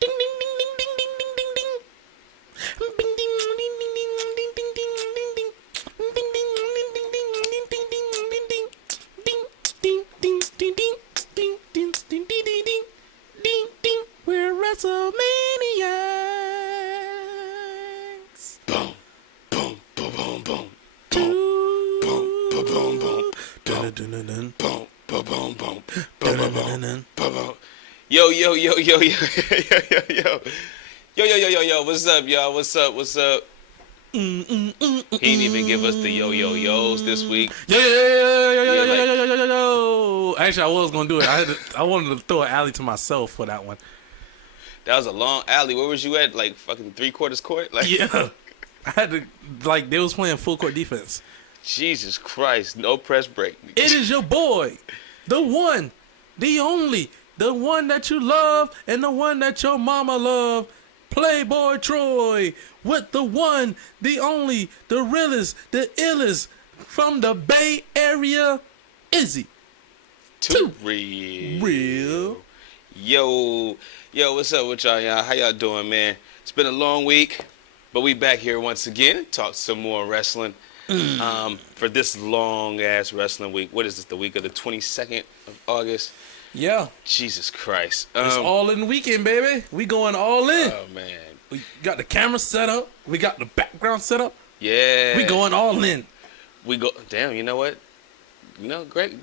Ding ding ding ding ding ding ding ding ding. Bing ding ding ding ding ding ding ding ding ding ding. Ding ding ding ding ding ding ding ding ding ding. Ding ding ding ding ding ding ding ding ding ding ding. Ding ding. We're Wrestlemaniacs. Boom, boom, boom, boom, boom. Boom, boom, boom, boom, boom. Boom, boom, boom, boom, boom. Boom, boom, boom, boom. Yo, yo, yo, yo, yo, yo, yo, yo. Yo, yo, yo, yo, yo, what's up, y'all? What's up, what's up? He didn't even give us the yo-yo-yos this week. Yo. Actually, I was gonna do it. I wanted to throw an alley to myself for that one. That was a long alley. Where was you at? Like fucking 3/4 court? Like, Yeah, I had to they was playing full court defense. Jesus Christ, no press break. It is your boy, the one, the only, the one that you love and the one that your mama love, Playboy Troy, with the one, the only, the realest, the illest, from the Bay Area, Izze2Real. Yo, what's up with y'all? How y'all doing, man? It's been a long week, but we back here once again. Talk some more wrestling. For this long ass wrestling week. What is this? The week of the 22nd of August. Yeah, Jesus Christ. it's all in the weekend, baby. We going all in. Oh man. We got the camera set up. We got the background set up. Yeah. We going all in. We go. Damn. You know what? Great.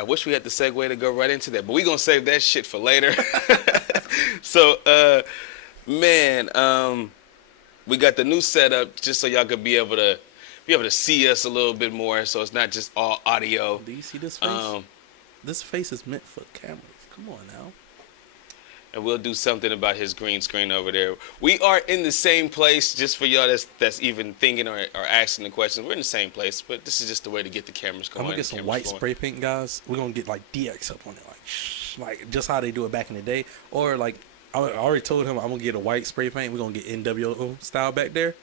I wish we had the segue to go right into that, but we gonna save that shit for later. So, man, we got the new setup just so y'all could be able to see us a little bit more, so it's not just all audio. Do you see this face? This face is meant for cameras. Come on now. And we'll do something about his green screen over there. We are in the same place, just for y'all that's even thinking or asking the questions. We're in the same place, but this is just the way to get the cameras going. I'm gonna get some white spray paint, guys. We're gonna get like DX up on it, like just how they do it back in the day. Or like I already told him I'm gonna get a white spray paint. We're gonna get NWO style back there.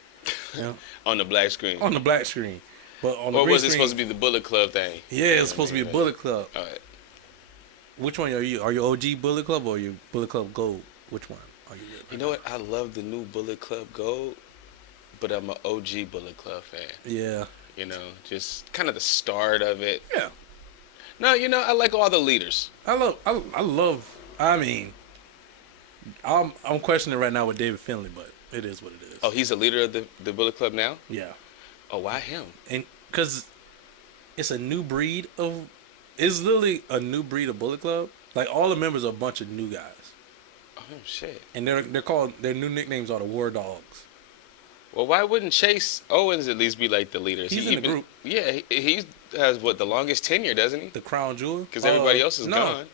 Yeah. On the black screen. On the black screen. But on the or green was it screen, supposed to be the Bullet Club thing? Yeah, it's supposed to be a Bullet Club. All right. Which one are you? Are you OG Bullet Club or are you Bullet Club Gold? Which one are you? You know what? I love the new Bullet Club Gold, but I'm an OG Bullet Club fan. Yeah. You know, just kind of the start of it. Yeah. No, you know, I like all the leaders. I mean, I'm questioning right now with David Finlay, but it is what it is. Oh, he's a leader of the Bullet Club now? Yeah. Oh, why him? And because it's a new breed of, it's literally a new breed of Bullet Club. Like all the members are a bunch of new guys. Oh shit. And they're called, their new nicknames are the War Dogs. Well, why wouldn't Chase Owens at least be like the leader? He's in the group. Yeah, he has what, the longest tenure, doesn't he? The Crown Jewel. Because everybody else is gone.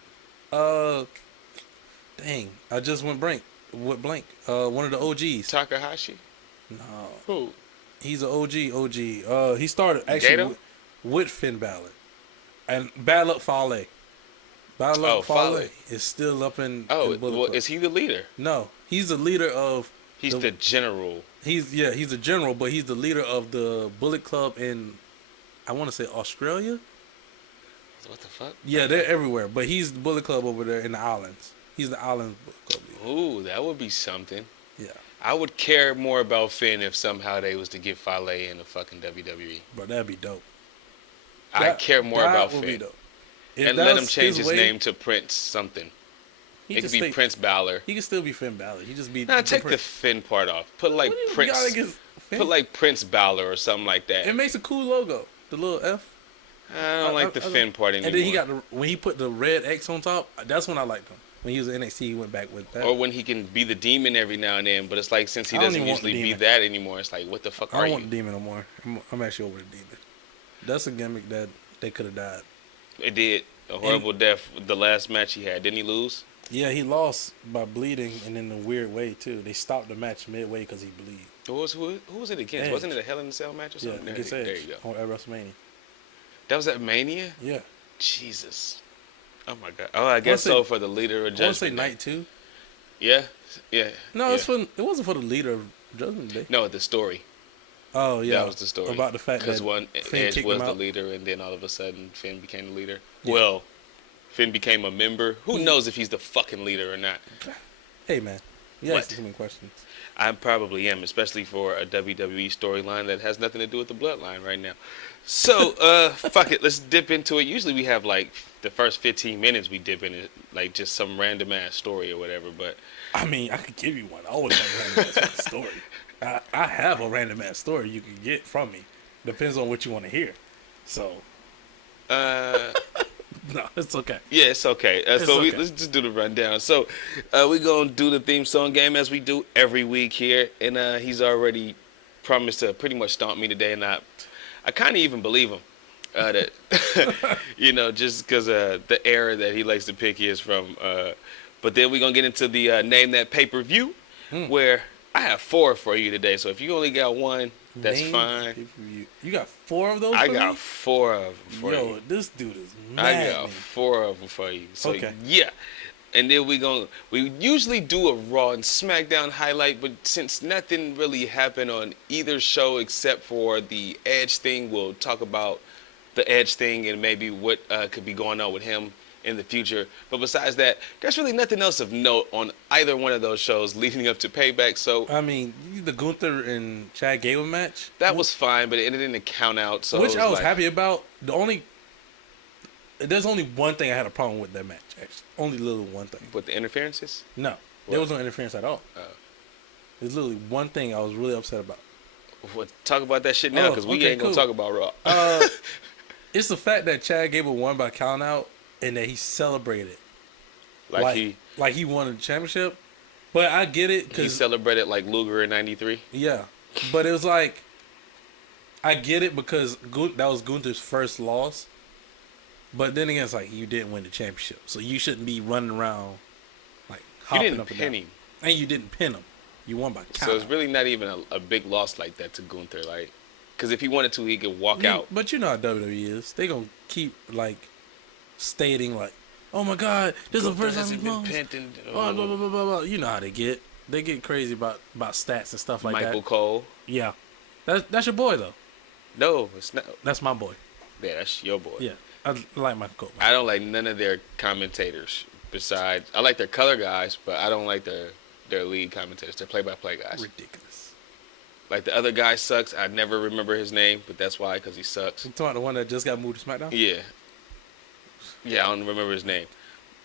Dang, I just went blank. One of the OGs. Takahashi. No. Who? He's an OG. He started actually with Finn Balor. And Bad Luck Fale. Bad Luck Fale is still up in Oh, in Bullet well, Club. is he the leader? No, he's the leader of. He's the general. He's the general, but he's the leader of the Bullet Club in, I want to say Australia. What the fuck? Yeah, they're everywhere, but he's the Bullet Club over there in the islands. He's the island Bullet Club leader. Ooh, that would be something. Yeah. I would care more about Finn if somehow they was to get Fale in the fucking WWE. Bro, that'd be dope. I care more about Finn. And let him change his name to Prince something. It could be Prince Balor. He could still be Finn Balor. He just be. Nah, take the Finn part off. Put like Prince. Put like Prince Balor or something like that. It makes a cool logo. The little F. I don't like the Finn part anymore. And then he got when he put the red X on top. That's when I liked him. When he was in NXT, he went back with that. Or when he can be the demon every now and then, but it's like since he doesn't usually be that anymore, it's like what the fuck are you? I don't want the demon no more. I'm actually over the demon. That's a gimmick that they could have died. It did. A horrible death. The last match he had, didn't he lose? Yeah, he lost by bleeding and in a weird way too. They stopped the match midway because he bleed. Who was it against? Edge. Wasn't it a Hell in a Cell match or something? Yeah, against Edge. There you go. At WrestleMania. That was at Mania? Yeah. Jesus. Oh my God. Oh, I guess so for the leader of Judgment Day. I want to say night 2. Yeah. No, it wasn't for the leader of Judgment Day. No, the story. Oh yeah, that was the story about the fact that Edge was the leader, and then all of a sudden Finn became the leader. Yeah. Well, Finn became a member. Who knows if he's the fucking leader or not? Hey man, You What? asked too many questions. I probably am, especially for a WWE storyline that has nothing to do with the bloodline right now. So, fuck it, let's dip into it. Usually we have like the first 15 minutes we dip in it, like just some random ass story or whatever, but I mean, I could give you one. I always have a random ass story. I have a random ass story you can get from me. Depends on what you want to hear. So, no, it's okay. Yeah, it's okay. Okay. Let's just do the rundown. So we're going to do the theme song game as we do every week here. And he's already promised to pretty much stomp me today. And I kind of even believe him. That just because the era that he likes to pick is from. But then we're going to get into the Name That Pay-Per-View, where I have 4 for you today. So if you only got one, that's fine. You got 4 of those? I got 4 of them for you. Yo, this dude is mad. I got 4 of them for you. So okay. Yeah. And then we usually do a Raw and Smackdown highlight, but since nothing really happened on either show except for the Edge thing, we'll talk about the Edge thing and maybe what could be going on with him in the future. But besides that, there's really nothing else of note on either one of those shows leading up to Payback. So I mean, the Gunther and Chad Gable match, that was fine, but it didn't count out. So which I was happy about. There's only one thing I had a problem with that match. Actually, only little one thing. With the interferences? No, there was no interference at all. There's literally one thing I was really upset about. Well, talk about that shit now, because we ain't gonna talk about Raw. It's the fact that Chad Gable won by count out and that he celebrated like he won a championship. But I get it because he celebrated like Luger in '93. Yeah, but it was like I get it because that was Gunther's first loss. But then again, it's like you didn't win the championship, so you shouldn't be running around like hopping up and down. Him, and you didn't pin him. You won by count. So it's really not even a big loss like that to Gunther, like, because if he wanted to, he could walk out. But you know how WWE is. They gonna keep like stating like, "Oh my God, this is the first time he lost." Blah, blah, blah, blah, blah. You know how they get. They get crazy about stats and stuff like that. Michael Cole. Yeah, that's your boy though. No, it's not. That's my boy. Yeah, that's your boy. Yeah, I like Michael Cole. I don't like none of their commentators. Besides, I like their color guys, but I don't like their lead commentators. Their play-by-play guys. Ridiculous. Like the other guy sucks. I never remember his name, but that's why, because he sucks. You talking about the one that just got moved to SmackDown? Yeah. Yeah, I don't remember his name.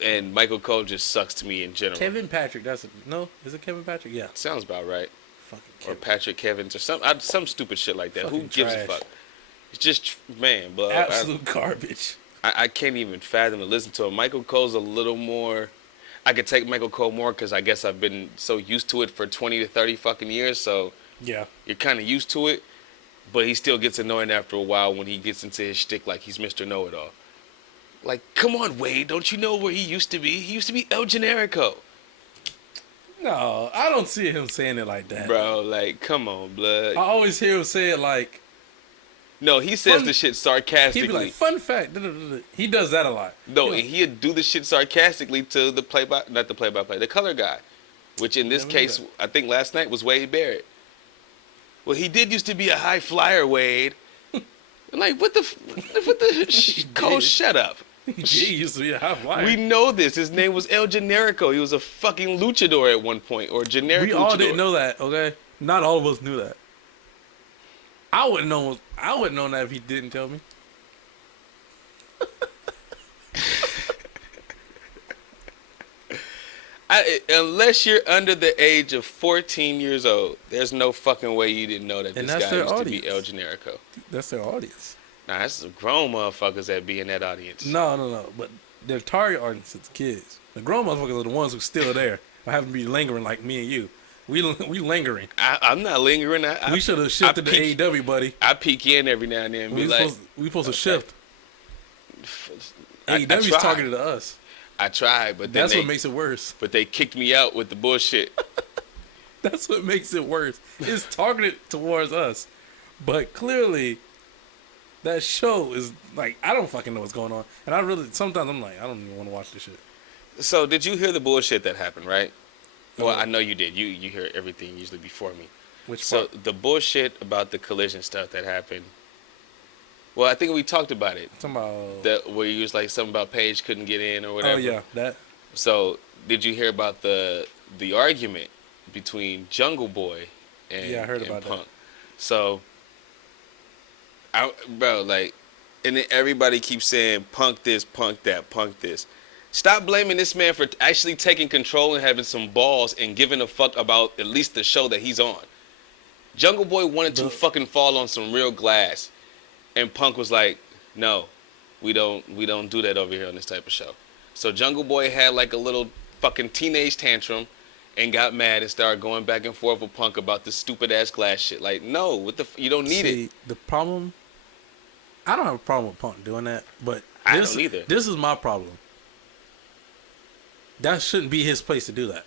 And Michael Cole just sucks to me in general. Kevin Patrick. No, is it Kevin Patrick? Yeah. Sounds about right. Fucking Or Kevin. Patrick Kevins or some stupid shit like that. Fucking Who gives trash. a fuck? It's just, man, bro. Absolute garbage. I can't even fathom to listen to him. Michael Cole's a little more. I could take Michael Cole more because I guess I've been so used to it for 20 to 30 fucking years. So Yeah. you're kind of used to it, but he still gets annoying after a while when he gets into his shtick like he's Mr. Know-It-All. Like, come on, Wade, don't you know where he used to be? He used to be El Generico. No, I don't see him saying it like that. Bro, like, come on, blood. I always hear him say it like. No, he says the shit sarcastically. He'd be like, fun fact. He does that a lot. No, and he'd do the shit sarcastically to the the color guy. Which in this case, I think last night was Wade Barrett. Well, he did used to be a high flyer, Wade. Like, what the Cole, shut up. He used to be a high flyer. We know this. His name was El Generico. He was a fucking luchador at one point, or generic. We luchador. all didn't know that, okay? Not all of us knew that. I wouldn't know that if he didn't tell me. Unless you're under the age of 14 years old, there's no fucking way you didn't know that this guy used to be El Generico. That's their audience. Nah, that's some grown motherfuckers that be in that audience. No. But their target audience is kids. The grown motherfuckers are the ones who's still there. I haven't been lingering like me and you. We lingering. I'm not lingering. We should have shifted to AEW, buddy. I peek in every now and then and be like... We supposed to shift. AEW's targeted to us. I tried, but that's what makes it worse. But they kicked me out with the bullshit. That's what makes it worse. It's targeted towards us. But clearly, that show is like, I don't fucking know what's going on. And sometimes I'm like, I don't even want to watch this shit. So, did you hear the bullshit that happened, right? Well, I know you did. You hear everything usually before me. Which part? So, the bullshit about the collision stuff that happened. Well, I think we talked about it. Where you was like something about Paige couldn't get in or whatever. Oh, yeah, that. So, did you hear about the argument between Jungle Boy and, I heard and about Punk. that. So, bro, like, and then everybody keeps saying Punk this, Punk that, Punk this. Stop blaming this man for actually taking control and having some balls and giving a fuck about at least the show that he's on. Jungle Boy wanted to fucking fall on some real glass, and Punk was like, "No, we don't do that over here on this type of show." So Jungle Boy had like a little fucking teenage tantrum and got mad and started going back and forth with Punk about this stupid ass glass shit. Like, no, you don't need it. The problem, I don't have a problem with Punk doing that, but I don't either. This is my problem. That shouldn't be his place to do that.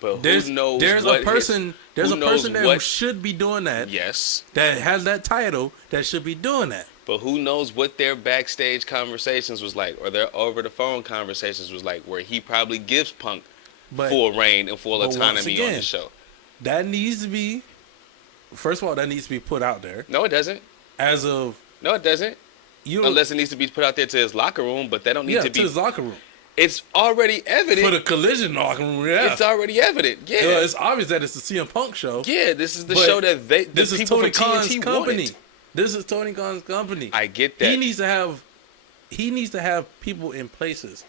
But who knows? There's a person there who should be doing that. Yes. That has that title that should be doing that. But who knows what their backstage conversations was like, or their over the phone conversations was like, where he probably gives Punk full reign and full autonomy on the show. That needs to be. First of all, that needs to be put out there. No, it doesn't. No, it doesn't. Unless it needs to be put out there to his locker room, but that don't need to be. To his locker room. It's already evident. For the Collision locker room, yeah. It's already evident, yeah. It's obvious that it's the CM Punk show. Yeah, this is the show that this is Tony Khan's company. Wanted. This is Tony Khan's company. I get that. He needs to have people in places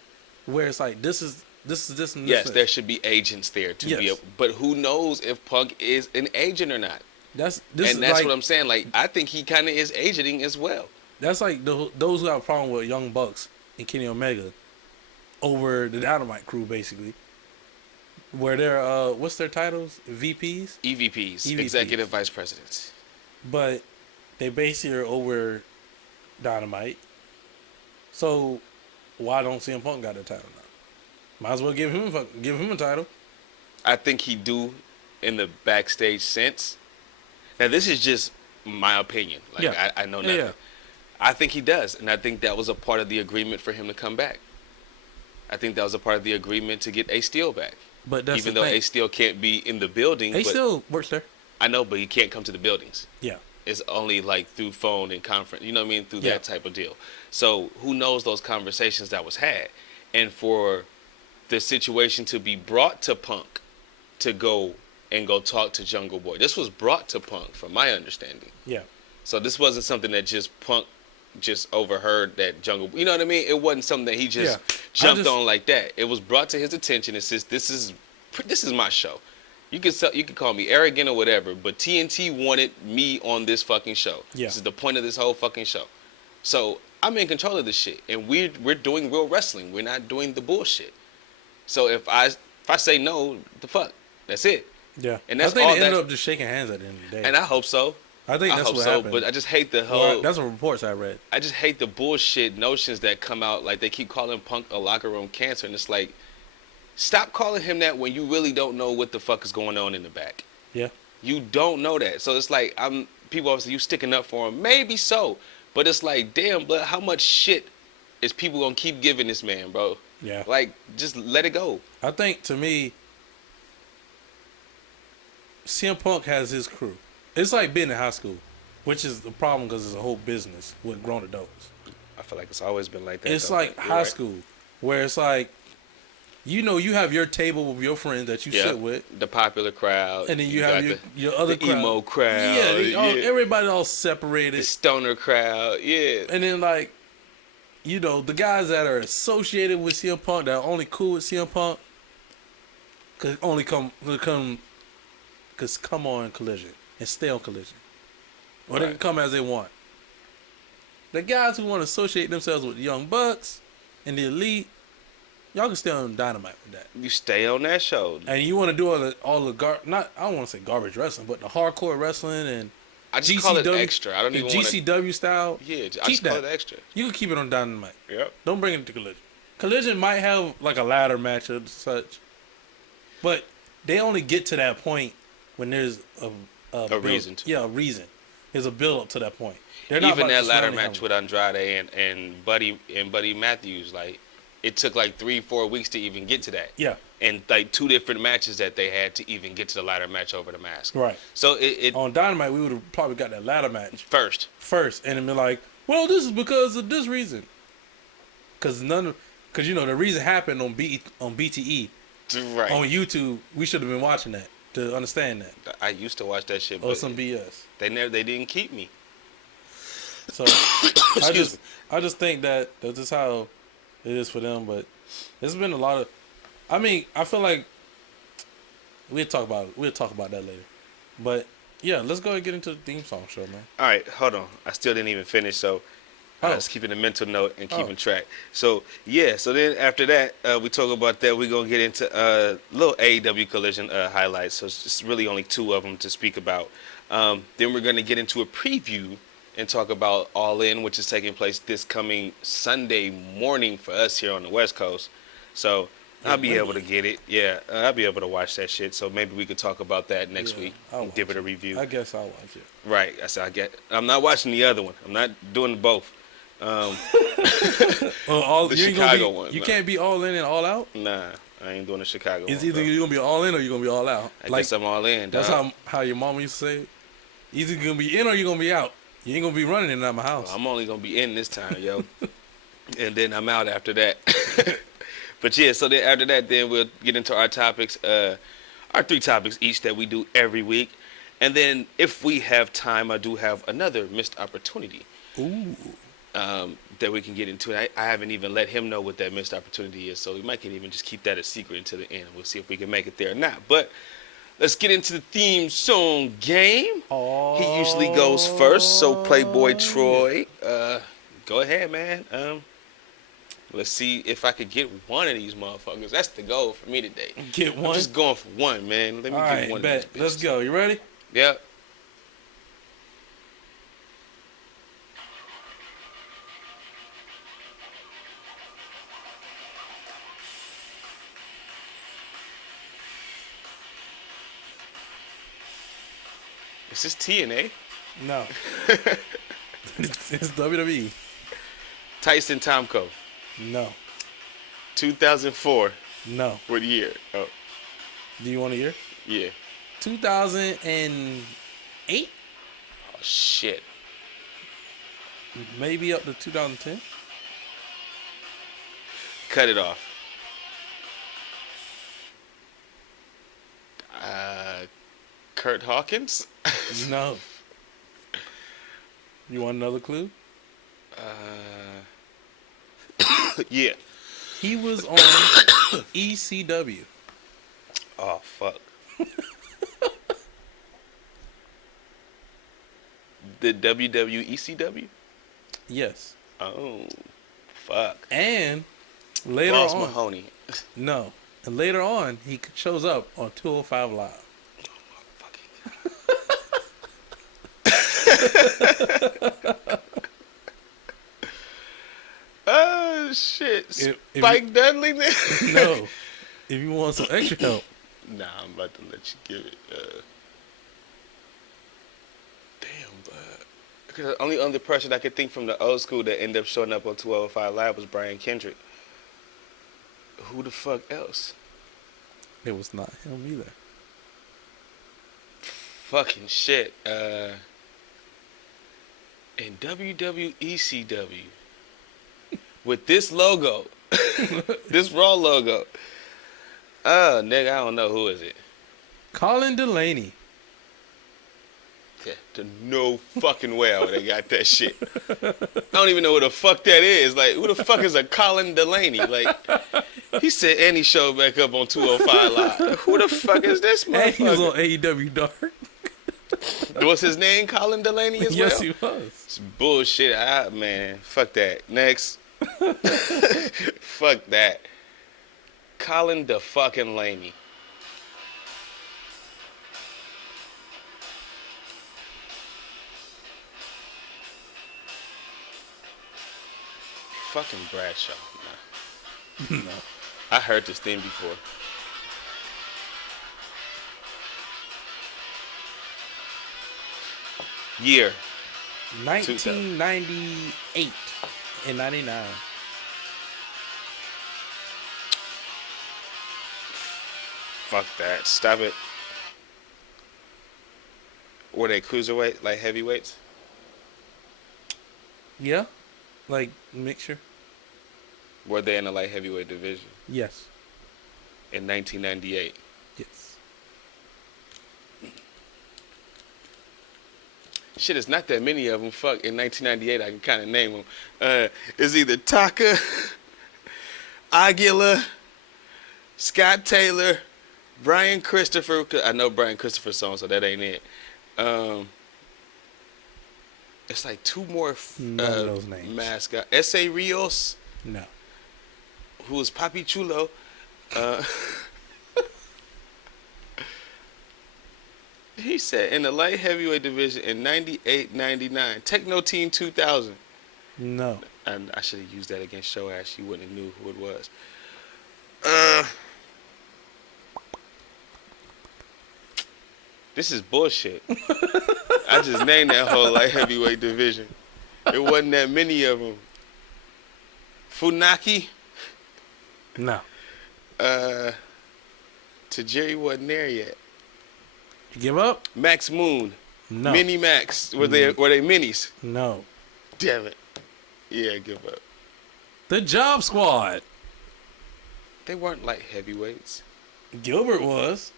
where it's like this and this. Yes, there should be agents there to be able, but who knows if Punk is an agent or not. That's what I'm saying. Like, I think he kind of is agenting as well. That's like those who have a problem with Young Bucks and Kenny Omega over the Dynamite crew, basically. Where they're, what's their titles? VPs? EVPs. Executive Vice Presidents. But they basically are over Dynamite. So why don't CM Punk got the title now? Might as well give him a title. I think he do in the backstage sense. Now, this is just my opinion. Like, I know nothing. Yeah. I think he does, and I think that was a part of the agreement for him to come back. I think that was a part of the agreement to get Ace Steel back. But that's even though Ace Steel can't be in the building. Ace Steel works there. I know, but he can't come to the buildings. Yeah. It's only like through phone and conference. You know what I mean? Through that type of deal. So who knows those conversations that was had. And for the situation to be brought to Punk to go talk to Jungle Boy. This was brought to Punk from my understanding. Yeah. So this wasn't something that just Punk just overheard that Jungle. You know what I mean? It wasn't something that he just jumped on like that. It was brought to his attention. It says, this is my show. You can call me arrogant or whatever, but TNT wanted me on this fucking show. Yeah. This is the point of this whole fucking show. So I'm in control of this shit, and we're doing real wrestling. We're not doing the bullshit. So if I say no, the fuck, that's it. Yeah. And that's I think they ended up just shaking hands at the end of the day. And I hope so. I think that's what happened. But I just hate the whole. That's what reports I read. I just hate the bullshit notions that come out. Like, they keep calling Punk a locker room cancer, and it's like, stop calling him that when you really don't know what the fuck is going on in the back. Yeah. You don't know that. So it's like, people always say, you sticking up for him. Maybe so. But it's like, damn, but how much shit is people gonna keep giving this man, bro? Yeah. Like, just let it go. I think, to me, CM Punk has his crew. It's like being in high school, which is the problem because it's a whole business with grown adults. I feel like it's always been like that. It's like high school, where it's like, you have your table with your friends that you sit with. The popular crowd. And then you have your other crowd. The emo crowd. Yeah, everybody all separated. The stoner crowd, yeah. And then, like, the guys that are associated with CM Punk, that are only cool with CM Punk, could only come on Collision and stay on Collision. Or they can come as they want. The guys who want to associate themselves with the Young Bucks and the Elite, y'all can stay on Dynamite with that. You stay on that show. And you want to do all the I don't want to say garbage wrestling, but the hardcore wrestling and I just call it extra. I don't even want GCW style. Yeah, I just call it extra. You can keep it on Dynamite. Yep. Don't bring it to Collision. Collision might have like a ladder match or such, but they only get to that point when there's a reason. Yeah, a reason. There's a build up to that point. Even that ladder match with Andrade and Buddy Matthews, like, it took like 3-4 weeks to even get to that. Yeah. And like 2 different matches that they had to even get to the ladder match over the mask. Right. So it on Dynamite, we would have probably got that ladder match first, and then be like, well, this is because of this reason. Because the reason happened on BTE Right. On YouTube, we should have been watching that to understand that. I used to watch that shit, Or but some BS. they didn't keep me. So Excuse me. I just think that that's just how it is for them. But there's been a lot of. I mean, I feel like we'll talk about that later. But yeah, let's go ahead and get into the theme song show, man. All right, hold on. I still didn't even finish, so I was keeping a mental note and keeping track. So yeah, so then after that, we talk about that. We're gonna get into little AEW Collision highlights. So it's just really only 2 of them to speak about. Then we're gonna get into a preview and talk about All In, which is taking place this coming Sunday morning for us here on the West Coast. So I'll be able to get it. Yeah, I'll be able to watch that shit. So maybe we could talk about that next week and give it a review. I guess I'll watch it. Right. I'm not watching the other one. I'm not doing both. The Chicago one. You can't be all in and all out? Nah, I ain't doing the Chicago it's one. Either you're going to be all in or you're going to be all out. I guess I'm all in, dog. That's how your mama used to say it. Either you're going to be in or you're going to be out. You ain't going to be running in and out of my house. Well, I'm only going to be in this time, yo. And then I'm out after that. But yeah, so then after that, then we'll get into our topics, our 3 topics each that we do every week. And then if we have time, I do have another missed opportunity. Ooh. That we can get into. I haven't even let him know what that missed opportunity is, so we might can even just keep that a secret until the end. We'll see if we can make it there or not. But let's get into the theme song game. Oh, he usually goes first, so Playboy Troy, go ahead, man. Let's see if I could get one of these motherfuckers. That's the goal for me today. Get one? I'm just going for one, man. Let me get one bet. of these bitches. Let's go. You ready? Yep. Is this TNA? No. It's WWE. Tyson Tomko. No. 2004. No. What year? Oh. Do you want a year? Yeah. 2008? Oh, shit. Maybe up to 2010? Cut it off. Kurt Hawkins? No. You want another clue? Yeah. He was on ECW. Oh, fuck. The WWE ECW? Yes. Oh, fuck. And later Boss on. Mahoney. No. And later on, he shows up on 205 Live. Oh, shit. Spike Dudley? No. If you want some extra help. Nah, I'm about to let you give it. Damn, bud. Because the only other person I could think from the old school that ended up showing up on 205 Live was Brian Kendrick. Who the fuck else? It was not him either. Fucking shit. In WWECW, with this logo, this Raw logo. Oh, nigga, I don't know. Who is it? Colin Delaney. Yeah, no fucking way I would have got that shit. I don't even know who the fuck that is. Like, who the fuck is a Colin Delaney? Like, he said, and he showed back up on 205 Live. Who the fuck is this motherfucker? And he was on AEW Dark. Was his name Colin Delaney as well? Yes, he was. It's bullshit. Man, fuck that. Next. Fuck that. Colin the fucking Laney. Fucking Bradshaw. Nah. No. I heard this thing before. Year. 1998 and 99. Fuck that. Stop it. Were they cruiserweight, like heavyweights? Yeah. Like mixture. Were they in the light heavyweight division? Yes. in 1998. Yes. Shit, it's not that many of them. Fuck, in 1998, I can kind of name them. It's either Taka, Aguila, Scott Taylor, Brian Christopher. I know Brian Christopher's song, so that ain't it. It's like two more None of those names. mascots. Izze2Real, No. who was Papi Chulo. He said in the light heavyweight division in 98, 99. Techno Team 2000. No. And I should have used that against Show Ash. You wouldn't have knew who it was. This is bullshit. I just named that whole light heavyweight division. It wasn't that many of them. Funaki. No. Tajiri wasn't there yet. You give up? Max Moon. No. Mini Max. Were they minis? No. Damn it. Yeah, give up. The Job Squad. They weren't light heavyweights. Gilbert was.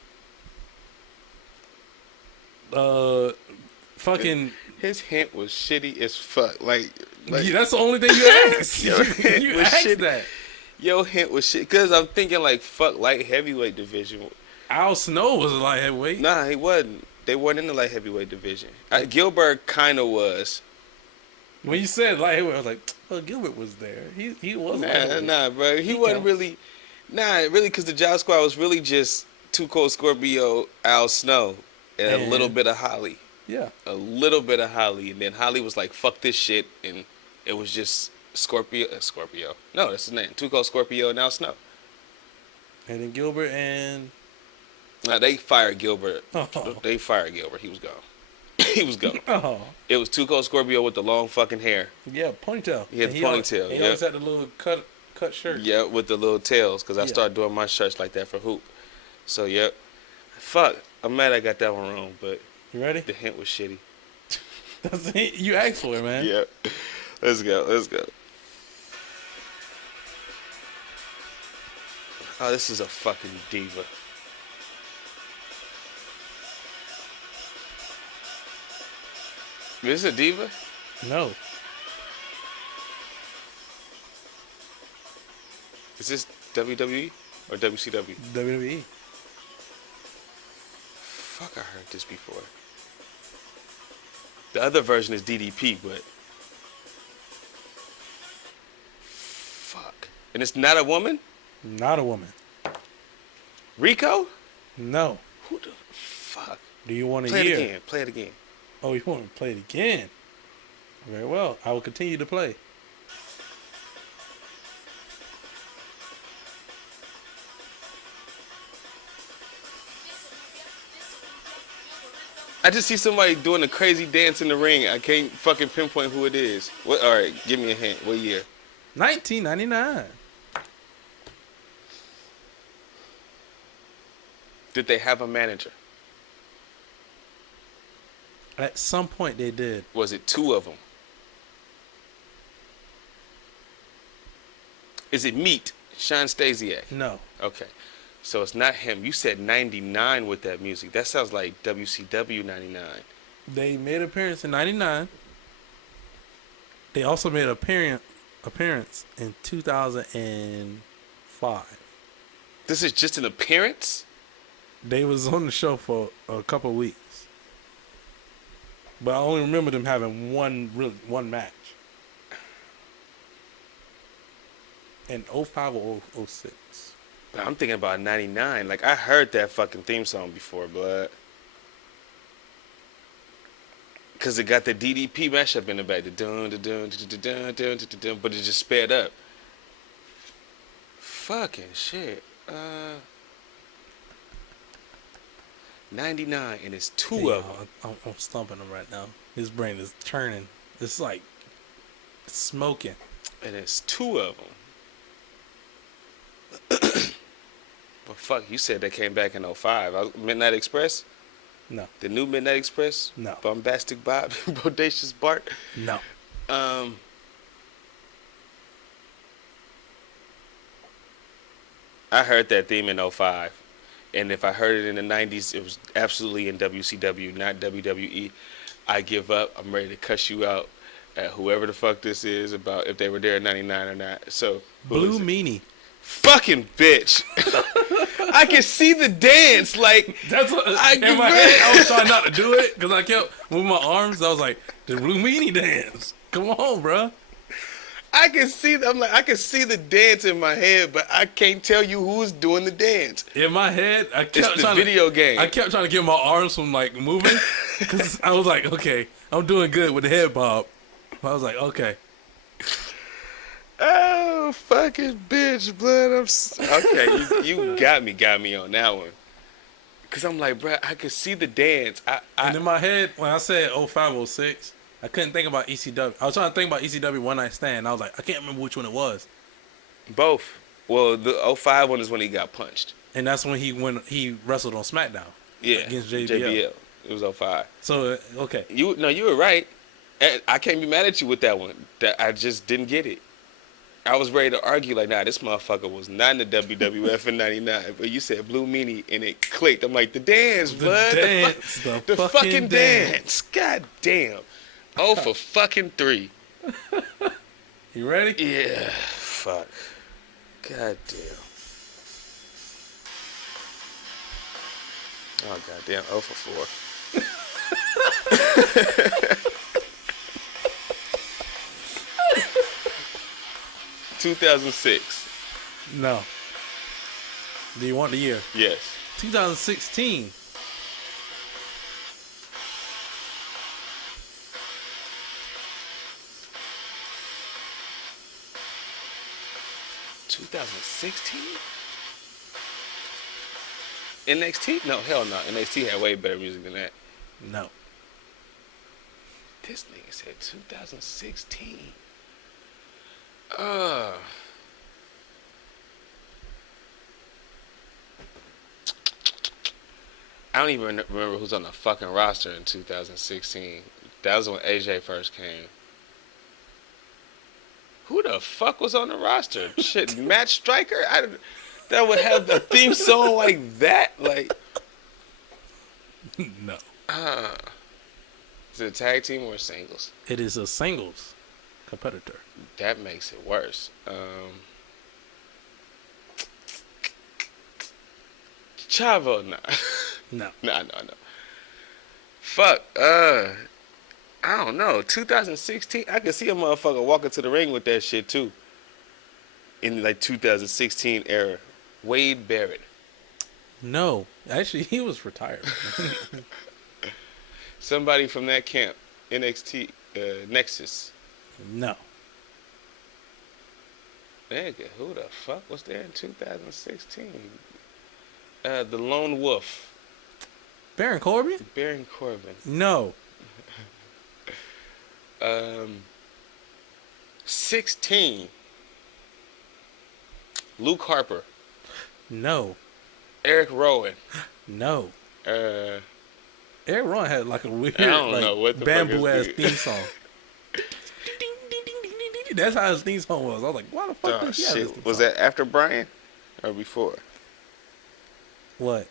Fucking. His hint was shitty as fuck. Like Yeah, that's the only thing you asked. Your hint you was asked shitty. that. Your hint was shit. Because I'm thinking like, fuck, light heavyweight division. Al Snow was a light heavyweight. Nah, he wasn't. They weren't in the light heavyweight division. Gilbert kind of was. When you said light heavyweight, I was like, well, Gilbert was there. He was light heavyweight. Nah, bro. He wasn't counts. really. Nah, really, because the Job Squad was really just Too Cold Scorpio, Al Snow, and a little bit of Holly. Yeah. A little bit of Holly. And then Holly was like, fuck this shit. And it was just Scorpio. No, that's his name. Too Cold Scorpio and Al Snow. And then Gilbert and... Nah, they fired Gilbert. Oh. They fired Gilbert. He was gone. He was gone. Oh. It was Too Cold Scorpio with the long fucking hair. Yeah, ponytail. He had the ponytail, He yeah. always had the little cut shirt. Yeah, with the little tails, because I Yeah. started doing my shirts like that for Hoop. So, yep. Fuck. I'm mad I got that one wrong, but You ready? the hint was shitty. That's the hint you asked for, man. Yep. Let's go. Oh, this is a fucking diva. This is a diva? No. Is this WWE or WCW? WWE. Fuck, I heard this before. The other version is DDP, but... Fuck. And it's not a woman? Not a woman. Rico? No. Who the fuck? Do you want to Play hear? it again. Play it again. Oh, you want to play it again? Very well. I will continue to play. I just see somebody doing a crazy dance in the ring. I can't fucking pinpoint who it is. What? All right, give me a hint. What year? 1999. Did they have a manager? At some point they did. Was it two of them? Is it Meat? Sean Stasiak? No. Okay. So it's not him. You said 99 with that music. That sounds like WCW 99. They made an appearance in 99. They also made an appearance in 2005. This is just an appearance? They was on the show for a couple of weeks. But I only remember them having one match. In 05 or 06. But I'm thinking about 99. Like, I heard that fucking theme song before, but... Because it got the DDP mashup in the back. The dun, dun, dun, dun, dun, dun, dun, dun, dun, but it just sped up. Fucking shit. 99, and it's two of them. I'm stumping him right now. His brain is turning. It's like smoking. And it's two of them. But fuck, you said they came back in 05. Midnight Express? No. The new Midnight Express? No. Bombastic Bob? Bodacious Bart? No. I heard that theme in '05. And if I heard it in the 90s, it was absolutely in WCW, not WWE. I give up. I'm ready to cuss you out at whoever the fuck this is about if they were there in 99 or not. So, Blue Meanie. Fucking bitch. I can see the dance. Like, That's what, in my head, I was trying not to do it because I kept moving my arms. I was like, the Blue Meanie dance. Come on, bro. I can see. I'm like, I can see the dance in my head, but I can't tell you who's doing the dance. In my head, I kept It's the video game. I kept trying to get my arms from like moving because I was like, okay, I'm doing good with the head bob. I was like, okay. Oh, fucking bitch, blood. Okay, you got me on that one. Cause I'm like, bro, I could see the dance. And in my head, when I said 05, 06, I couldn't think about ECW. I was trying to think about ECW One Night Stand. I was like, I can't remember which one it was. Both. Well, the 05 one is when he got punched. And that's when he wrestled on SmackDown. Yeah, against JBL. It was 05. So okay, You were right. And I can't be mad at you with that one. That I just didn't get it. I was ready to argue like, nah, this motherfucker was not in the WWF in '99. But you said Blue Meanie and it clicked. I'm like, the dance, bud. The fucking dance. God damn. Oh, for fucking 3. You ready? Yeah. Fuck. God damn. Oh, goddamn. 0 for 4. 2006. No. Do you want the year? Yes. 2016. NXT? No, hell no. NXT had way better music than that. No. This nigga said 2016. I don't even remember who's on the fucking roster in 2016. That was when AJ first came. Who the fuck was on the roster? Shit, Matt Striker? That would have a theme song like that? Like, No. Is it a tag team or a singles? It is a singles competitor. That makes it worse. Chavo, nah. No. Nah. Fuck, I don't know. 2016, I could see a motherfucker walking to the ring with that shit too. In like 2016 era. Wade Barrett. No. Actually, he was retired. Somebody from that camp. NXT, Nexus. No. Nigga, who the fuck was there in 2016? The Lone Wolf. Baron Corbin? Baron Corbin. No. 16. Luke Harper. No. Eric Rowan. No. Uh, Eric Rowan had like a weird, I don't like, know what the bamboo fuck ass is theme song. That's how his theme song was. I was like, why the fuck oh did he have this shit. theme Was song? that after Brian or before? What?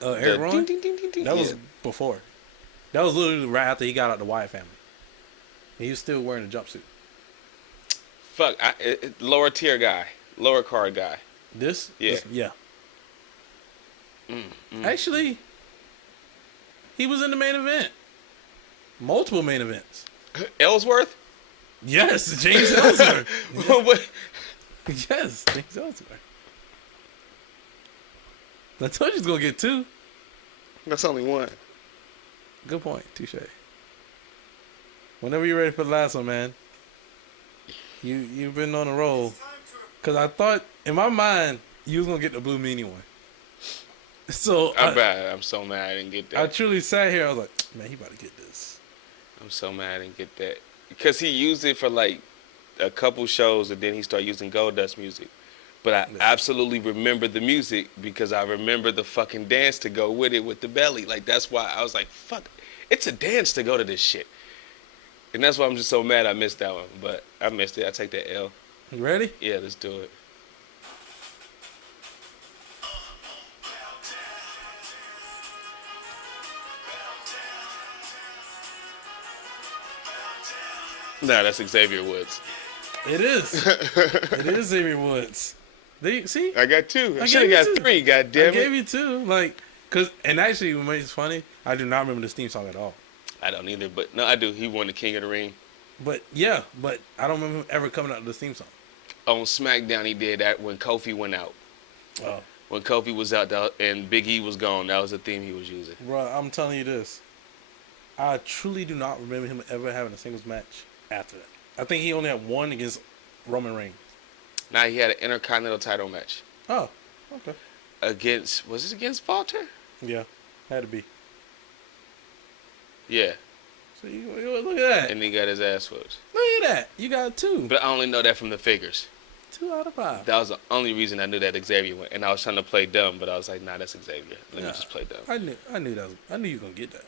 Eric Rowan? That was before. That was literally right after he got out the Wyatt family. He was still wearing a jumpsuit. Fuck, lower tier guy, lower card guy. This? Yeah. Yeah. Actually, he was in the main event. Multiple main events. Ellsworth? Yes, James Ellsworth. What? Yes, James Ellsworth. I told you he's going to get 2. That's only 1. Good point. Touche. Whenever you're ready for the last one, man. You've been on a roll. Because I thought, in my mind, you was going to get the Blue Meanie one. So I'm so mad I didn't get that. I truly sat here. I was like, man, he about to get this. I'm so mad I didn't get that. Because he used it for like a couple shows and then he started using Goldust music. But I absolutely remember the music because I remember the fucking dance to go with it with the belly. Like, that's why I was like, fuck, it's a dance to go to this shit. And that's why I'm just so mad I missed that one. But I missed it. I take that L. You ready? Yeah, let's do it. Nah, that's Xavier Woods. It is. It is Xavier Woods. See? I got 2. I I should gave have you got 2. 3. God damn I it. gave you 2. And actually, what makes it funny, I do not remember this theme song at all. I don't either, but no, I do. He won the King of the Ring. But I don't remember him ever coming out with this theme song. On SmackDown, he did that when Kofi went out. Oh. When Kofi was out and Big E was gone, that was the theme he was using. Bro, I'm telling you this. I truly do not remember him ever having a singles match after that. I think he only had one against Roman Reigns. Now he had an Intercontinental title match. Oh, okay. Was it against Walter? Yeah, had to be. Yeah. So you look at that. And he got his ass whooped. Look at that. You got 2. But I only know that from the figures. 2 out of 5. That was the only reason I knew that Xavier went. And I was trying to play dumb, but I was like, nah, that's Xavier. Let me just play dumb. I knew you were gonna get that.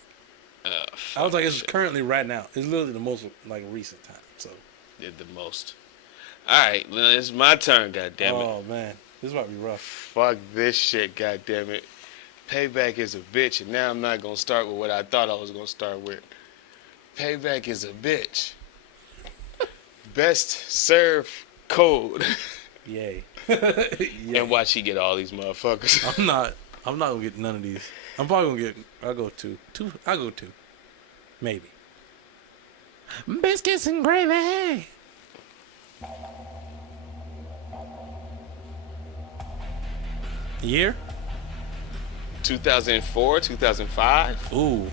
Oh, I was like, it's currently right now. It's literally the most recent time. So did the most. All right, well, it's my turn. God damn it. Oh man, this might be rough. Fuck this shit. God damn it. Payback is a bitch, and now I'm not gonna start with what I thought I was gonna start with. Payback is a bitch. Best serve code. Yay. And watch she get all these motherfuckers. I'm not gonna get none of these. I'm probably gonna I'll go 2. I'll go 2. Maybe. Biscuits and gravy. Year? 2004, 2005? Ooh.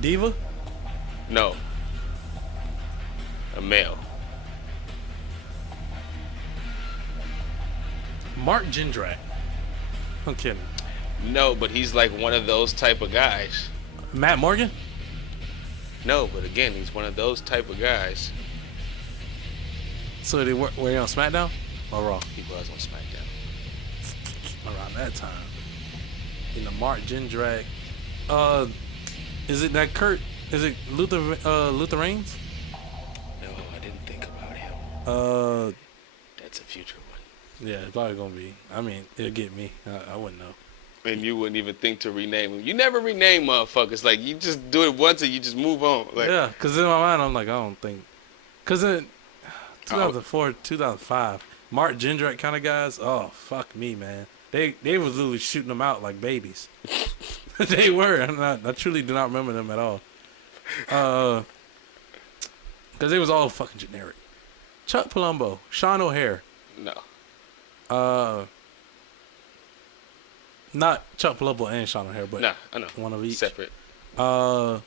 Diva? No. A male. Mark Jindrak. I'm kidding. No, but he's like one of those type of guys. Matt Morgan? No, but again, he's one of those type of guys. So were you on SmackDown or Raw? He was on SmackDown. Around that time. Mark Jindrak. Is it that Kurt? Is it Luther Reigns? No, I didn't think about him. That's a future one. Yeah, it's probably gonna be. I mean, it'll get me. I wouldn't know. And you wouldn't even think to rename him. You never rename motherfuckers. Like, you just do it once and you just move on. Like, yeah, because in my mind, I'm like, I don't think. Because in 2004, 2005, Mark Jindrak kind of guys, oh, fuck me, man. They was literally shooting them out like babies. They were. I truly do not remember them at all. Because they was all fucking generic. Chuck Palumbo, Sean O'Hare. No. Not Chuck Palumbo and Sean O'Hare, but Nah, I know. one of each. Separate. Not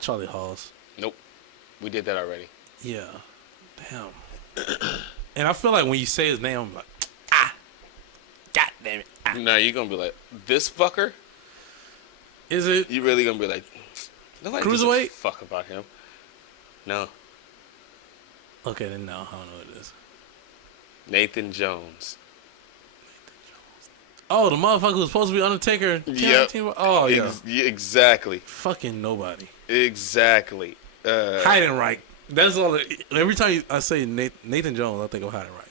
Charlie Halls. Nope. We did that already. Yeah. Damn. And I feel like when you say his name, I'm like, God damn it. Nah, you're going to be like, this fucker? Is it? You really going to be like, nobody gives a Cruiserweight? fuck about him. No. Okay, then no, I don't know what it is. Nathan Jones. Oh, the motherfucker who's supposed to be Undertaker. Yep. Oh, yeah. Exactly. Fucking nobody. Exactly. Heidenreich. That's all. Every time I say Nathan Jones, I think of Heidenreich.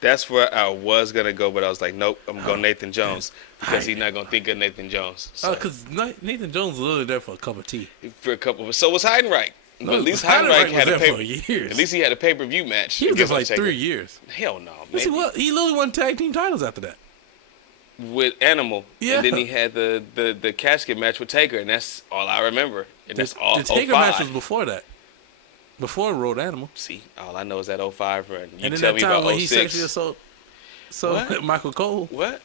That's where I was going to go, but I was like, nope, I'm going Nathan Jones. Because he's not going to think of Nathan Jones. So. Because Nathan Jones was literally there for a cup of tea. For a couple of... So was Heidenreich. No, but at least Heidenreich had a for years. At least he had a pay-per-view match. He was there for like 3 years. Hell no. He literally won tag team titles after that. With Animal. Yeah. And then he had the casket match with Taker, and that's all I remember. And that's all the Taker 05. match was before that. Before Road Animal. See, all I know is that 05 run. You and then tell that me time about when 06. he sexually assaulted Michael Cole. What?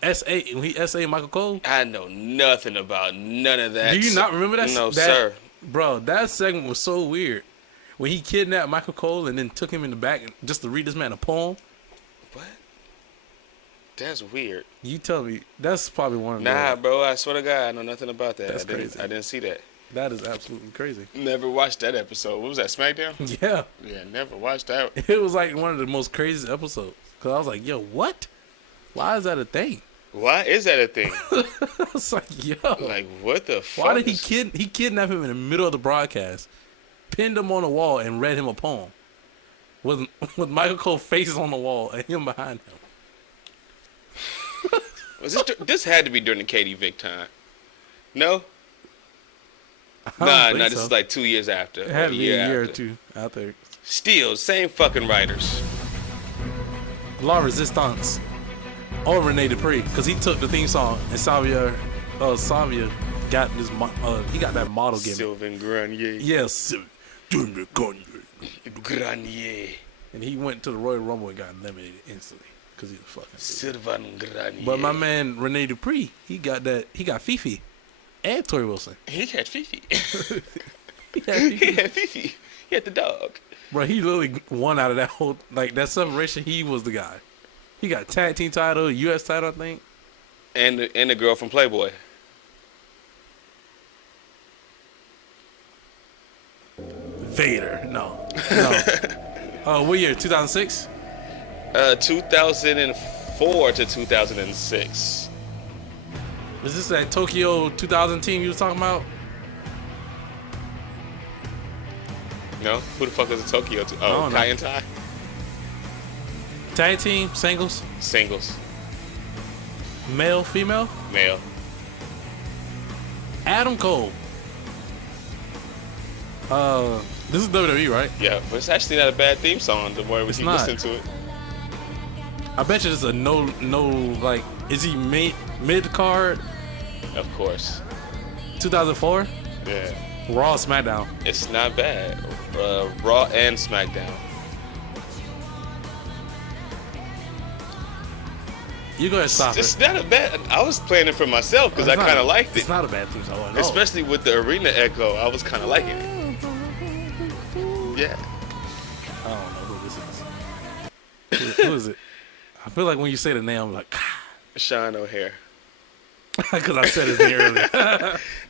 When he SA Michael Cole. I know nothing about none of that. Do you not remember that? No, sir. Bro, that segment was so weird. When he kidnapped Michael Cole and then took him in the back just to read this man a poem. What? That's weird. You tell me. That's probably one of the... Nah, bro, I swear to God, I know nothing about that. That's crazy. I didn't see that. That is absolutely crazy. Never watched that episode. What was that, SmackDown? Yeah. Yeah, never watched that. It was like one of the most craziest episodes. Because I was like, yo, what? Why is that a thing? Why is that a thing? I was like, yo. Like, what the fuck? Why did he kidnap him in the middle of the broadcast, pinned him on the wall, and read him a poem? With Michael Cole's face on the wall and him behind him. Was this had to be during the Katie Vick time. No? Nah, this is like 2 years after. It had to be a year or two after. Still, same fucking writers. La Resistance. Or Rene Dupree, because he took the theme song and Savia got this. He got that model gimmick. Sylvain Grenier. Yes, Grenier. And he went to the Royal Rumble and got eliminated instantly because he's a fucking. Sylvain Grenier. But my man Rene Dupree, he got Fifi and Tori Wilson. He had Fifi. He had Fifi. He had the dog. Bro, he literally won out of that whole that separation. He was the guy. He got tag team title, U.S. title, I think. And the girl from Playboy. Vader. No. What year? 2006? 2004 to 2006. Was this that Tokyo 2000 team you was talking about? No? Who the fuck was the Tokyo? Oh, Kai and Tai? Tag team, singles? Singles. Male, female? Male. Adam Cole. This is WWE, right? Yeah, but it's actually not a bad theme song the more we keep listening to it. I bet you it's a no, like, is he mid-card? Of course. 2004? Yeah. Raw, Smackdown. It's not bad. Raw and Smackdown. You go ahead and stop It's it. not a bad. I was playing it for myself because I kind of liked it. It's not a bad theme song. No. Especially with the arena echo, I was kind of liking it. Yeah. I don't know who this is. Who is it? I feel like when you say the name, I'm like, Sean O'Hare. because I said his name earlier.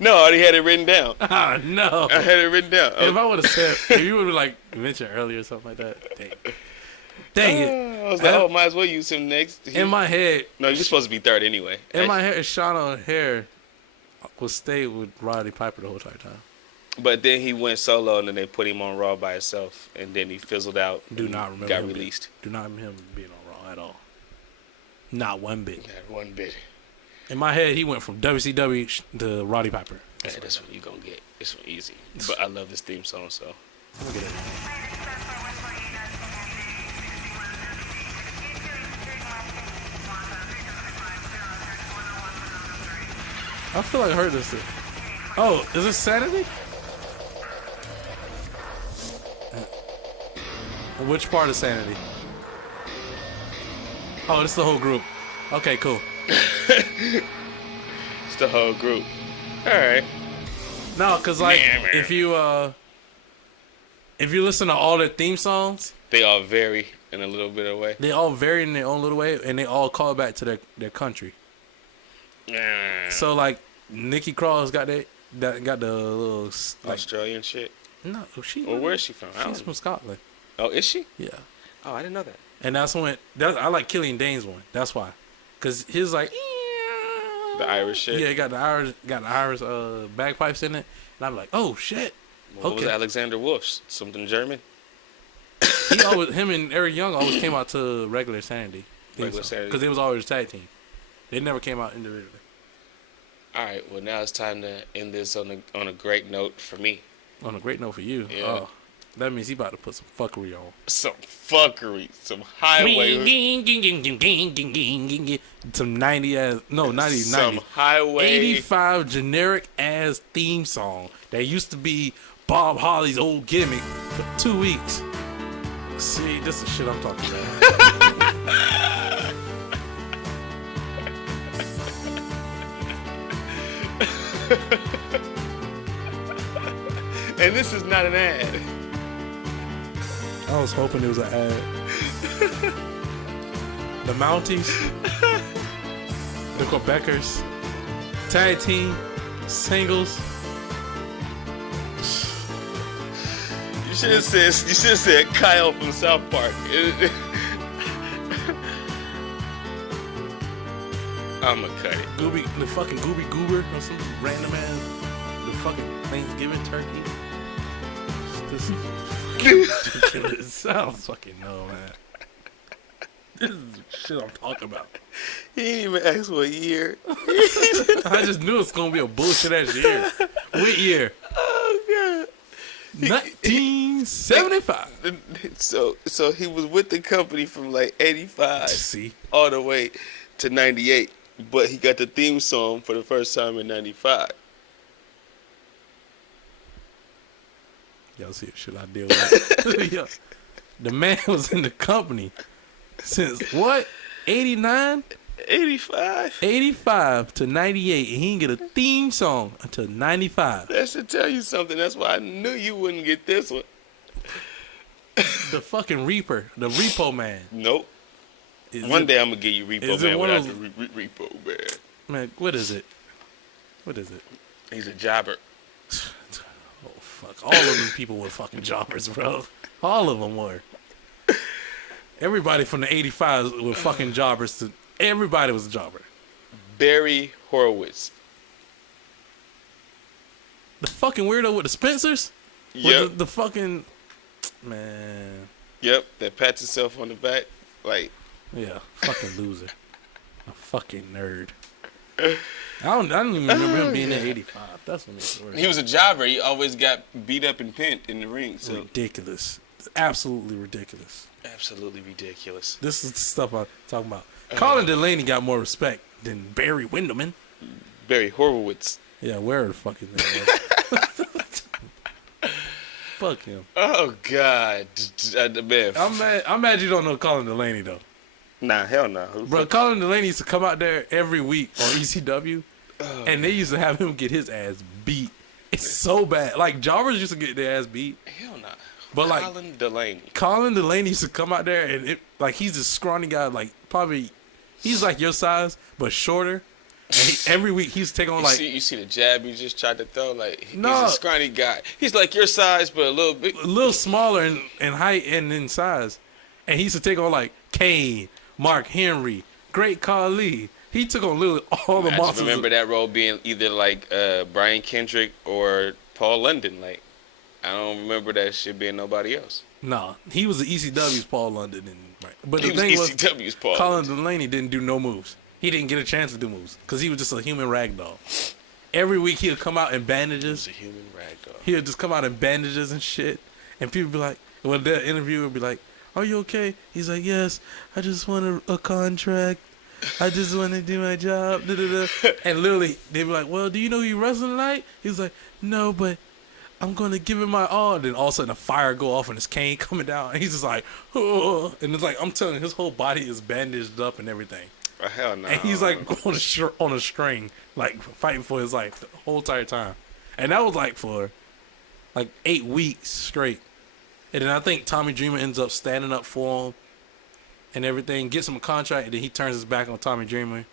No, I already had it written down. Ah, no. I had it written down. If I would have said, if you would have like mentioned earlier or something like that, dang it. I was like, might as well use him next. In my head. No, you're supposed to be third anyway. In my head, Sean O'Hare will stay with Roddy Piper the whole entire time. But then he went solo, and then they put him on Raw by himself, and then he fizzled out. Do not remember. Got released. Do not remember him being on Raw at all. Not one bit. Not one bit. In my head, he went from WCW to Roddy Piper. That's what you're gonna get. It's easy. But I love this theme song, so. Look at it. I feel like I heard this. Oh, is this Sanity? Which part of Sanity? Oh, it's the whole group. Okay, cool. It's the whole group. All right. No, cause like if you listen to all their theme songs, they all vary in a little bit of way. They all vary in their own little way, and they all call back to their country. Yeah. So like Nikki Cross got the little like, Australian shit. No, she. Well, where is she from? She's from Scotland. Oh, is she? Yeah. Oh, I didn't know that. And that's when I like Killian Dane's one. That's why, cause his like the Irish shit. Yeah, got the Irish bagpipes in it, and I'm like, oh shit. What was Alexander Wolf's? Something German? Him and Eric Young always came out to regular Sanity. Because they was always a tag team. They never came out individually. All right, well now it's time to end this on a great note for me. On a great note for you. Yeah. Oh, that means he about to put some fuckery on. Some fuckery. Some highway. Some 90 ass. No, 90. Some highway. 85 generic ass theme song that used to be Bob Holly's old gimmick for 2 weeks. See, this is shit I'm talking about. And this is not an ad. I was hoping it was an ad. The Mounties, the Quebecers, tag team, singles. You should have said Kyle from South Park. I'ma cut it. The fucking Gooby Goober or some random ass. The fucking Thanksgiving turkey. This is ridiculous. I don't fucking know, man. This is shit I'm talking about. He didn't even ask what year. I just knew it's gonna be a bullshit ass year. What year? 1975. So he was with the company from like 85 See? all the way to 98, but he got the theme song for the first time in 95. Y'all see what shit I deal with. Yo, the man was in the company since what? 89? 85? 85 to 98, and he didn't get a theme song until 95. That should tell you something. That's why I knew you wouldn't get this one. The fucking Reaper, the Repo Man. Nope. One day I'm gonna give you Repo Man without the Repo Man. Man, what is it? What is it? He's a jobber. Oh, fuck. All of them people were fucking jobbers, bro. All of them were. Everybody from the 85s were fucking jobbers. Everybody was a jobber. Barry Horowitz. The fucking weirdo with the Spencers? Yep. With the fucking... Man. Yep, that pats himself on the back. Like... Yeah, fucking loser. A fucking nerd. I don't even remember him being in 85. That's what makes it worse. He was a jobber. He always got beat up and pinned in the ring. So. Ridiculous. Absolutely ridiculous. Absolutely ridiculous. This is the stuff I'm talking about. Colin Delaney got more respect than Barry Windham. Barry Horowitz. Yeah, where the fuck is that? Fuck him. Oh, God. Man. I'm mad you don't know Colin Delaney, though. Nah, hell no. Bro, Colin Delaney used to come out there every week on ECW, and they used to have him get his ass beat. It's so bad. Like, jobbers used to get their ass beat. Hell no. But like Colin Delaney used to come out there, and he's this scrawny guy, like probably he's like your size but shorter. And every week he's taking on like you see the jab he just tried to throw. Like he's a scrawny guy. He's like your size but a little smaller in height and in size. And he used to take on like Kane, Mark Henry, Great Khali. He took on literally all the monsters. I remember that role being either like Brian Kendrick or Paul London. Like. I don't remember that shit being nobody else. Nah, he was the ECW's Paul London, but the thing was ECW's Paul. Colin Delaney didn't do no moves. He didn't get a chance to do moves because he was just a human ragdoll. Every week he'd come out in bandages. He was a human ragdoll. He'd just come out in bandages and shit, and people be like, when the interviewer would be like, "Are you okay?" He's like, "Yes, I just want a contract. I just want to do my job." And literally, they'd be like, "Well, do you know who you wrestling tonight?" He's like, "No, but I'm going to give it my all." And then all of a sudden a fire go off and his cane coming down. And he's just like, oh. And it's like, I'm telling you, his whole body is bandaged up and everything. Oh, hell no. And he's like on a string, like fighting for his life the whole entire time. And that was like for like 8 weeks straight. And then I think Tommy Dreamer ends up standing up for him and everything, gets him a contract, and then he turns his back on Tommy Dreamer.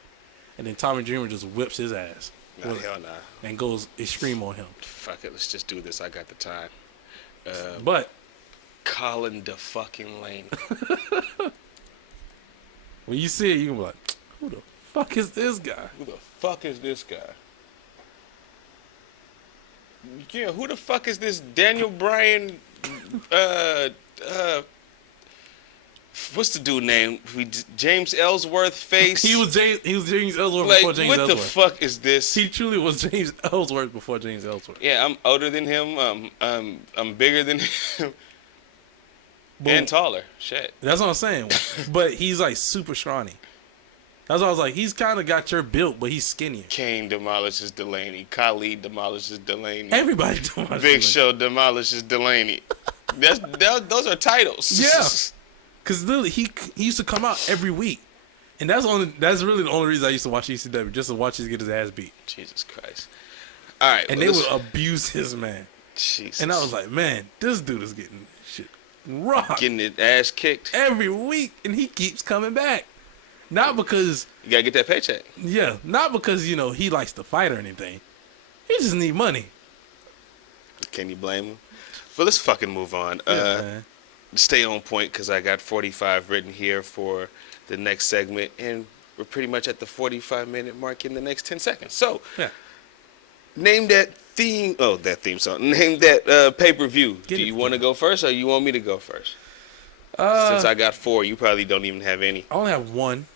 And then Tommy Dreamer just whips his ass. Nah, hell nah. And goes extreme on him. Fuck it, let's just do this. I got the time. But Colin the fucking Lane. When you see it, you can be like, who the fuck is this guy? Who the fuck is this guy? Yeah, who the fuck is this Daniel Bryan? What's the dude name? James Ellsworth face. He was James Ellsworth before James Ellsworth. What the fuck is this? He truly was James Ellsworth before James Ellsworth. Yeah, I'm older than him. I'm bigger than him. And taller. Shit. That's what I'm saying. But he's like super scrawny. That's why I was like, he's kind of got your build, but he's skinnier. Kane demolishes Delaney. Khali demolishes Delaney. Everybody demolishes Big Show demolishes Delaney. Those are titles. Yeah. Because literally, he used to come out every week. And that's really the only reason I used to watch ECW, just to watch him get his ass beat. Jesus Christ. All right. And they would abuse his man. Jesus. And I was like, man, this dude is getting shit rocked. Getting his ass kicked. Every week. And he keeps coming back. Not because... You got to get that paycheck. Yeah. Not because, he likes to fight or anything. He just need money. Can you blame him? But let's fucking move on. Man. Stay on point because I got 45 written here for the next segment, and we're pretty much at the 45-minute mark in the next 10 seconds. So, name that theme. Oh, that theme song. Name that pay-per-view. Do you want to go first, or you want me to go first? Since I got 4, you probably don't even have any. I only have one.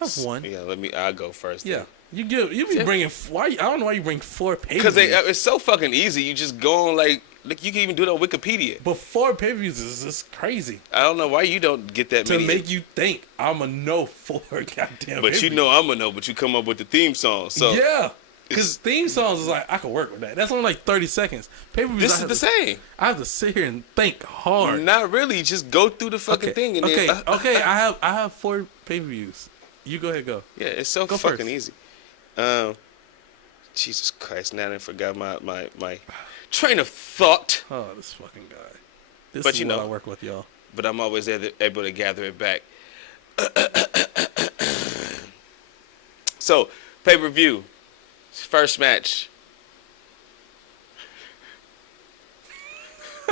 I have one. Yeah, I'll go first. Yeah. Then. You be bringing. Why? I don't know why you bring 4 pay-per-views. Because it's so fucking easy. You just go on like Like, you can even do it on Wikipedia. But 4 pay-per-views is just crazy. I don't know why you don't get that many. To make you think I'm going to know 4 goddamn But pay-per-views. you know I'm going to know, but you come up with the theme song. So yeah. Because theme songs is like, I can work with that. That's only like 30 seconds. Pay-per-views, this is the same. I have to sit here and think hard. Not really. Just go through the fucking thing. And okay, then, okay. I have 4 pay-per-views. You go ahead, go. Yeah, it's so fucking easy. Jesus Christ, now I forgot my train of thought. Oh, this fucking guy. This but is what I work with, y'all. But I'm always able to gather it back. So, pay-per-view. First match.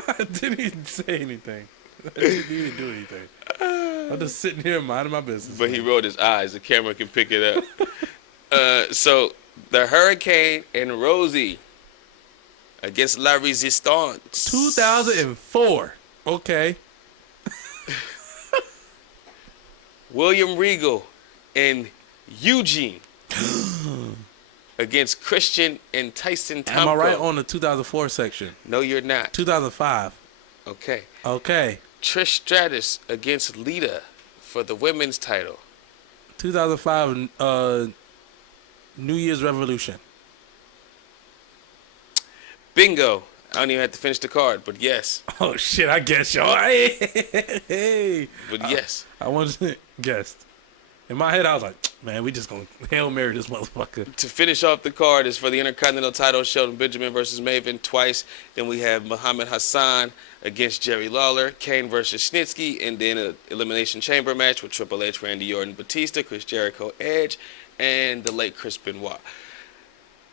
I didn't even say anything. I didn't even do anything. I'm just sitting here minding my business. But he rolled his eyes. The camera can pick it up. So, the Hurricane and Rosie against La Resistance. 2004. Okay. William Regal and Eugene against Christian and Tyson Tomko. Am I right on the 2004 section? No, you're not. 2005. Okay. Okay. Trish Stratus against Lita for the women's title. 2005 New Year's Revolution. Bingo. I don't even have to finish the card, but yes. Oh, shit, I guess, y'all. Hey. But yes. I wanted guessed. In my head, I was like, man, we just going to Hail Mary this motherfucker. To finish off the card is for the Intercontinental title, Shelton Benjamin versus Maven twice. Then we have Muhammad Hassan against Jerry Lawler, Kane versus Snitsky, and then an Elimination Chamber match with Triple H, Randy Orton, Batista, Chris Jericho, Edge, and the late Chris Benoit.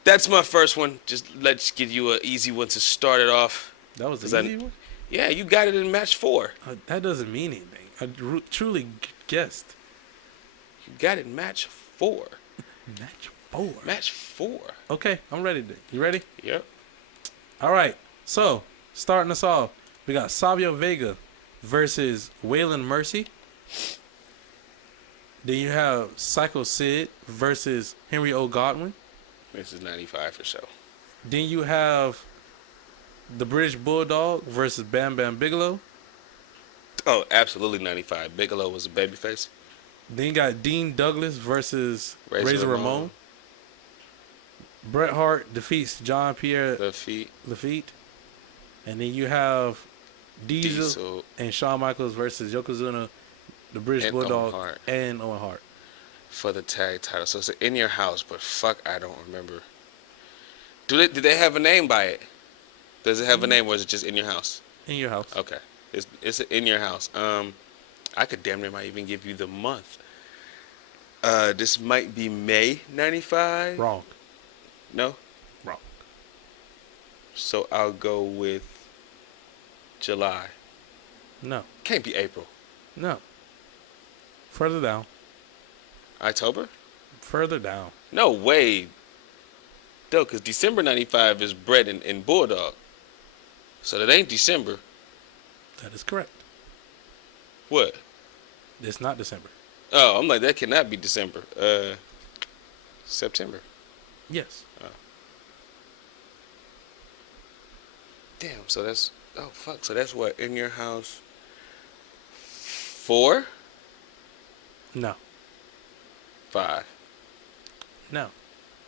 That's my first one. Just let's give you an easy one to start it off. That was the easy one? Yeah, you got it in match 4. That doesn't mean anything. I truly guessed. You got it in match 4. Match 4? Match 4. Okay, I'm ready. You ready? Yep. All right. So, starting us off, we got Savio Vega versus Waylon Mercy. Then you have Psycho Sid versus Henry O. Godwin. This is 95 for sure. Then you have the British Bulldog versus Bam Bam Bigelow. Oh, absolutely 95. Bigelow was a babyface. Then you got Dean Douglas versus Razor Ramon. Bret Hart defeats John Pierre Lafitte. And then you have Diesel and Shawn Michaels versus Yokozuna, the British Bulldog, and Owen Hart. For the tag title. So it's in your house, but fuck, I don't remember. Did they have a name by it? Does it have a name, or is it just in your house? In your house. Okay. It's in your house. I could damn near might even give you the month. This might be May 95. Wrong. No? Wrong. So I'll go with July. No. Can't be April. No. Further down. October? Further down. No way. No, because December 95 is Bret and Bulldog. So that ain't December. That is correct. What? It's not December. Oh, I'm like, that cannot be December. September. Yes. Oh. Damn, so that's... Oh, fuck. So that's what? In your house? 4? No. 5. No.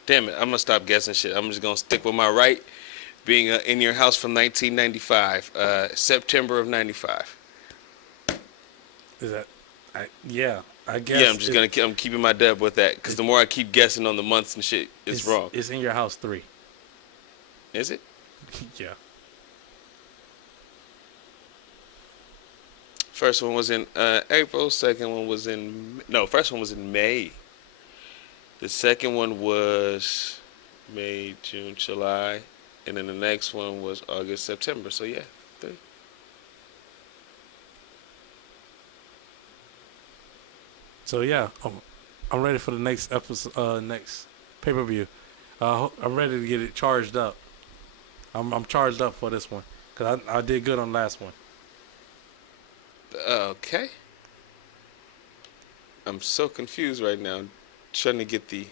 Damn it, I'm going to stop guessing shit. I'm just going to stick with my right, being in your house from 1995, September of 95. Is that... yeah, I guess... Yeah, I'm keeping my dub with that, because the more I keep guessing on the months and shit, it's wrong. It's in your house 3. Is it? Yeah. First one was in April, second one was in... No, first one was in May. The second one was May, June, July, and then the next one was August, September. So yeah, 3. So yeah, I'm ready for the next episode, next pay-per-view. I'm ready to get it charged up. I'm charged up for this one because I did good on the last one. Okay. I'm so confused right now. Trying to get the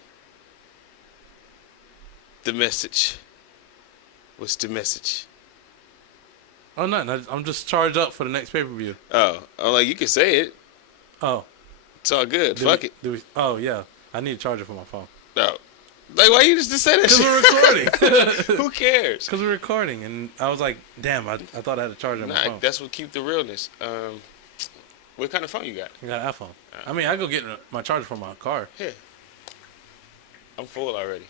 message. What's the message? Oh, nothing. I'm just charged up for the next pay-per-view. Oh, I'm like, you can say it. Oh. It's all good. Fuck it. Oh, yeah. I need a charger for my phone. No. Like, why you just say that shit? Because we're recording. Who cares? Because we're recording. And I was like, damn, I thought I had a charger on my phone. That's what keep the realness. What kind of phone you got? I got an iPhone. I mean, I go get my charger from my car. Yeah. I'm full already.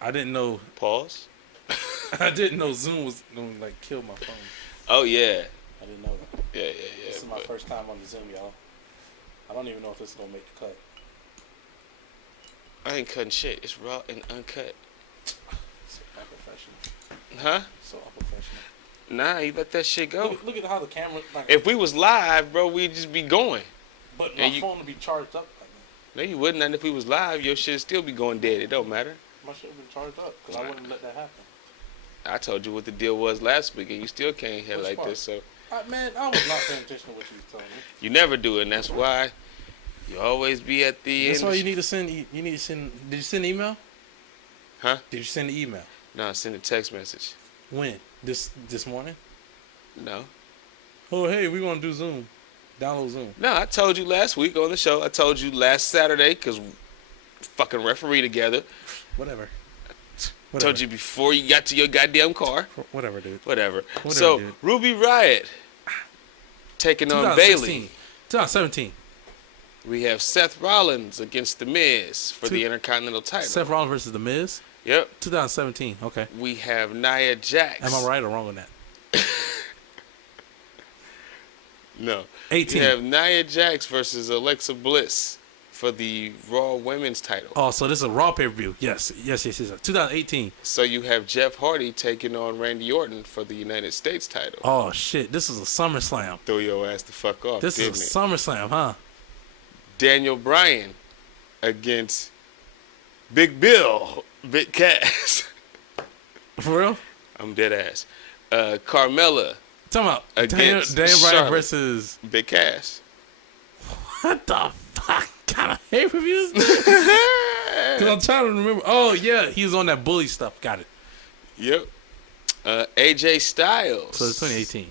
I didn't know. Pause. I didn't know Zoom was going to, like, kill my phone. Oh, yeah. I didn't know that. Yeah. This is my first time on the Zoom, y'all. I don't even know if this is going to make the cut. I ain't cutting shit. It's raw and uncut. So unprofessional. Huh? So unprofessional. Nah, you let that shit go. Look at how the camera... Like, if we was live, bro, we'd just be going. But my phone would be charged up like that. No, you wouldn't. And if we was live, your shit still be going dead. It don't matter. My shit would be charged up because I wouldn't let that happen. I told you what the deal was last week, and you still came here like this. So, man, I was not paying attention to what you were telling me. You never do it, and that's why you always be at the end. That's why you need to send. You need to send. Did you send an email? Huh? Did you send an email? No, I sent a text message. When? This morning? No. Oh, hey, we want to do Zoom. Download Zoom. No, I told you last week on the show. I told you last Saturday because fucking referee together. Whatever. I told you before you got to your goddamn car. Whatever, dude. Whatever so, dude. Ruby Riott taking on Bayley. 2017. We have Seth Rollins against The Miz for the Intercontinental title. Seth Rollins versus The Miz? Yep. 2017. Okay. We have Nia Jax. Am I right or wrong on that? No. 18. We have Nia Jax versus Alexa Bliss for the Raw Women's title. Oh, so this is a Raw pay-per-view. Yes. 2018. So you have Jeff Hardy taking on Randy Orton for the United States title. Oh, shit. This is a SummerSlam. Throw your ass the fuck off, This is a SummerSlam, huh? Daniel Bryan against Big Bill, Big Cass. For real? I'm dead ass. Carmella. Talking about against Daniel Bryan versus Big Cass. What the fuck kind of pay-per-view is this? Because I'm trying to remember. Oh, yeah. He was on that bully stuff. Got it. Yep. AJ Styles. So it's 2018.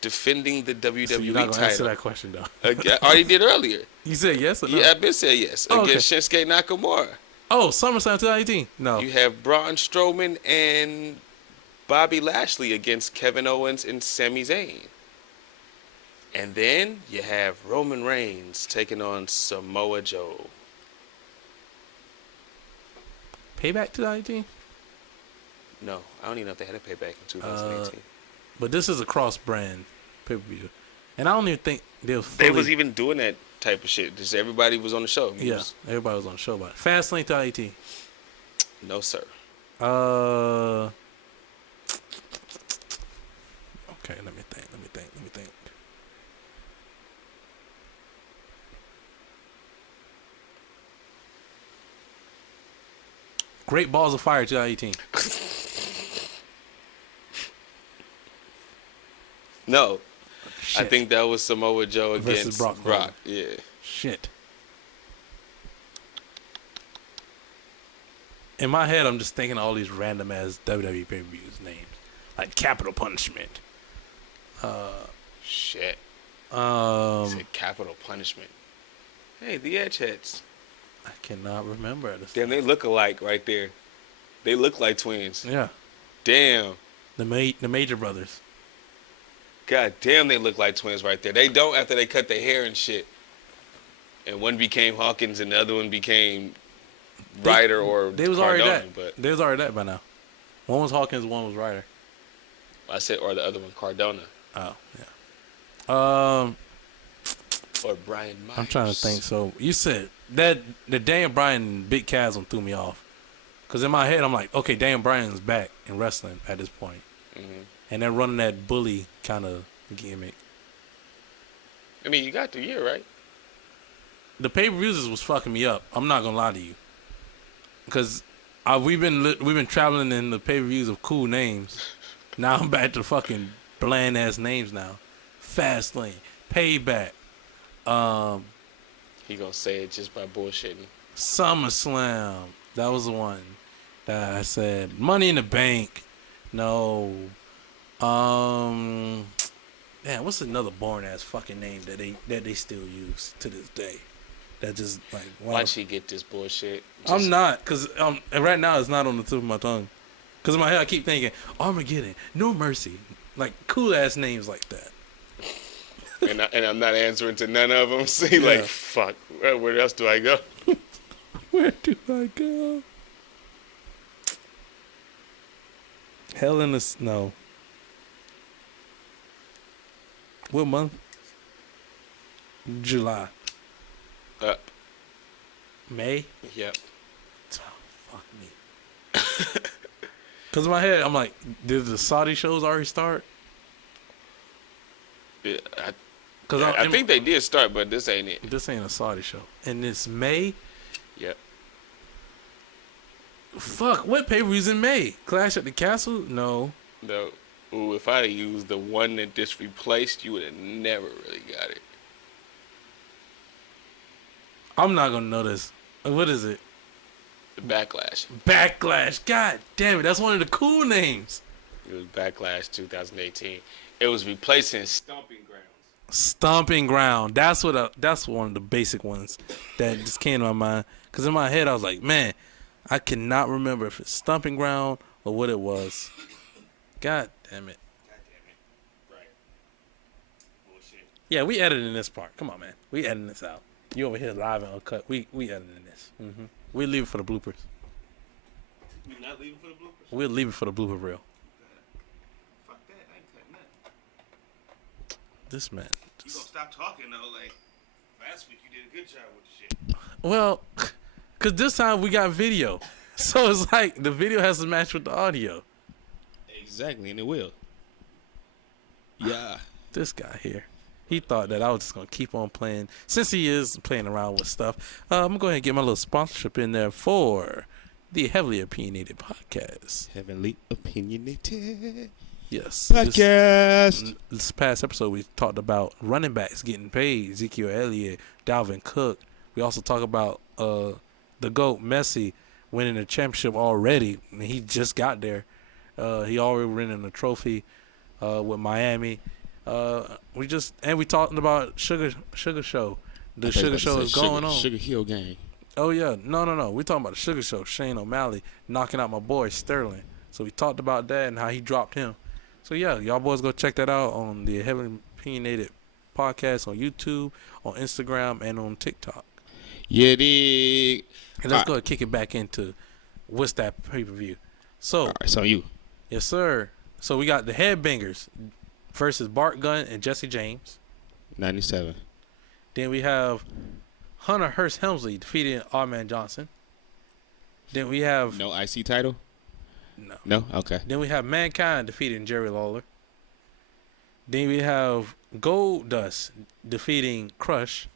Defending the WWE so you're not title. Gonna answer that question, though. I already did earlier. You said yes or no? Yeah, I've been saying yes. Against Shinsuke Nakamura. Oh, SummerSlam 2018. No. You have Braun Strowman and Bobby Lashley against Kevin Owens and Sami Zayn. And then you have Roman Reigns taking on Samoa Joe. Payback 2018? No, I don't even know if they had a payback in 2018. But this is a cross-brand pay-per-view. And I don't even think they was even doing that type of shit. Just everybody was on the show. Everybody was on the show. But Fastlane 2018. No, sir. Okay, let me think. Great Balls of Fire 2018. No. Shit. I think that was Samoa Joe against Brock. Yeah. Shit. In my head, I'm just thinking of all these random ass WWE pay-per-views names. Like Capital Punishment. Shit. Said Capital Punishment. Hey, the Edgeheads. I cannot remember it. Damn, they look alike right there. They look like twins. Yeah. Damn. The Major Brothers. God damn, they look like twins right there. They don't after they cut their hair and shit. And one became Hawkins and the other one became Ryder or they was Cardona, already that. But they was already that by now. One was Hawkins, one was Ryder. I said, or the other one, Cardona. Oh, yeah. Or Brian Myers. I'm trying to think. So you said that the Daniel Bryan Big Chasm threw me off. Because in my head, I'm like, okay, Daniel Bryan's back in wrestling at this point. Mm-hmm. And they're running that bully kind of gimmick. I mean, you got the year, right? The pay-per-views was fucking me up. I'm not going to lie to you. Because we've been traveling in the pay-per-views of cool names. Now I'm back to fucking bland-ass names now. Fastlane. Payback. He gonna say it just by bullshitting. SummerSlam. That was the one that I said. Money in the Bank. No. Man, what's another boring ass fucking name that they still use to this day? That just like Why'd she get this bullshit? I'm not, cause right now it's not on the tip of my tongue. Cause in my head I keep thinking Armageddon, No Mercy, like cool ass names like that. and I'm not answering to none of them. See, Yeah. like fuck, where else do I go? Where do I go? Hell in the Snow. What month? July. Up. May? Yep. Oh, fuck me. Because in my head, I'm like, did the Saudi shows already start? Yeah, I think they did start, but this ain't it. This ain't a Saudi show. And it's May? Yep. Fuck, what pay-per-views in May? Clash at the Castle? No. No. Ooh, if I'd have used the one that this replaced, you would have never really got it. I'm not going to know this. What is it? The Backlash. Backlash. God damn it. That's one of the cool names. It was Backlash 2018. It was replacing Stomping Grounds. Stomping Ground. That's one of the basic ones that just came to my mind. Because in my head, I was like, man, I cannot remember if it's Stomping Ground or what it was. God damn it. Right. Bullshit. Yeah, we editing this part. Come on, man. We editing this out. You over here live and uncut. We editing this. Mm-hmm. We leave it for the bloopers. You not leaving for the bloopers? We'll leave it for the blooper reel. Fuck that. I ain't cutting nothing. This man. You gonna stop talking though? Like last week, you did a good job with the shit. Well, because this time we got video. So it's like the video has to match with the audio. Exactly, and it will. Yeah. This guy here. He thought that I was just going to keep on playing. Since he is playing around with stuff, I'm going to go ahead and get my little sponsorship in there for the Heavily Opinionated Podcast. Heavenly Opinionated. Yes. Podcast. This past episode, we talked about running backs getting paid. Ezekiel Elliott, Dalvin Cook. We also talked about the GOAT, Messi, winning the championship already. And he just got there. He already winning the trophy with Miami. We talking about Sugar Show. The Sugar Show is going on. Sugar Hill Gang. Oh yeah, no. We talking about the Sugar Show. Shane O'Malley knocking out my boy Sterling. So we talked about that and how he dropped him. So yeah, y'all boys go check that out on the Heavily Opinionated Podcast on YouTube, on Instagram, and on TikTok. Yeah, dig. And let's go and kick it back into what's that pay-per-view. So, all right, so you. Yes, sir. So we got the Headbangers versus Bart Gunn and Jesse James. 97. Then we have Hunter Hearst Helmsley defeating Ahman Johnson. Then we have No IC title? no. No? Okay. Then we have Mankind defeating Jerry Lawler. Then we have Goldust defeating Crush.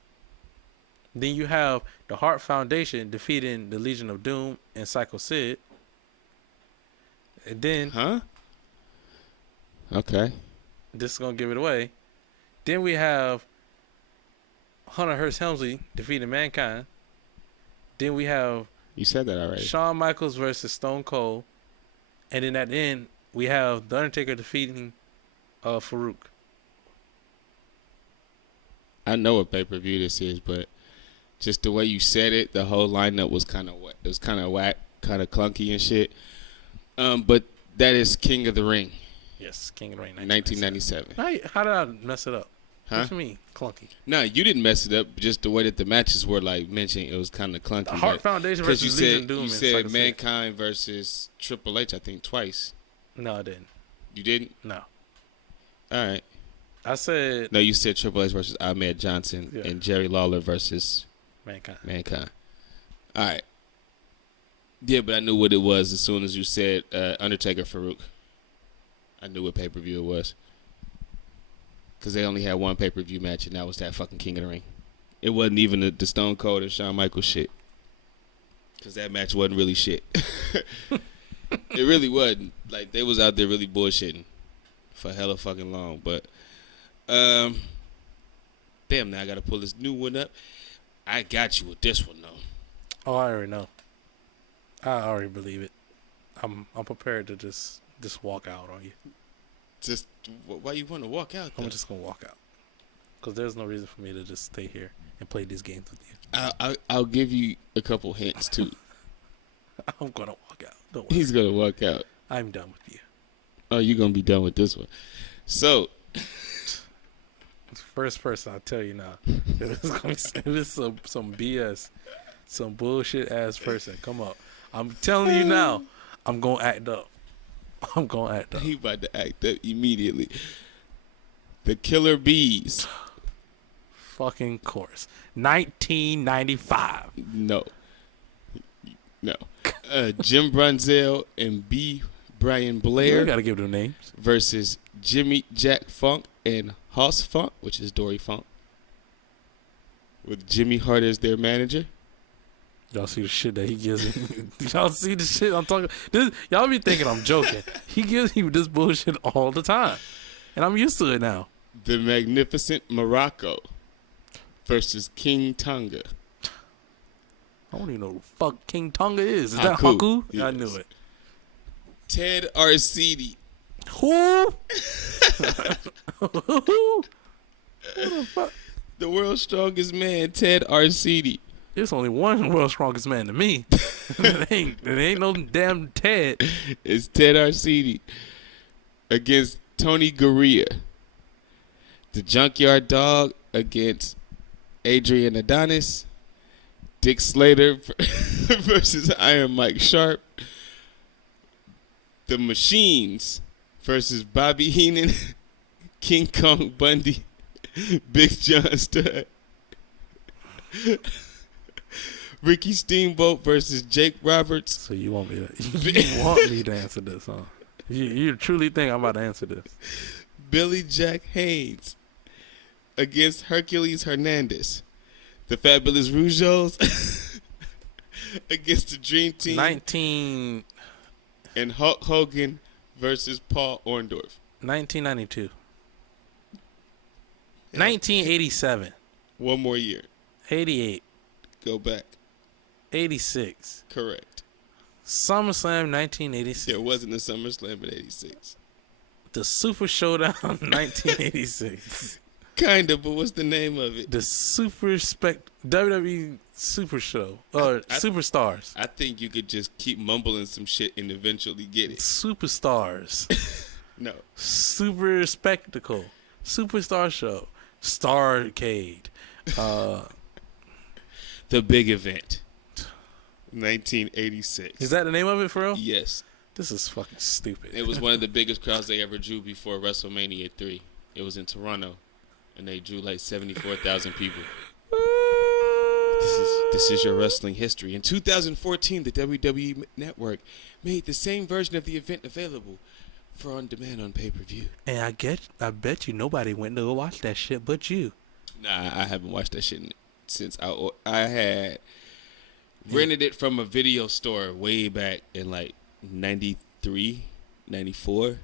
Then you have the Hart Foundation defeating the Legion of Doom and Psycho Sid. And then Okay. this is gonna give it away. Then we have Hunter Hearst Helmsley defeating Mankind. Then we have You said that already. Shawn Michaels versus Stone Cold. And then at the end, we have The Undertaker defeating Farouk. I know what pay-per-view this is, but just the way you said it, the whole lineup was kind of it was kind of whack, kind of clunky and shit. But that is King of the Ring. Yes, King of the Ring, 1997. How did I mess it up? Huh? What you mean, clunky? No, you didn't mess it up. Just the way that the matches were like mentioned, it was kind of clunky. The Hart Foundation versus Legion of Doom. You said Mankind versus Triple H, I think, twice. No, I didn't. You didn't? No. All right. I said No, you said Triple H versus Ahmed Johnson and Jerry Lawler versus Mankind. All right. Yeah, but I knew what it was as soon as you said Undertaker Farouk. I knew what pay-per-view it was. Because they only had one pay-per-view match, and that was that fucking King of the Ring. It wasn't even the Stone Cold or Shawn Michaels shit. Because that match wasn't really shit. It really wasn't. Like, they was out there really bullshitting for hella fucking long. But, damn, now I got to pull this new one up. I got you with this one, though. Oh, I already know. I already believe it. I'm prepared to just just walk out on you. Just why you want to walk out? Though? I'm just gonna walk out because there's no reason for me to just stay here and play these games with you. I'll give you a couple hints too. I'm gonna walk out. Don't worry. He's gonna walk out. I'm done with you. Oh, you're gonna be done with this one. So, first person, I'll tell you now. If it's some BS, some bullshit ass person, come up. I'm telling you now, I'm gonna act up. He about to act up immediately. The Killer Bees. Fucking course. 1995. No. Jim Brunzell and B. Brian Blair. You gotta give them names. Versus Jimmy Jack Funk and Hoss Funk, which is Dory Funk. With Jimmy Hart as their manager. Y'all see the shit that he gives me? Y'all see the shit I'm talking? Y'all be thinking I'm joking. He gives me this bullshit all the time. And I'm used to it now. The Magnificent Morocco versus King Tonga. I don't even know who the fuck King Tonga is. Is that Haku? Yes. I knew it. Ted Arcidi. Who? Who the fuck? The world's strongest man, Ted Arcidi. There's only one world's strongest man to me. It ain't no damn Ted. It's Ted Arcidi against Tony Gurria. The Junkyard Dog against Adrian Adonis. Dick Slater versus Iron Mike Sharp. The Machines versus Bobby Heenan, King Kong Bundy, Big John Studd. Ricky Steamboat versus Jake Roberts. So you want me to answer this, huh? You truly think I'm about to answer this? Billy Jack Haynes against Hercules Hernandez. The Fabulous Rougeos against the Dream Team. And Hulk Hogan versus Paul Orndorff. 1992. 1987. One more year. 88. Go back. 86. Correct. SummerSlam 1986. There wasn't a SummerSlam in 86. The Super Showdown 1986. Kinda, but what's the name of it? The WWE Super Show. Or Superstars. I think you could just keep mumbling some shit and eventually get it. Superstars. No. Super Spectacle. Superstar Show. Starcade. The Big Event. 1986. Is that the name of it for real? Yes. This is fucking stupid. It was one of the biggest crowds they ever drew before WrestleMania 3. It was in Toronto. And they drew like 74,000 people. This is your wrestling history. In 2014, the WWE Network made the same version of the event available for on demand on pay-per-view. And I bet you nobody went to go watch that shit but you. Nah, I haven't watched that shit since I had rented it from a video store way back in like 93, 94.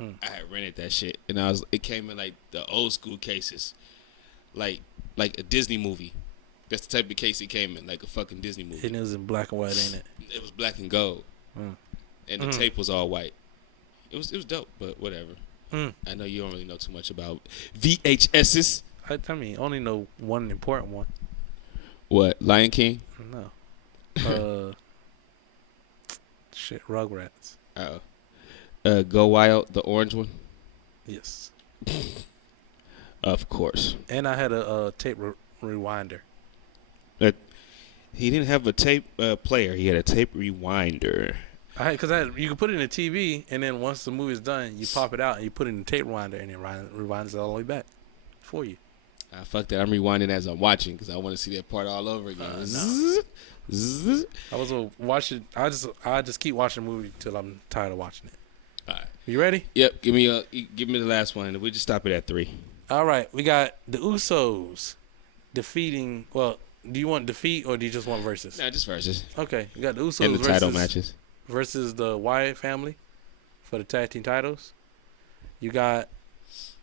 I had rented that shit, and it came in like the old school cases, like a Disney movie. That's the type of case it came in, like a fucking Disney movie. And it was in black and white, ain't it? It was black and gold, and the tape was all white. It was dope, but whatever. I know you don't really know too much about VHSs. I mean, only know one important one. What, Lion King? No. Shit, Rugrats. Oh. Go Wild, the orange one? Yes. Of course. And I had a tape rewinder. He didn't have a tape player. He had a tape rewinder. Because you can put it in the TV, and then once the movie's done, you pop it out, and you put it in the tape rewinder, and it rewinds it all the way back for you. Fuck that. I'm rewinding as I'm watching because I want to see that part all over again. No. I was watching. I just keep watching the movie till I'm tired of watching it. All right. You ready? Yep. Give me the last one, and we just stop it at 3. All right. We got the Usos defeating. Well, do you want defeat or do you just want versus? Nah, just versus. Okay. You got the Usos in the title matches versus the Wyatt family for the tag team titles. You got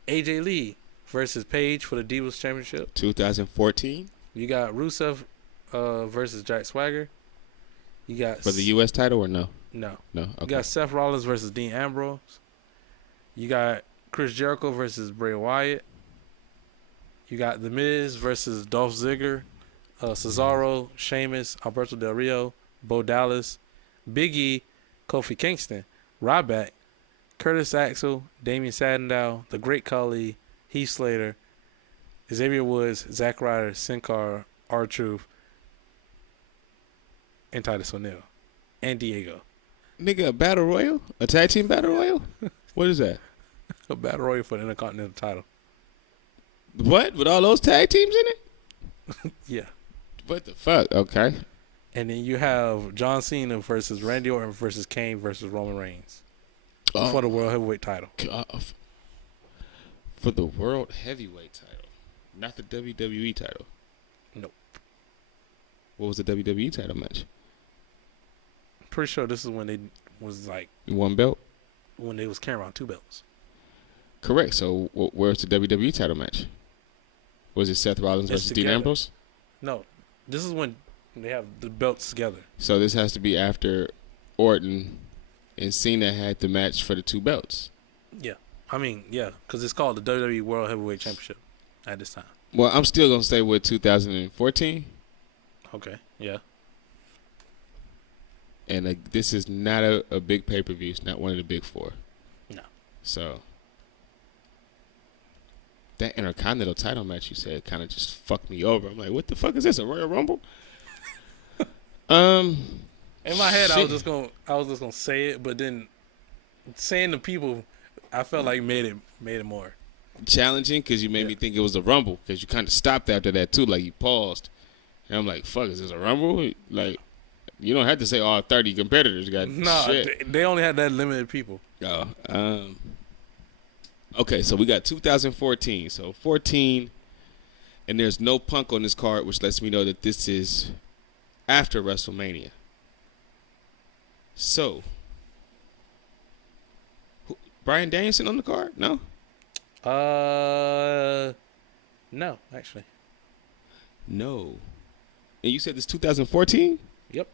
AJ Lee versus Paige for the Divas Championship. 2014. You got Rusev versus Jack Swagger. You got For the U.S. title or no? No. No. Okay. You got Seth Rollins versus Dean Ambrose. You got Chris Jericho versus Bray Wyatt. You got The Miz versus Dolph Ziggler, Cesaro, Sheamus, Alberto Del Rio, Bo Dallas, Big E, Kofi Kingston, Ryback, Curtis Axel, Damian Sandow, The Great Khali, Heath Slater, Xavier Woods, Zack Ryder, Sin Cara, R-Truth, and Titus O'Neil, and Diego. Nigga, a battle royal? A tag team battle royal? What is that? A battle royal for the Intercontinental title. What? With all those tag teams in it? Yeah. What the fuck? Okay. And then you have John Cena versus Randy Orton versus Kane versus Roman Reigns for the World Heavyweight title. For the World Heavyweight title, not the WWE title. Nope. What was the WWE title match? Pretty sure this is when they was like One belt? when they was carrying around 2 belts. Correct. So where's the WWE title match? Was it Seth Rollins versus Dean Ambrose? No. This is when they have the belts together. So this has to be after Orton and Cena had the match for the 2 belts. Yeah. I mean, yeah, because it's called the WWE World Heavyweight Championship at this time. Well, I'm still going to stay with 2014. Okay, yeah. And this is not a big pay-per-view. It's not one of the big 4. No. So that Intercontinental title match you said kind of just fucked me over. I'm like, what the fuck is this? A Royal Rumble? In my head, shit. I was just gonna say it, but then saying the people, I felt like made it more challenging because you made me think it was a Rumble because you kind of stopped after that too, like you paused, and I'm like, fuck, is this a Rumble? Like, you don't have to say all 30 competitors got shit. They only had that limited people. Oh, okay, so we got 2014, so 14, and there's no Punk on this card, which lets me know that this is after WrestleMania. So, Bryan Danielson on the card? No? No, actually. No. And you said this 2014? Yep.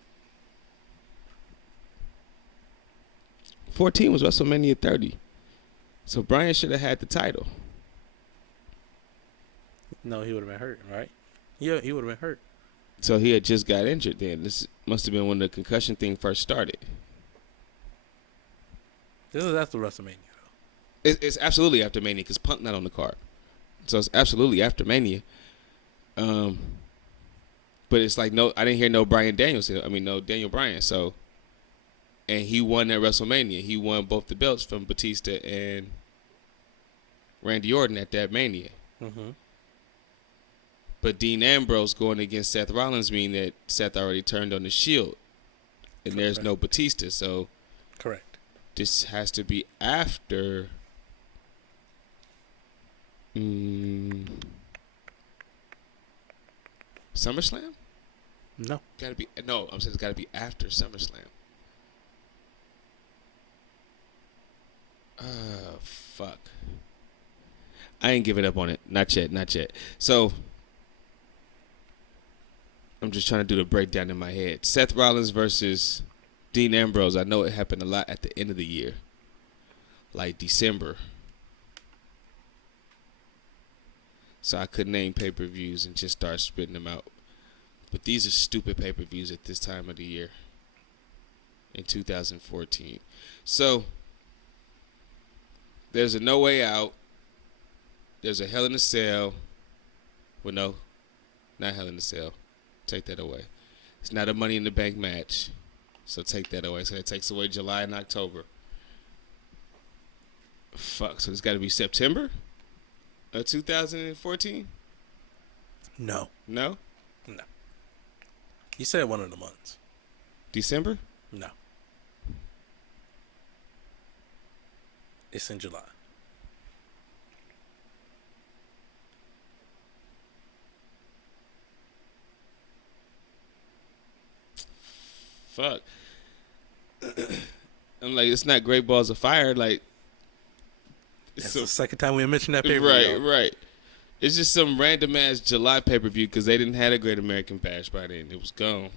14 was WrestleMania 30. So Bryan should have had the title. No, he would have been hurt, right? Yeah, he would have been hurt. So he had just got injured then. This must have been when the concussion thing first started. This is after WrestleMania, though. It's absolutely after Mania because Punk not on the card. So it's absolutely after Mania. But it's like, no, I didn't hear no Bryan Danielson. I mean, no Daniel Bryan. So, and he won at WrestleMania. He won both the belts from Batista and Randy Orton at that Mania. Mm-hmm. But Dean Ambrose going against Seth Rollins mean that Seth already turned on the Shield. And there's no Batista. So correct. This has to be after SummerSlam? No. I'm saying it's gotta be after SummerSlam. Fuck. I ain't giving up on it. Not yet. So I'm just trying to do the breakdown in my head. Seth Rollins versus Dean Ambrose. I know it happened a lot at the end of the year. Like December. So I could name pay-per-views and just start spitting them out. But these are stupid pay-per-views at this time of the year. In 2014. So there's a No Way Out. There's a Hell in a Cell. Well, no. Not Hell in a Cell. Take that away. It's not a Money in the Bank match. So take that away. So that takes away July and October. Fuck. So it's got to be September of 2014? No. No? No. You said one of the months. December? No. It's in July. Fuck. I'm like, it's not Great Balls of Fire. Like, That's the second time we mentioned that pay-per-view. Right. It's just some random ass July pay-per-view because they didn't have a Great American Bash by then. It was gone.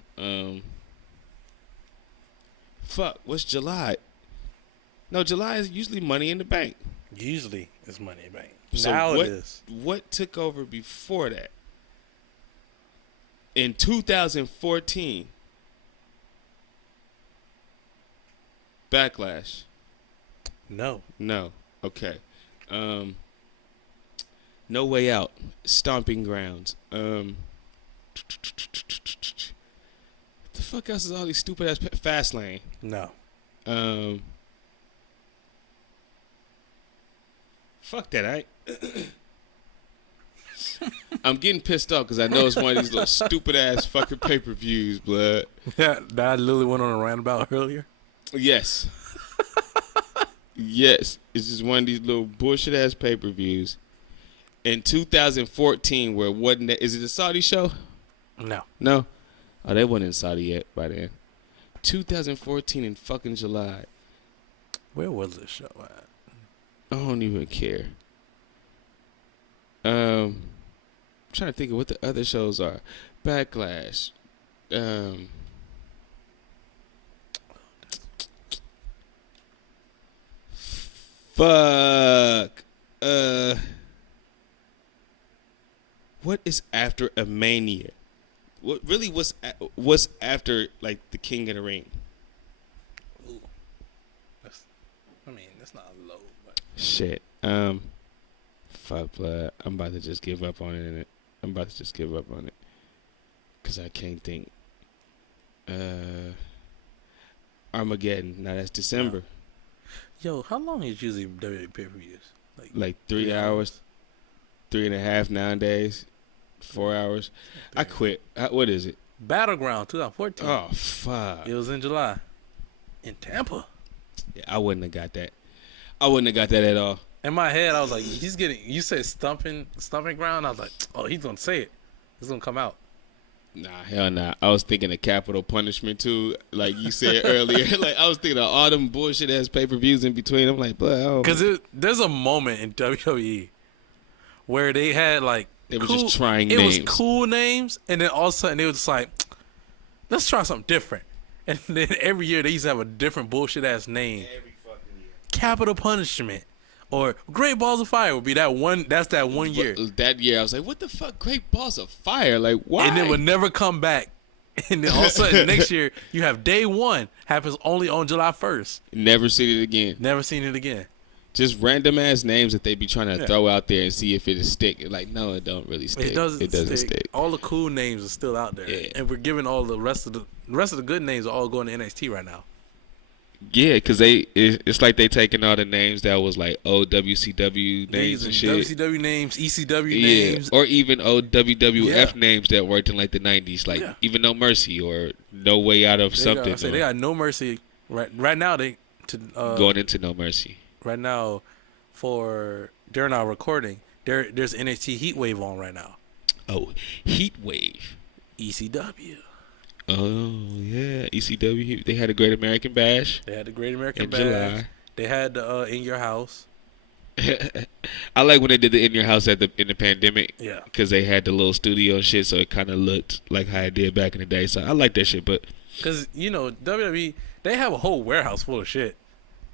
Fuck, what's July? No, July is usually Money in the Bank. Usually it's Money in the Bank. So now what, it is. What took over before that? In 2014, Backlash. No. Okay. No Way Out. Stomping Grounds. What the fuck else is all these stupid ass Fastlane? No. Fuck that. I'm getting pissed off because I know it's one of these little stupid ass fucking pay-per-views, blood. Yeah, that I literally went on a rant about earlier. Yes. Yes. It's just one of these little bullshit ass pay-per-views. In 2014, where it wasn't that, is it a Saudi show? No? Oh, they wasn't in Saudi yet by then. 2014 in fucking July. Where was this show at? I don't even care. I'm trying to think of what the other shows are. Backlash. Fuck. What is after a Mania? What really was after like the King of the Ring? Ooh. That's not low, but shit. Fuck, blood. I'm about to just give up on it. Cause I can't think. Armageddon. Now that's December. Yo, how long is usually WWE pay-per-views? Like 3 hours, 3.5 nowadays, 4 hours. I quit. What is it? Battleground 2014. Oh fuck! It was in July, in Tampa. Yeah, I wouldn't have got that. I wouldn't have got that at all. In my head, I was like, he's getting. You said stomping ground. I was like, oh, he's gonna say it. It's gonna come out. Nah, hell nah. I was thinking of Capital Punishment too, like you said earlier. Like I was thinking of all them bullshit ass pay-per-views in between. I'm like, but because there's a moment in WWE where they had like they were just trying names. It was cool names, and then all of a sudden they was just like, let's try something different. And then every year they used to have a different bullshit ass name. Every fucking year. Capital Punishment. Or Great Balls of Fire would be that one. That's that 1 year. That year, I was like, "What the fuck, Great Balls of Fire? Like, why?" And it would never come back. And then all of a sudden, next year, you have Day One happens only on July 1st. Never seen it again. Never seen it again. Just random ass names that they be trying to throw out there and see if it'll stick. Like, no, it don't really stick. It doesn't stick. All the cool names are still out there, and we're giving all the rest of the good names are all going to NXT right now. Yeah, because it's like they taking all the names that was like old WCW names and shit. WCW names, ECW names. Or even old WWF names that worked in like the 90s. Like even No Mercy or No Way Out of something. They got No Mercy. Right now, going into No Mercy. Right now, during our recording, there's NXT Heatwave on right now. Oh, Heatwave. ECW. Oh, yeah. ECW. They had a Great American Bash. They had the Great American Bash. July. They had the In Your House. I like when they did the In Your House in the pandemic. Yeah. Because they had the little studio and shit, so it kind of looked like how it did back in the day. So I like that shit, but... Because, WWE, they have a whole warehouse full of shit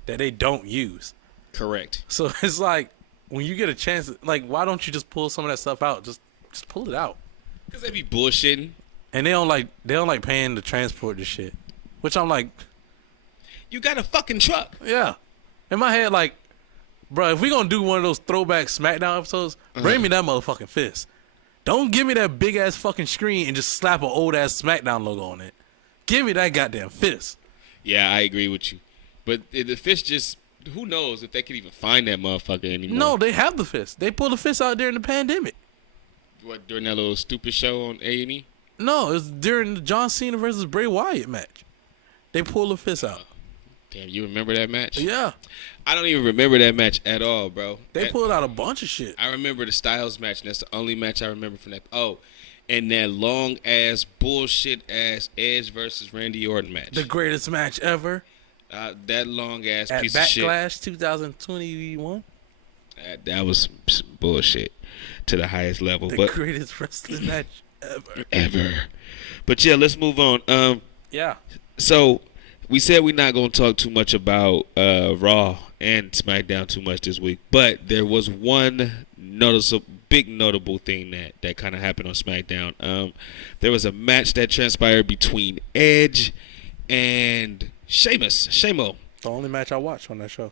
that they don't use. Correct. So it's like, when you get a chance, like, why don't you just pull some of that stuff out? Just pull it out. Because they be bullshitting. And they don't like paying to transport this shit. Which I'm like, you got a fucking truck. Yeah. In my head, like, bro, if we gonna do one of those throwback Smackdown episodes, bring me that motherfucking fist. Don't give me that big ass fucking screen and just slap an old ass Smackdown logo on it. Give me that goddamn fist. Yeah, I agree with you. But the fist just, who knows if they can even find that motherfucker anymore. No, they have the fist. They pulled the fist out during the pandemic. What, during that little stupid show on A&E? No, it was during the John Cena versus Bray Wyatt match. They pulled the fist out. Damn, you remember that match? Yeah. I don't even remember that match at all, bro. They pulled out a bunch of shit. I remember the Styles match, and that's the only match I remember from that. Oh, and that long-ass, bullshit-ass Edge versus Randy Orton match. The greatest match ever. That long-ass piece of shit. At Backlash 2021. That was bullshit to the highest level. The greatest wrestling match ever. But yeah, let's move on. Yeah. So we said we're not going to talk too much about Raw and SmackDown too much this week, but there was one big notable thing that kind of happened on SmackDown. There was a match that transpired between Edge and Shamo. The only match I watched on that show.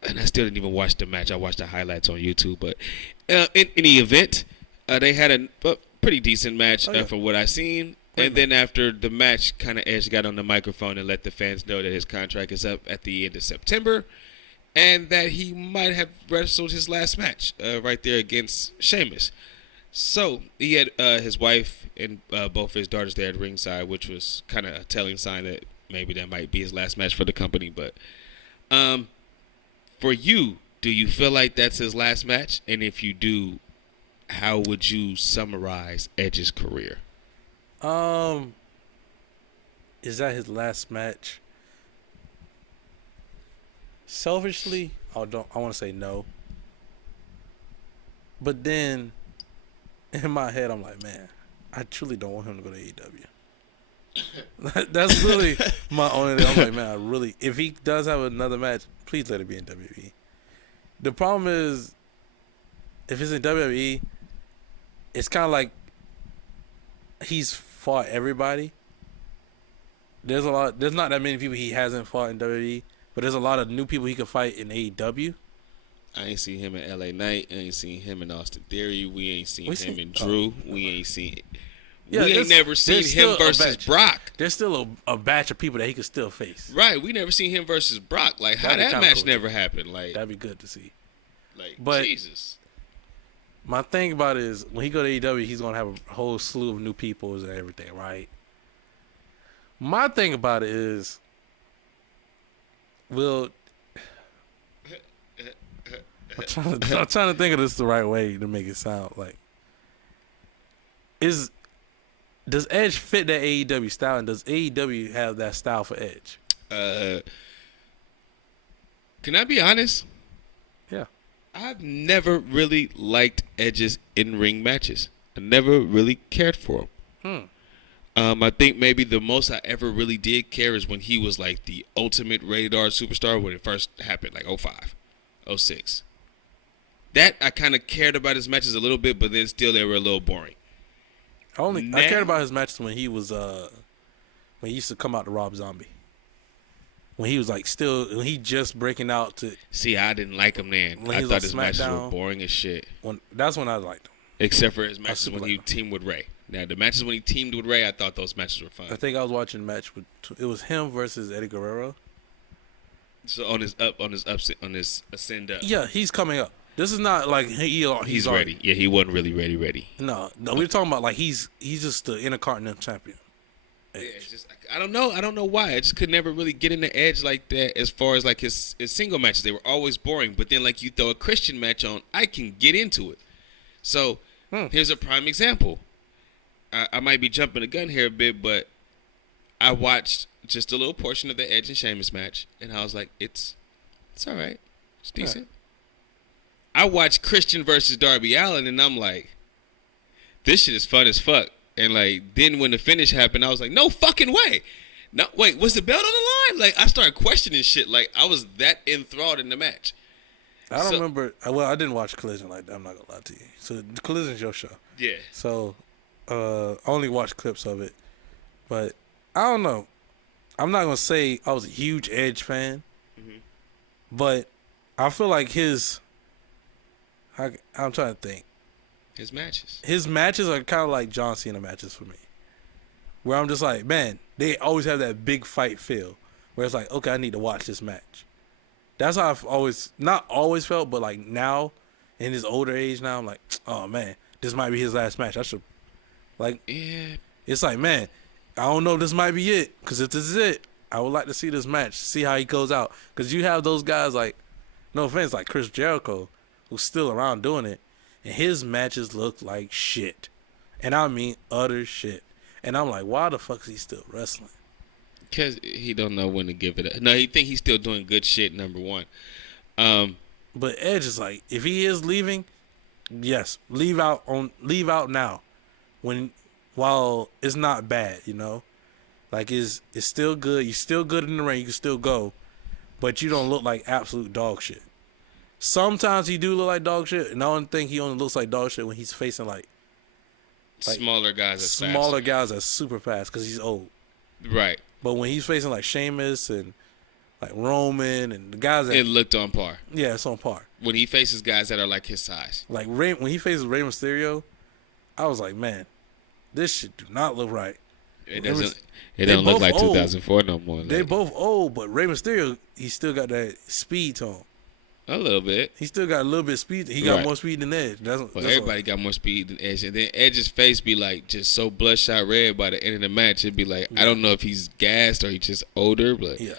And I still didn't even watch the match. I watched the highlights on YouTube. But in the event, they had a pretty decent match from what I seen. And then after the match, kind of Edge got on the microphone and let the fans know that his contract is up at the end of September and that he might have wrestled his last match right there against Sheamus. So he had his wife and both his daughters there at ringside, which was kind of a telling sign that maybe that might be his last match for the company. But for you, do you feel like that's his last match? And if you do, how would you summarize Edge's career? Is that his last match? Selfishly, I want to say no. But then, in my head, I'm like, man, I truly don't want him to go to AEW. That's really my only thing. I'm like, man, I really, if he does have another match, please let it be in WWE. The problem is, if it's in WWE, it's kind of like he's fought everybody. There's not that many people he hasn't fought in WWE, but there's a lot of new people he could fight in AEW. I ain't seen him in LA Knight. I ain't seen him in Austin Theory. We ain't seen him in Drew. We ain't seen it. Yeah, we ain't never seen him versus Brock. There's still a batch of people that he could still face. Right. We never seen him versus Brock. Like, how that match never happened. Like, that'd be good to see. Like, but Jesus. My thing about it is, when he go to AEW, he's going to have a whole slew of new people and everything, right? My thing about it is, I'm trying to think of this the right way to make it sound like. Does Edge fit that AEW style, and does AEW have that style for Edge? Can I be honest? Yeah. I've never really liked Edge's in-ring matches. I never really cared for him. I think maybe the most I ever really did care is when he was like the ultimate rated R superstar when it first happened, like 05, 06. That I kind of cared about his matches a little bit, but then still they were a little boring. I cared about his matches when he was when he used to come out to Rob Zombie. When he was like when he just breaking out to. See, I didn't like him then. I thought his matches were boring as shit. That's when I liked him. Except for his matches when he teamed with Ray. Now the matches when he teamed with Ray, I thought those matches were fun. I think I was watching a match it was him versus Eddie Guerrero. So on his ascend up. Yeah, he's coming up. This is not like he's ready. Yeah, he wasn't really ready. No, we're talking about like he's just the Intercontinental Champion. Yeah, it's just I don't know why. I just could never really get in the Edge like that as far as like his single matches. They were always boring. But then like you throw a Christian match on, I can get into it. So here's a prime example. I might be jumping the gun here a bit, but I watched just a little portion of the Edge and Sheamus match, and I was like, it's all right. It's decent. I watched Christian versus Darby Allin, and I'm like, this shit is fun as fuck. And like, then when the finish happened, I was like, no fucking way. No, wait, was the belt on the line? Like, I started questioning shit. Like, I was that enthralled in the match. I don't remember. Well, I didn't watch Collision like that. I'm not gonna lie to you. So Collision's your show. Yeah. So, I only watched clips of it, but I don't know. I'm not gonna say I was a huge Edge fan, but I feel like I'm trying to think. His matches are kind of like John Cena matches for me, where I'm just like, man, they always have that big fight feel, where it's like, okay, I need to watch this match. That's how I've not always felt, but like now, in his older age now, I'm like, oh man, this might be his last match. I should, like, yeah. It's like, man, I don't know if this might be it, because if this is it, I would like to see this match, see how he goes out, because you have those guys like, no offense, like Chris Jericho, who's still around doing it, and his matches look like shit, and I mean utter shit, and I'm like, why the fuck is he still wrestling? Because he don't know when to give it up. No, he think he's still doing good shit, number one. But Edge is like, if he is leaving, yes, leave out now, while it's not bad, you know. Like it's still good. You're still good in the ring. You can still go, but you don't look like absolute dog shit. Sometimes he do look like dog shit, and I don't think he only looks like dog shit when he's facing like smaller guys. Smaller guys that's super fast because he's old. Right. But when he's facing like Sheamus and like Roman and the guys that it looked on par. Yeah, it's on par. When he faces guys that are like his size. Like when he faces Rey Mysterio, I was like, man, this shit do not look right. It don't look like 2004 no more. They both old, but Rey Mysterio, he still got that speed to him. A little bit. He still got a little bit of speed. He got more speed than Edge. That's everybody got more speed than Edge. And then Edge's face be like just so bloodshot red by the end of the match. It'd be like, I don't know if he's gassed or he's just older, but yeah.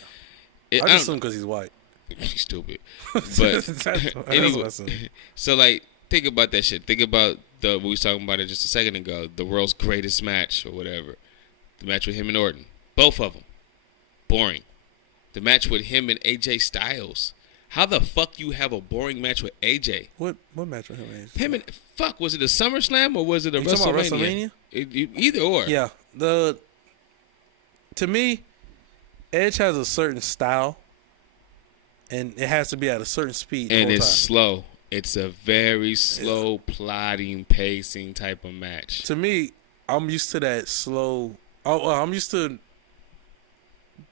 I just assume because he's white. He's stupid. But anyway, so like, think about that shit. Think about we was talking about it just a second ago. The world's greatest match or whatever. The match with him and Orton. Both of them. Boring. The match with him and AJ Styles. How the fuck you have a boring match with AJ? What match with him and AJ? Him and was it a SummerSlam or was it a WrestleMania? Either or. Yeah. To me, Edge has a certain style, and it has to be at a certain speed. And it's slow. It's a very slow, plodding, pacing type of match. To me, I'm used to that slow. I'm used to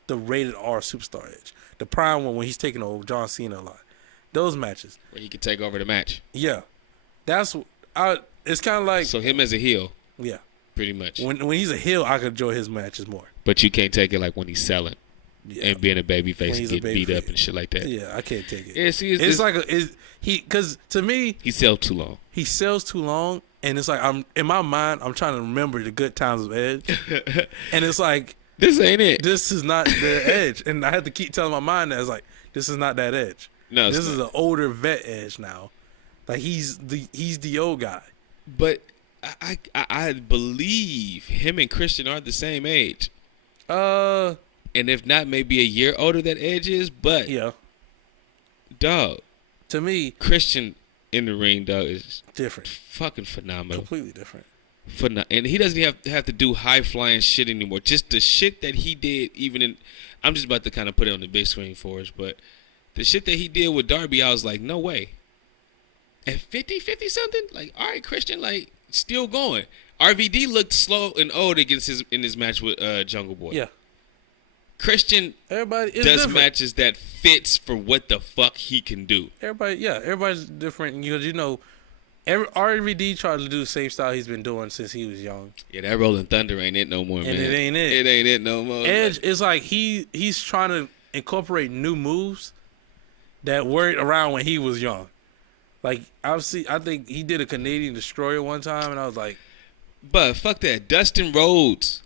the rated R Superstar Edge. The prime one when he's taking over John Cena a lot. Those matches. Where he could take over the match. Yeah. It's kind of like. So him as a heel. Yeah. Pretty much. When he's a heel, I can enjoy his matches more. But you can't take it like when he's selling. Yeah. And being a babyface and getting beat up and shit like that. Yeah, I can't take it. Yeah, see, because to me. He sells too long. He sells too long. And it's like, in my mind, I'm trying to remember the good times of Edge. And it's like. This ain't it. This is not the Edge. And I had to keep telling my mind that it's like, this is not that Edge. No, this is an older vet Edge now. Like he's the old guy. But I believe him and Christian are the same age. And if not, maybe a year older than Edge is, but yeah. Dog. To me, Christian in the ring, dog, is different. Fucking phenomenal. Completely different. And he doesn't have to do high flying shit anymore. Just the shit that he did, I'm just about to kind of put it on the big screen for us, but the shit that he did with Darby, I was like, no way. At 50 something, like, all right, Christian, like, still going. RVD looked slow and old in his match with Jungle Boy. Yeah. Christian does different. Matches that fits for what the fuck he can do. Everybody's different because RVD tried to do the same style he's been doing since he was young. Yeah, that Rolling Thunder ain't it no more, man. It ain't it. It ain't it no more. Edge is like he's trying to incorporate new moves that weren't around when he was young. Like I think he did a Canadian Destroyer one time, and I was like, but fuck that, Dustin Rhodes.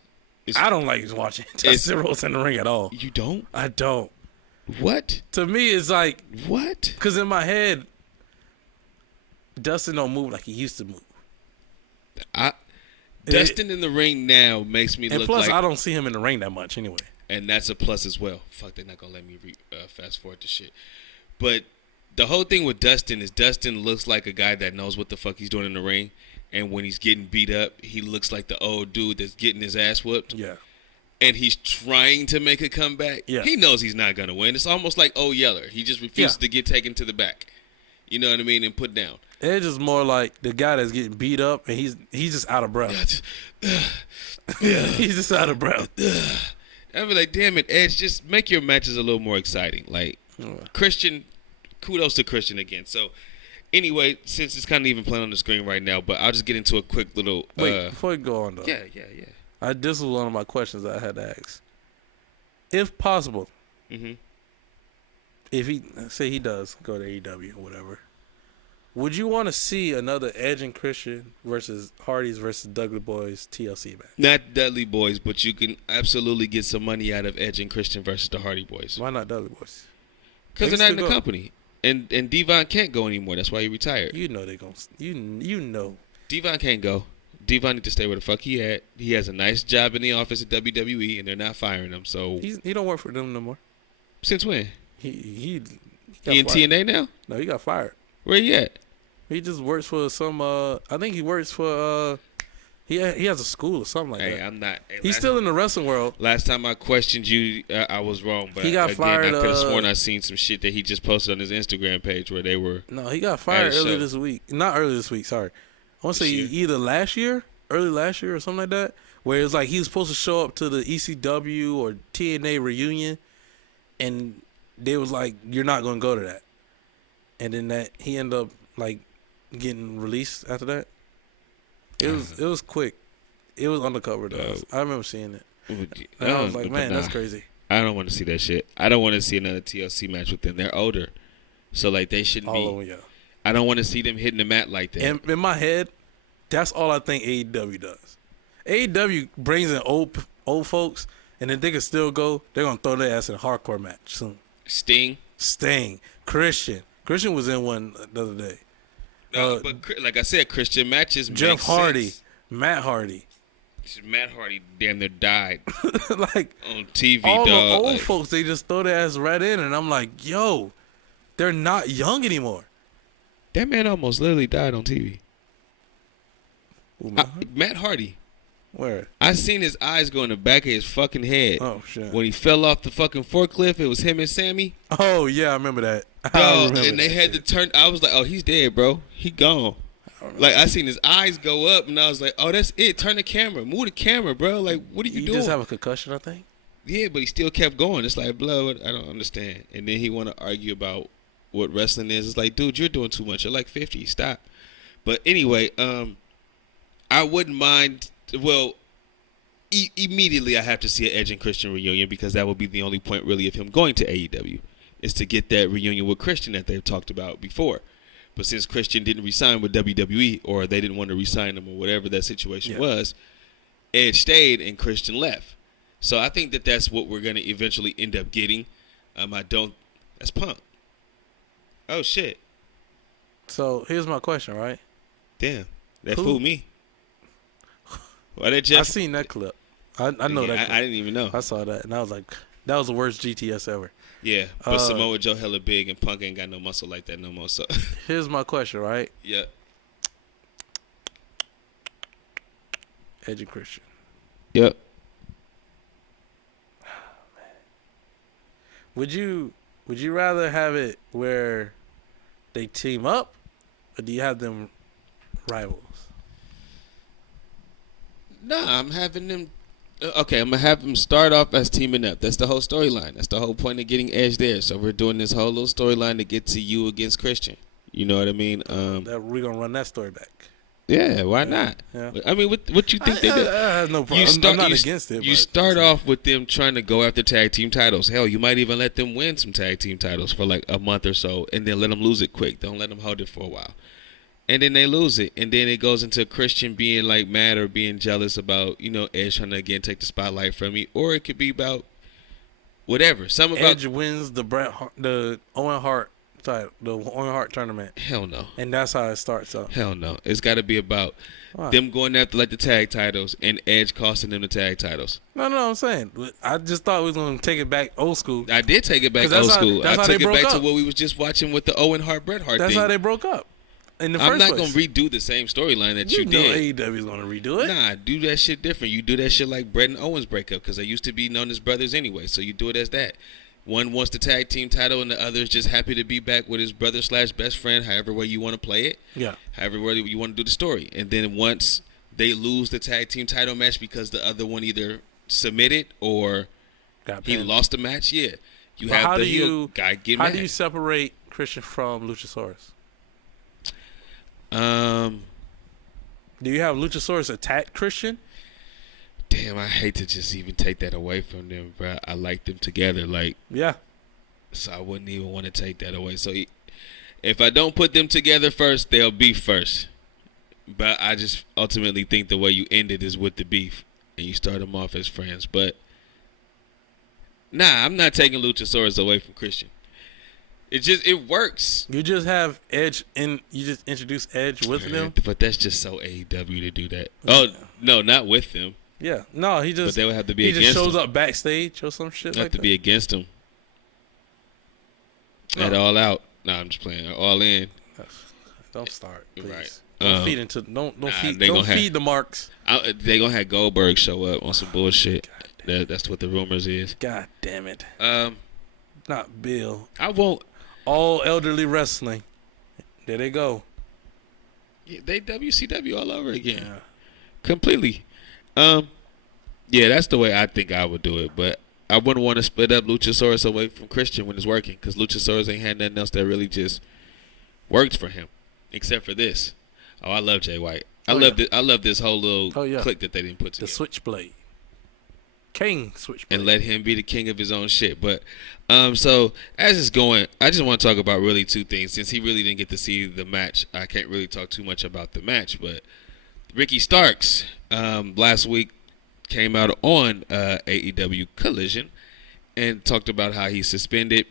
I don't like watching Dustin Rhodes in the ring at all. You don't? I don't. What? To me, it's like what? Because in my head, Dustin don't move like he used to move. Dustin in the ring now makes me look like... And plus, I don't see him in the ring that much anyway. And that's a plus as well. Fuck, they're not going to let me fast forward to shit. But the whole thing with Dustin is Dustin looks like a guy that knows what the fuck he's doing in the ring. And when he's getting beat up, he looks like the old dude that's getting his ass whooped. Yeah. And he's trying to make a comeback. Yeah. He knows he's not going to win. It's almost like Old Yeller. He just refuses to get taken to the back. You know what I mean? And put down. Edge is more like the guy that's getting beat up and he's just out of breath. He's just out of breath. I'd be like, damn it, Edge, just make your matches a little more exciting. Like, Christian, kudos to Christian again. So, anyway, since it's kind of even playing on the screen right now, but I'll just get into a quick little... Wait, before we go on, though. Yeah. This was one of my questions that I had to ask. If possible, if he does go to AEW or whatever, would you want to see another Edge and Christian versus Hardy's versus Dudley Boys TLC match? Not Dudley Boys, but you can absolutely get some money out of Edge and Christian versus the Hardy Boys. Why not Dudley Boys? Because they're not in the company. And Devon can't go anymore. That's why he retired. You know they're going to... You know. Devon can't go. Devon need to stay where the fuck he at. He has a nice job in the office at WWE, and they're not firing him. So he don't work for them no more. Since when? He in TNA now? No, he got fired. Where he at? He just works for some. I think he works for. He has a school or something like that. Hey, I'm not. He's still in the wrestling world. Last time I questioned you, I was wrong. But he got fired. I could have sworn I seen some shit that he just posted on his Instagram page where they were. No, he got fired earlier this week. Not earlier this week. Sorry, I want to say either early last year or something like that. Where it was like he was supposed to show up to the ECW or TNA reunion, and they was like, "You're not going to go to that." And then he ended up like getting released after that. It was quick. It was undercover though. I remember seeing it. And I was like, man, that's crazy. I don't want to see that shit. I don't want to see another TLC match with them. They're older, so like they shouldn't be. Yeah. I don't want to see them hitting the mat like that. And in my head, that's all I think AEW does. AEW brings in old folks, and if they can still go, they're gonna throw their ass in a hardcore match soon. Sting, Christian was in one the other day. But like I said, Christian matches. Jeff Hardy, sense. Matt Hardy. Matt Hardy damn near died. Like on TV, all dog. The old folks, they just throw their ass right in, and I'm like, yo, they're not young anymore. That man almost literally died on TV. Matt Hardy. Where? I seen his eyes go in the back of his fucking head. Oh shit! When he fell off the fucking forklift, it was him and Sammy. Oh yeah, I remember that. And they had to turn. I was like, oh, he's dead, bro. He gone. Like I seen his eyes go up, and I was like, oh, that's it. Turn the camera, move the camera, bro. Like, what are you doing? He just have a concussion, I think. Yeah, but he still kept going. It's like, blood. I don't understand. And then he want to argue about what wrestling is. It's like, dude, you're doing too much. You're like 50. Stop. But anyway, I wouldn't mind. Well, immediately I have to see an Edge and Christian reunion because that would be the only point really of him going to AEW is to get that reunion with Christian that they've talked about before. But since Christian didn't resign with WWE or they didn't want to resign him or whatever that situation was, Edge stayed and Christian left. So I think that that's what we're going to eventually end up getting. That's Punk. Oh, shit. So here's my question, right? Damn. That fooled me. Why that Jeff? I seen that clip. I know that clip. I didn't even know. I saw that, and I was like, that was the worst GTS ever. Yeah, but Samoa Joe hella big, and Punk ain't got no muscle like that no more. So here's my question, right? Yeah. Edge and Christian. Yep. Oh, man. Would you rather have it where they team up, or do you have them rivals? Nah, I'm having them. Okay, I'm going to have them start off as teaming up. That's the whole storyline. That's the whole point of getting Edge there. So we're doing this whole little storyline to get to you against Christian. You know what I mean? We're going to run that story back. Yeah, why not? Yeah. I mean, what you think they do? I have no problem. I'm not against it. You start off with them trying to go after tag team titles. Hell, you might even let them win some tag team titles for like a month or so and then let them lose it quick. Don't let them hold it for a while. And then they lose it. And then it goes into Christian being like mad or being jealous about, Edge trying to again take the spotlight from me. Or it could be about whatever. Edge wins the Owen Hart title, the Owen Hart tournament. Hell no. And that's how it starts up. Hell no. It's got to be about them going after like the tag titles and Edge costing them the tag titles. No, I'm saying. I just thought we was going to take it back old school. I did take it back old school. I took it back to what we was just watching with the Owen Hart, Bret Hart thing. That's how they broke up. I'm not going to redo the same storyline that you did. AEW's going to redo it. Nah, do that shit different. You do that shit like Bret and Owens breakup because they used to be known as brothers anyway. So you do it as that. One wants the tag team title and the other is just happy to be back with his brother / best friend, however way you want to play it. Yeah. However way you want to do the story. And then once they lose the tag team title match because the other one either submitted or he lost the match, you have the heel guy get mad. How do you separate Christian from Luchasaurus? Do you have Luchasaurus attack Christian? Damn, I hate to just even take that away from them, bro. I like them together, so I wouldn't even want to take that away. So if I don't put them together first, they'll be first. But I just ultimately think the way you end it is with the beef, and you start them off as friends. But nah, I'm not taking Luchasaurus away from Christian. It works. You just have Edge you just introduce Edge with them. But that's just so AEW to do that. Oh no, not with them. Yeah, no, he just. But they would have to be against him. He just shows up backstage or some shit like that. Have to be against him. At All Out. Nah, I'm just playing. All In. Don't start, please. Right. Don't feed into don't feed the marks. They gonna have Goldberg show up on some bullshit. That's what the rumors is. God damn it. Not Bill. I won't. All elderly wrestling. There they go. Yeah, they WCW all over again. Yeah. Completely. Yeah, that's the way I think I would do it. But I wouldn't want to split up Luchasaurus away from Christian when it's working, because Luchasaurus ain't had nothing else that really just worked for him, except for this. Oh, I love Jay White. I love this whole little clique that they didn't put together. The Switchblade. King Switchblade. And let him be the king of his own shit. But so as it's going, I just want to talk about really two things. Since he really didn't get to see the match, I can't really talk too much about the match. But Ricky Starks last week came out on AEW Collision and talked about how he's suspended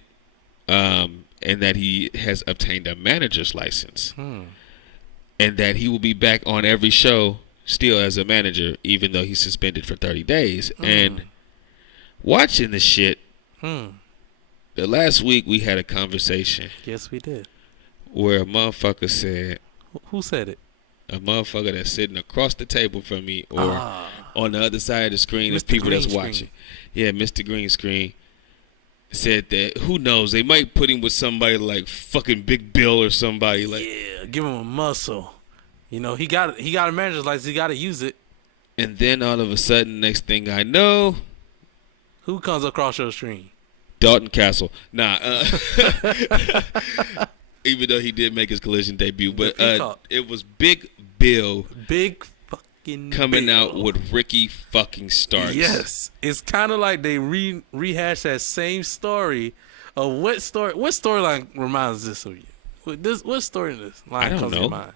and that he has obtained a manager's license. And that he will be back on every show still as a manager, even though he's suspended for 30 days. And watching the shit, the last week we had a conversation. Yes, we did. Where a motherfucker said... Who said it? A motherfucker that's sitting across the table from me or on the other side of the screen of people that's watching. Yeah, Mr. Green Screen said that, who knows, they might put him with somebody like fucking Big Bill or somebody like. Yeah, give him a muscle. You know, he got a manager's license, he got to use it. And then all of a sudden, next thing I know, who comes across your screen? Dalton Castle. Nah, even though he did make his Collision debut, but it was Big Bill. Big fucking coming Bill. Out with Ricky fucking Starks. Yes, it's kind of like they rehashed that same story. What storyline reminds this of you? What storyline comes to your mind?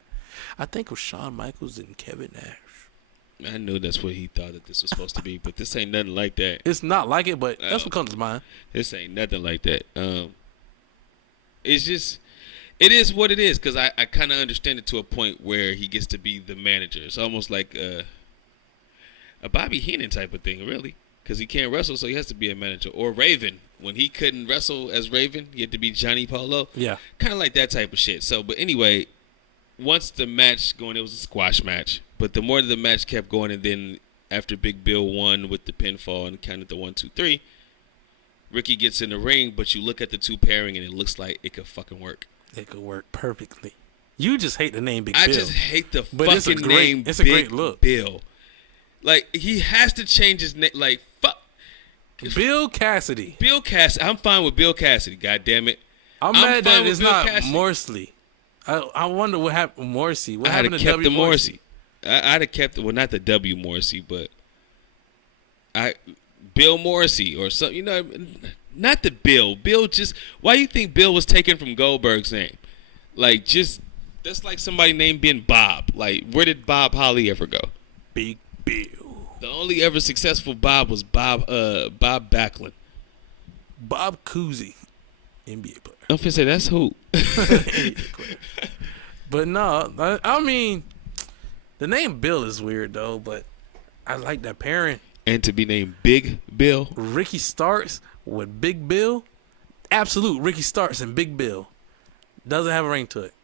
I think it was Shawn Michaels and Kevin Nash. I knew that's what he thought that this was supposed to be, but this ain't nothing like that. It's not like it, but that's what comes to mind. This ain't nothing like that. It's just, it is what it is, because I kind of understand it to a point where he gets to be the manager. It's almost like a Bobby Heenan type of thing, really, because he can't wrestle, so he has to be a manager. Or Raven. When he couldn't wrestle as Raven, he had to be Johnny Polo. Yeah. Kind of like that type of shit. So, but anyway, once the match going, it was a squash match. But the more the match kept going, and then after Big Bill won with the pinfall and kind of the 1, 2, 3, Ricky gets in the ring, but you look at the two pairing and it looks like it could fucking work. It could work perfectly. You just hate the name Big Bill. I just hate the fucking name It's a great look. Bill. Like, he has to change his name. Like, fuck. Bill Cassidy. Bill Cassidy. I'm fine with Bill Cassidy, God damn it. I'm mad that it's not Morsley. I wonder what happened to Morrissey. What happened to W. Morrissey? I'd have kept well, not the W. Morrissey, but Bill Morrissey or something. You know, not the Bill. Bill just. Why do you think Bill was taken from Goldberg's name? Like, just that's like somebody named being Bob. Like, where did Bob Holly ever go? Big Bill. The only ever successful Bob was Bob Backlund. Bob Cousy, NBA player. I'm finna say that's who. But no, I mean, the name Bill is weird though. But I like that pairing. And to be named Big Bill, Ricky Starks with Big Bill, absolute Ricky Starks and Big Bill doesn't have a ring to it.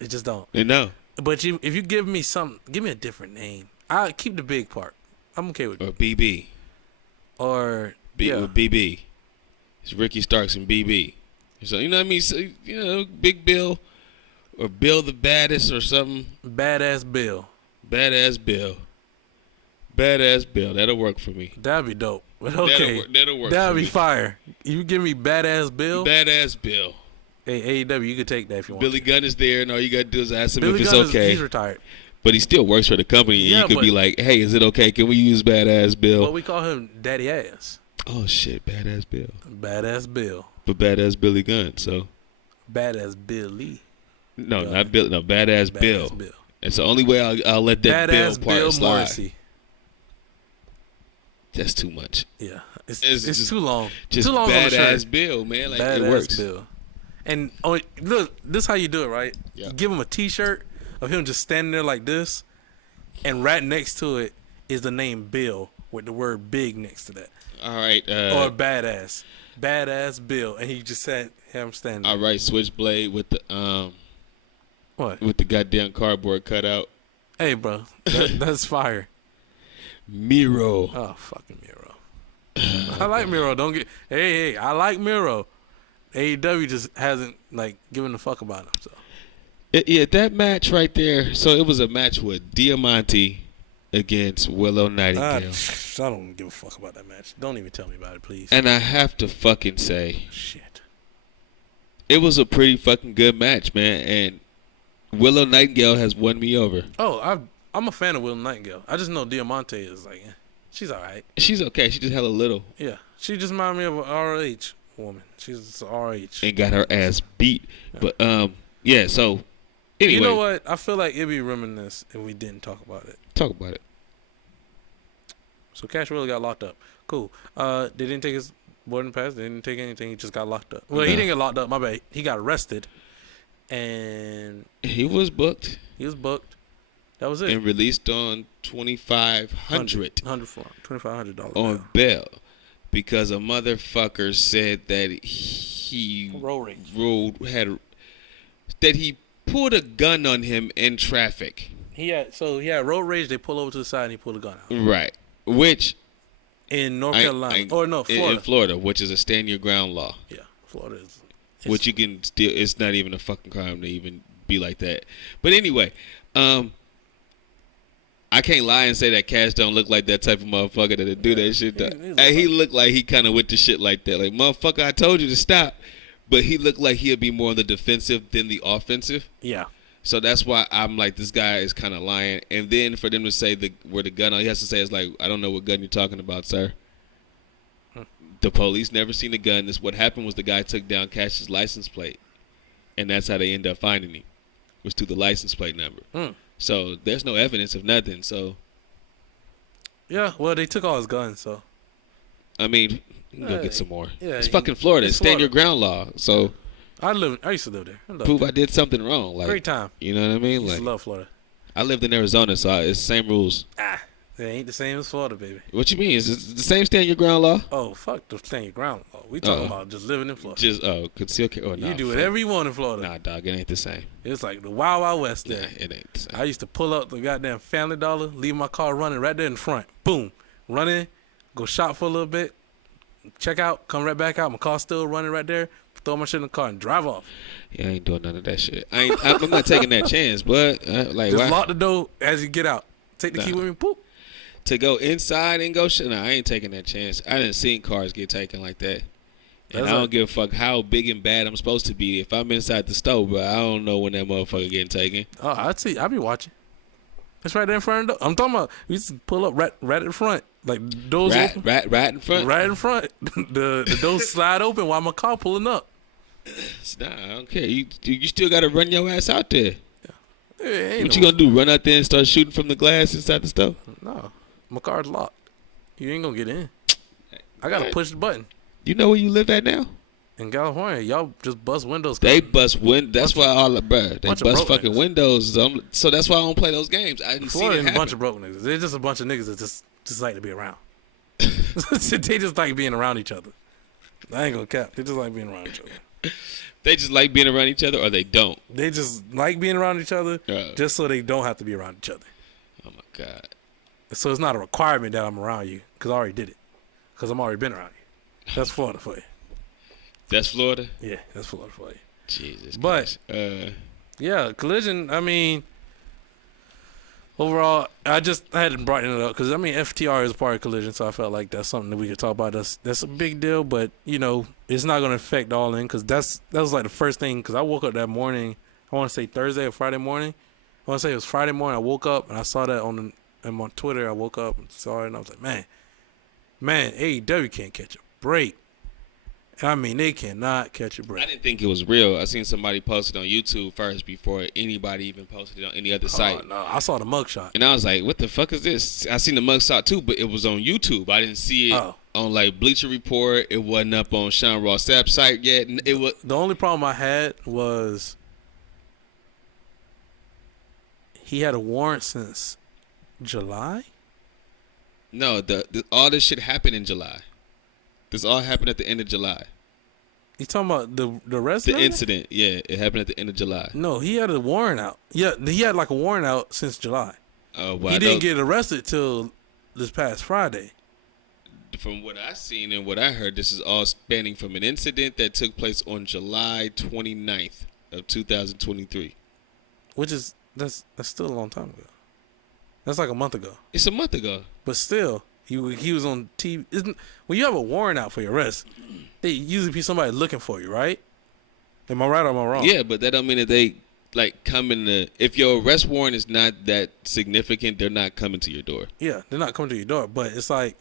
It just don't. No. But if you give me a different name. I'll keep the big part. I'm okay with it. Or BB. Or with BB. It's Ricky Starks and BB. So, you know what I mean? So, you know, Big Bill or Bill the Baddest or something. Badass Bill. Badass Bill. Badass Bill. That'll work for me. That'd be dope. But okay. That'll work That'd for be me. fire. You give me Badass Bill. Badass Bill. Hey, AEW, you could take that if you want. Billy Gunn is there, and all you got to do is ask him Billy if it's Gunn okay. He's retired. But he still works for the company, and you could be like, hey, is it okay? Can we use Badass Bill? Well, we call him Daddy Ass. Oh, shit, Badass Bill. Badass Bill. But Badass Billy Gunn, so. Badass Billy. No, not Bill. No, Badass Bill. It's the only way I'll let that Bill part slide. Morrissey. That's too much. Yeah, it's too long. Just too long Badass Bill, man. Like, Badass it works. Bill. And look, this is how you do it, right? Yeah. You give him a T-shirt of him just standing there like this, and right next to it is the name Bill with the word big next to that. All right. Or Badass. Badass Bill. And he just said him standing there. All right, Switchblade with the What? With the goddamn cardboard cutout. Hey, bro, that's fire. Miro. Oh, fucking Miro. I like Miro. Hey, I like Miro. AEW just hasn't given a fuck about him. So. Yeah, that match right there. So it was a match with Diamante against Willow Nightingale. I don't give a fuck about that match. Don't even tell me about it, please. And I have to fucking say, shit, it was a pretty fucking good match, man. And Willow Nightingale has won me over. Oh, I'm a fan of Willow Nightingale. I just know Diamante is she's all right. She's okay. She just had a little. Yeah, she just reminded me of an RH woman. She's RH. And got her ass beat. Yeah. But yeah. So anyway, you know what? I feel like it'd be reminiscent if we didn't talk about it. Talk about it. So Cash really got locked up. Cool. They didn't take his boarding pass. They didn't take anything. He just got locked up. Well, he didn't get locked up. My bad. He got arrested. And he was booked. That was it. And released on $2,500 $2,500 on bail because a motherfucker said that he that he pulled a gun on him in traffic. He had road rage. They pull over to the side and he pulled a gun out. Right, which in North Carolina Florida. In Florida, which is a stand your ground law. Yeah, Florida is. Which you can still, it's not even a fucking crime to even be like that. But anyway, I can't lie and say that Cash don't look like that type of motherfucker that'll do that shit. He looked like he kind of with the shit like that. Like, motherfucker, I told you to stop. But he looked like he'll be more on the defensive than the offensive. Yeah. So that's why I'm like, this guy is kind of lying. And then for them to say where the gun, all he has to say is like, I don't know what gun you're talking about, sir. The police never seen the gun. What happened was the guy took down Cash's license plate, and that's how they ended up finding him, was through the license plate number. So there's no evidence of nothing. So yeah, well, they took all his guns. So I mean, you can go get some more. Yeah, it's fucking Florida. It's stand your ground law. So I used to live there. Prove I did something wrong. Like, great time. You know what I mean? I used to love Florida. I lived in Arizona, so it's the same rules. It ain't the same as Florida, baby. What you mean? Is it the same stand your ground law? Oh, fuck the stand your ground law. We talking about just living in Florida. Conceal carry. You do whatever you want in Florida. Nah, dog, it ain't the same. It's like the Wild Wild West there. Nah, it ain't the same. I used to pull up the goddamn Family Dollar, leave my car running right there in front. Boom. Run in, go shop for a little bit, check out, come right back out. My car's still running right there. Throw my shit in the car and drive off. Yeah, I ain't doing none of that shit. I'm not taking that chance, but like, just why? Lock the door as you get out. Take the key with me. Boop. To go inside and go shit. Nah, I ain't taking that chance. I didn't see cars get taken like that. And I don't give a fuck how big and bad I'm supposed to be if I'm inside the store, but I don't know when that motherfucker getting taken. Oh, I'd see. I'll be watching. It's right there in front of the door. I'm talking about, we used to pull up right in front. Like, doors open. Right in front? Right in front. The doors slide open while my car pulling up. Nah, I don't care. You still got to run your ass out there. Yeah. What you going to do, run out there and start shooting from the glass inside the store? No. My car's locked. You ain't going to get in. I got to push the button. You know where you live at now? In California, y'all just bust windows. They bust windows. That's why they bust fucking windows. So that's why I don't play those games. I didn't see it happen. A bunch of broke niggas. They're just a bunch of niggas that just like to be around. They just like being around each other. I ain't gonna cap. They just like being around each other. They just like being around each other, or they don't? They just like being around each other just so they don't have to be around each other. Oh, my God. So it's not a requirement that I'm around you because I already did it. Because I'm already been around you. That's Florida for you. That's Florida? Yeah, that's Florida for you. Jesus Christ. But, yeah, Collision, I mean, overall, I hadn't brought it up because, I mean, FTR is part of Collision, so I felt like that's something that we could talk about. That's a big deal, but, you know, it's not going to affect All In because that was like the first thing because I woke up that morning, I want to say Thursday or Friday morning. I want to say it was Friday morning. I woke up and I saw that on Twitter. I woke up and saw it and I was like, man, AEW can't catch a break. I mean, they cannot catch a break. I didn't think it was real. I seen somebody post it on YouTube first before anybody even posted it on any other site. No, I saw the mugshot. And I was like, what the fuck is this? I seen the mugshot too, but it was on YouTube. I didn't see it on like Bleacher Report. It wasn't up on Sean Ross Sapp's site yet. It was. The only problem I had was he had a warrant since July? No, all this shit happened in July. This all happened at the end of July. You talking about the wrestling? The incident, yeah, it happened at the end of July. No, he had a warrant out. Yeah, he had like a warrant out since July. He didn't get arrested till this past Friday. From what I've seen and what I heard, this is all spanning from an incident that took place on July 29th of 2023. Which is that's still a long time ago. That's like a month ago. It's a month ago. But still, he was on TV. When you have a warrant out for your arrest, they usually be somebody looking for you, right? Am I right or am I wrong? Yeah, but that don't mean that they like come in the. If your arrest warrant is not that significant, they're not coming to your door. Yeah, they're not coming to your door. But it's like,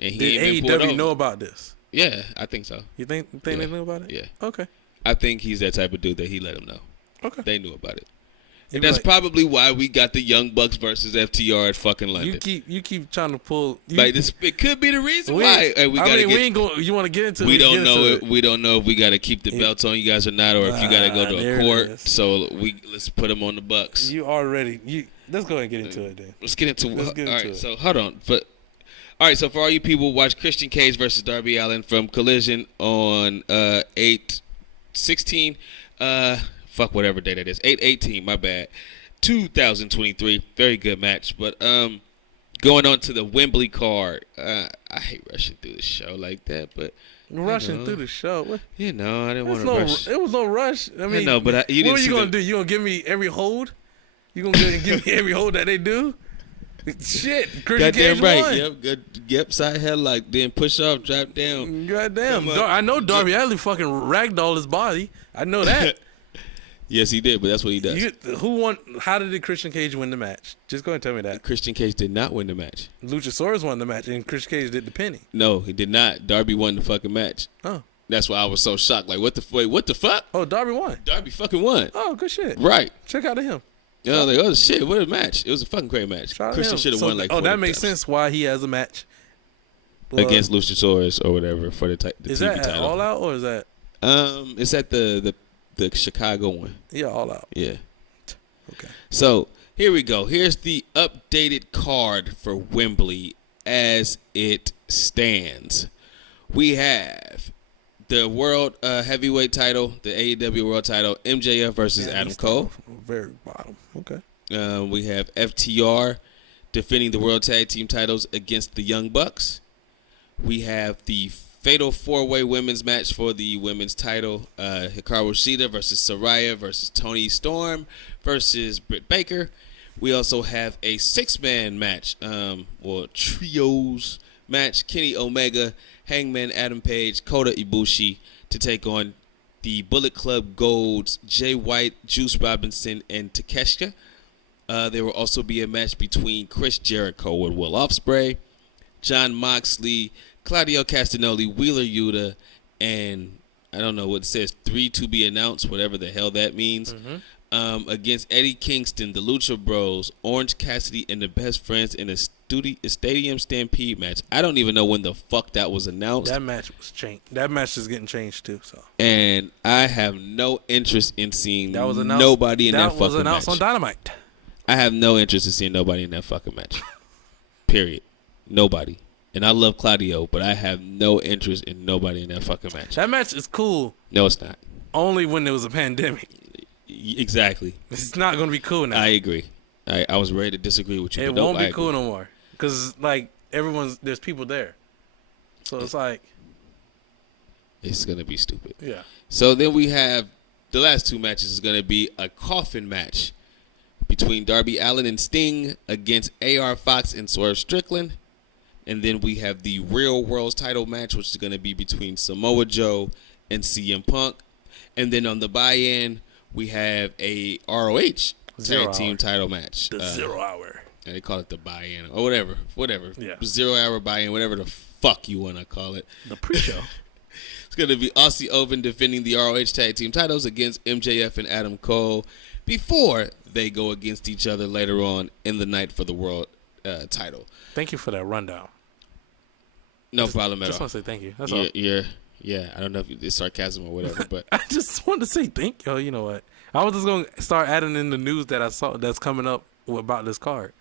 and did AEW know about this? Yeah, I think so. You think they knew about it? Yeah. Okay. I think he's that type of dude that he let them know. Okay. They knew about it. And that's probably why we got the Young Bucks versus FTR at fucking London. You keep trying to pull. It could be the reason why. We ain't going. You want to get into? We don't know it. We don't know if we got to keep the belts on you guys or not, or if you got to go to a court. So let's put them on the Bucks. Let's go ahead and get into it then. Let's get into it. So hold on. All right. So for all you people who watch Christian Cage versus Darby Allin from Collision on 8/16. Fuck whatever day that is. 8/18, my bad. 2023. Very good match. But going on to the Wembley card. I hate rushing through the show like that, but rushing through the show. What? I didn't want to rush. It was no rush. I mean, but what are you gonna do? You gonna give me every hold? You gonna give me every hold that they do? Shit, Christian Cage right. Won. Yep. Side headlock, then push off, drop down. Goddamn. I know Darby Allin fucking ragdoll his body. I know that. Yes, he did, but that's what he does. Who won? How did Christian Cage win the match? Just go ahead and tell me that. Christian Cage did not win the match. Luchasaurus won the match, and Christian Cage did the pinning. No, he did not. Darby won the fucking match. Oh. That's why I was so shocked. Like, what the fuck? Oh, Darby won. Darby fucking won. Oh, good shit. Right. Check out to him. Yeah, like, oh shit, what a match. It was a fucking great match. Christian should have won like 40 that makes sense why he has a match. Against Luchasaurus or whatever for the TV title. Is that at All Out or is that? It's at the Chicago one. Yeah, All Out. Yeah. Okay. So here we go. Here's the updated card for Wembley as it stands. We have the World Heavyweight title, the AEW World title, MJF versus Adam Cole. Very bottom. Okay. We have FTR defending the World Tag Team titles against the Young Bucks. We have the Fatal 4-Way Women's match for the women's title. Hikaru Shida versus Saraya versus Toni Storm versus Britt Baker. We also have a 6-man match, trios match. Kenny Omega, Hangman Adam Page, Kota Ibushi to take on the Bullet Club Gold's Jay White, Juice Robinson, and Takeshita. There will also be a match between Chris Jericho and Will Ospreay, Jon Moxley, Claudio Castagnoli, Wheeler Yuta, and I don't know what it says, 3 to be announced, whatever the hell that means, against Eddie Kingston, the Lucha Bros, Orange Cassidy, and the Best Friends in a Stadium Stampede match. I don't even know when the fuck that was announced. That match was changed. That match is getting changed too. So. And I have no interest in seeing nobody in that fucking match. That was announced on Dynamite. I have no interest in seeing nobody in that fucking match. Period. Nobody. And I love Claudio, but I have no interest in nobody in that fucking match. That match is cool. No, it's not. Only when there was a pandemic. Exactly. It's not going to be cool now. I agree. I was ready to disagree with you. It won't be cool no more. Because, like, there's people there. So it's like. It's going to be stupid. Yeah. So then we have the last 2 matches is going to be a coffin match between Darby Allin and Sting against AR Fox and Swerve Strickland. And then we have the Real World's title match, which is going to be between Samoa Joe and CM Punk. And then on the buy-in, we have a ROH tag team title match. The 0 hour. And they call it the buy-in or whatever. Yeah. 0 hour buy-in, whatever the fuck you want to call it. The pre-show. It's going to be Aussie Open defending the ROH tag team titles against MJF and Adam Cole before they go against each other later on in the night for the world title. Thank you for that rundown. No problem at all. Just want to say thank you. That's all. Yeah, I don't know if it's sarcasm or whatever, but I just wanted to say thank you. You know what? I was just going to start adding in the news that I saw that's coming up about this card.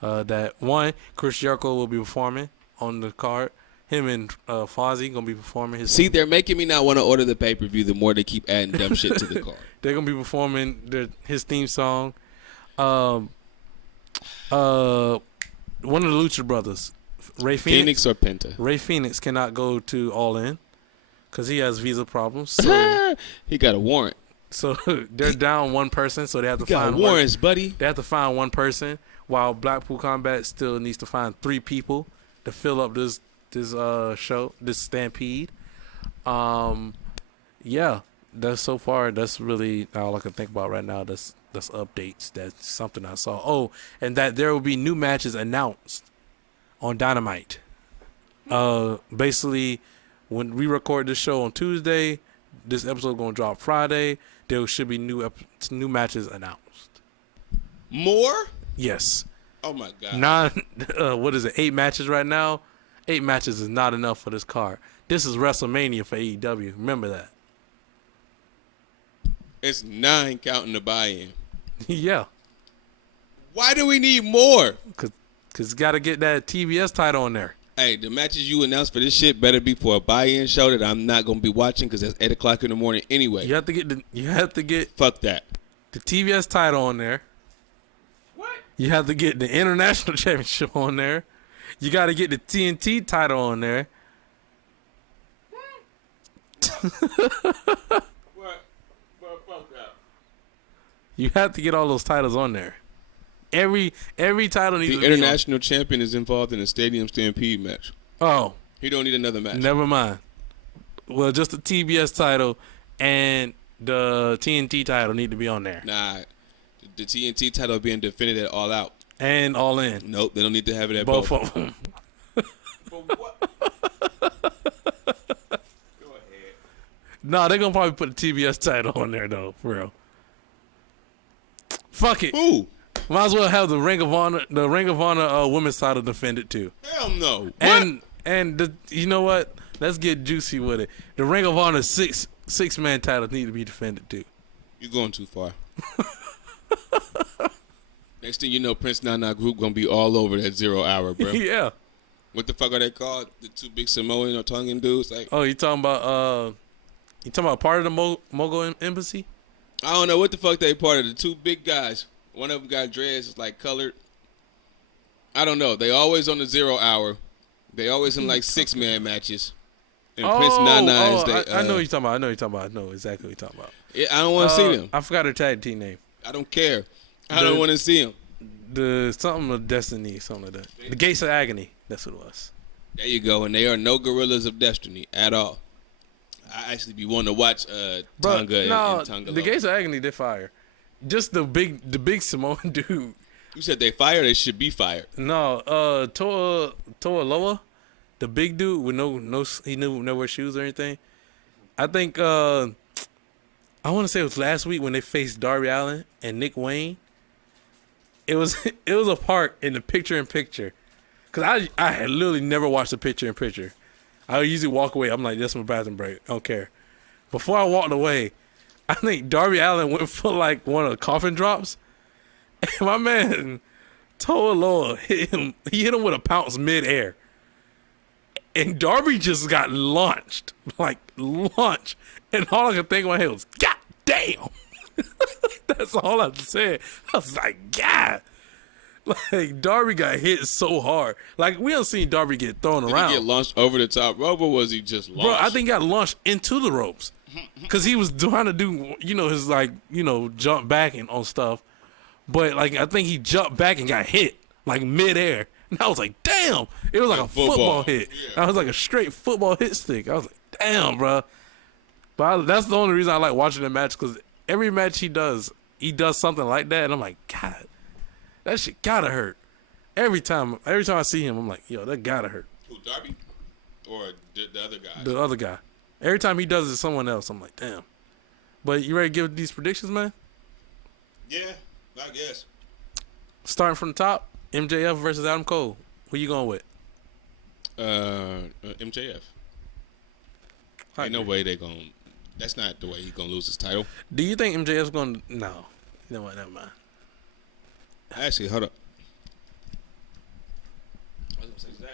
That one, Chris Jericho will be performing on the card. Him and Fonzie gonna be performing his. See, they're making me not want to order the pay-per-view the more they keep adding dumb shit to the card. They're gonna be performing his theme song. One of the Lucha Brothers, Ray Phoenix or Penta? Ray Phoenix cannot go to All In because he has visa problems. So he got a warrant. So they're down one person, so they have to find warrants, buddy. They have to find one person, while Blackpool Combat still needs to find 3 people to fill up this show, this stampede. Yeah, that's really all I can think about right now. That's updates. That's something I saw. Oh, and that there will be new matches announced on Dynamite. Basically, when we record this show on Tuesday, this episode gonna drop Friday. There should be new matches announced. More? Yes. Oh my God. 8 matches right now? 8 matches is not enough for this card. This is WrestleMania for AEW. Remember that. It's 9 counting the buy-in. Yeah. Why do we need more? Because got to get that TBS title on there. Hey, the matches you announced for this shit better be for a buy-in show that I'm not gonna be watching because that's 8 o'clock in the morning anyway. You have to get fuck that. The TBS title on there. What? You have to get the International Championship on there. You got to get the TNT title on there. What? Fuck that. You have to get all those titles on there. Every title needs to be The international champion is involved in a stadium stampede match. Oh. He don't need another match. Never mind. Well, just the TBS title and the TNT title need to be on there. Nah. The TNT title being defended at All Out. And All In. Nope, they don't need to have it at both both. of them. But what? Go ahead. No, they're going to probably put the TBS title on there, though, for real. Fuck it. Who? Might as well have the Ring of Honor women's title defended too. Hell no. And you know what? Let's get juicy with it. The Ring of Honor six man titles need to be defended too. You're going too far. Next thing you know, Prince Nana Group gonna be all over that 0 hour, bro. Yeah. What the fuck are they called? The 2 big Samoan or Tongan dudes? Like, oh, you talking about part of the Mogul Embassy? I don't know what the fuck they part of. The 2 big guys. One of them got dreads, it's like colored. I don't know. They always on the 0 hour. They always in like 6-man matches. And Prince Nana is I know what you're talking about. I know exactly what you're talking about. Yeah, I don't want to see them. I forgot her tag team name. I don't care. I don't want to see them. The something of Destiny, something like that. The Gates of Agony. That's what it was. There you go. And they are no Gorillas of Destiny at all. I actually be wanting to watch Tonga and Tonga. The Gates of Agony did fire. Just the big Samoan dude. You said they fired. They should be fired. No, Toa Loa, the big dude with no wear shoes or anything. I think I want to say it was last week when they faced Darby Allin and Nick Wayne. It was a part in the picture-in-picture, cause I had literally never watched the picture-in-picture. I usually walk away. I'm like, that's my bathroom break. I don't care. Before I walked away, I think Darby Allin went for like one of the coffin drops. And my man, Toa Loa, hit him. He hit him with a pounce midair. And Darby just got launched. Like, launched. And all I could think in my head was, God damn. That's all I said. I was like, God. Like, Darby got hit so hard. Like, we don't seen Darby get thrown around. Did he get launched over the top rope, or was he just launched? Bro, I think he got launched into the ropes. Because he was trying to do, his, jump back and on stuff. But, I think he jumped back and got hit, midair. And I was like, damn. It was like a football hit. Yeah. I was like a straight football hit stick. I was like, damn, bro. But that's the only reason I like watching the match, because every match he does something like that. And I'm like, God, that shit gotta hurt. Every time I see him, I'm like, yo, that gotta hurt. Who, Darby? Or the other guy? The other guy. Every time he does it to someone else, I'm like, damn. But you ready to give these predictions, man? Yeah, I guess. Starting from the top, MJF versus Adam Cole. Who you going with? MJF. Ain't no way they going. That's not the way he's gonna lose his title. Do you think MJF's gonna? No. You know what? Never mind. Actually, hold up. I was gonna say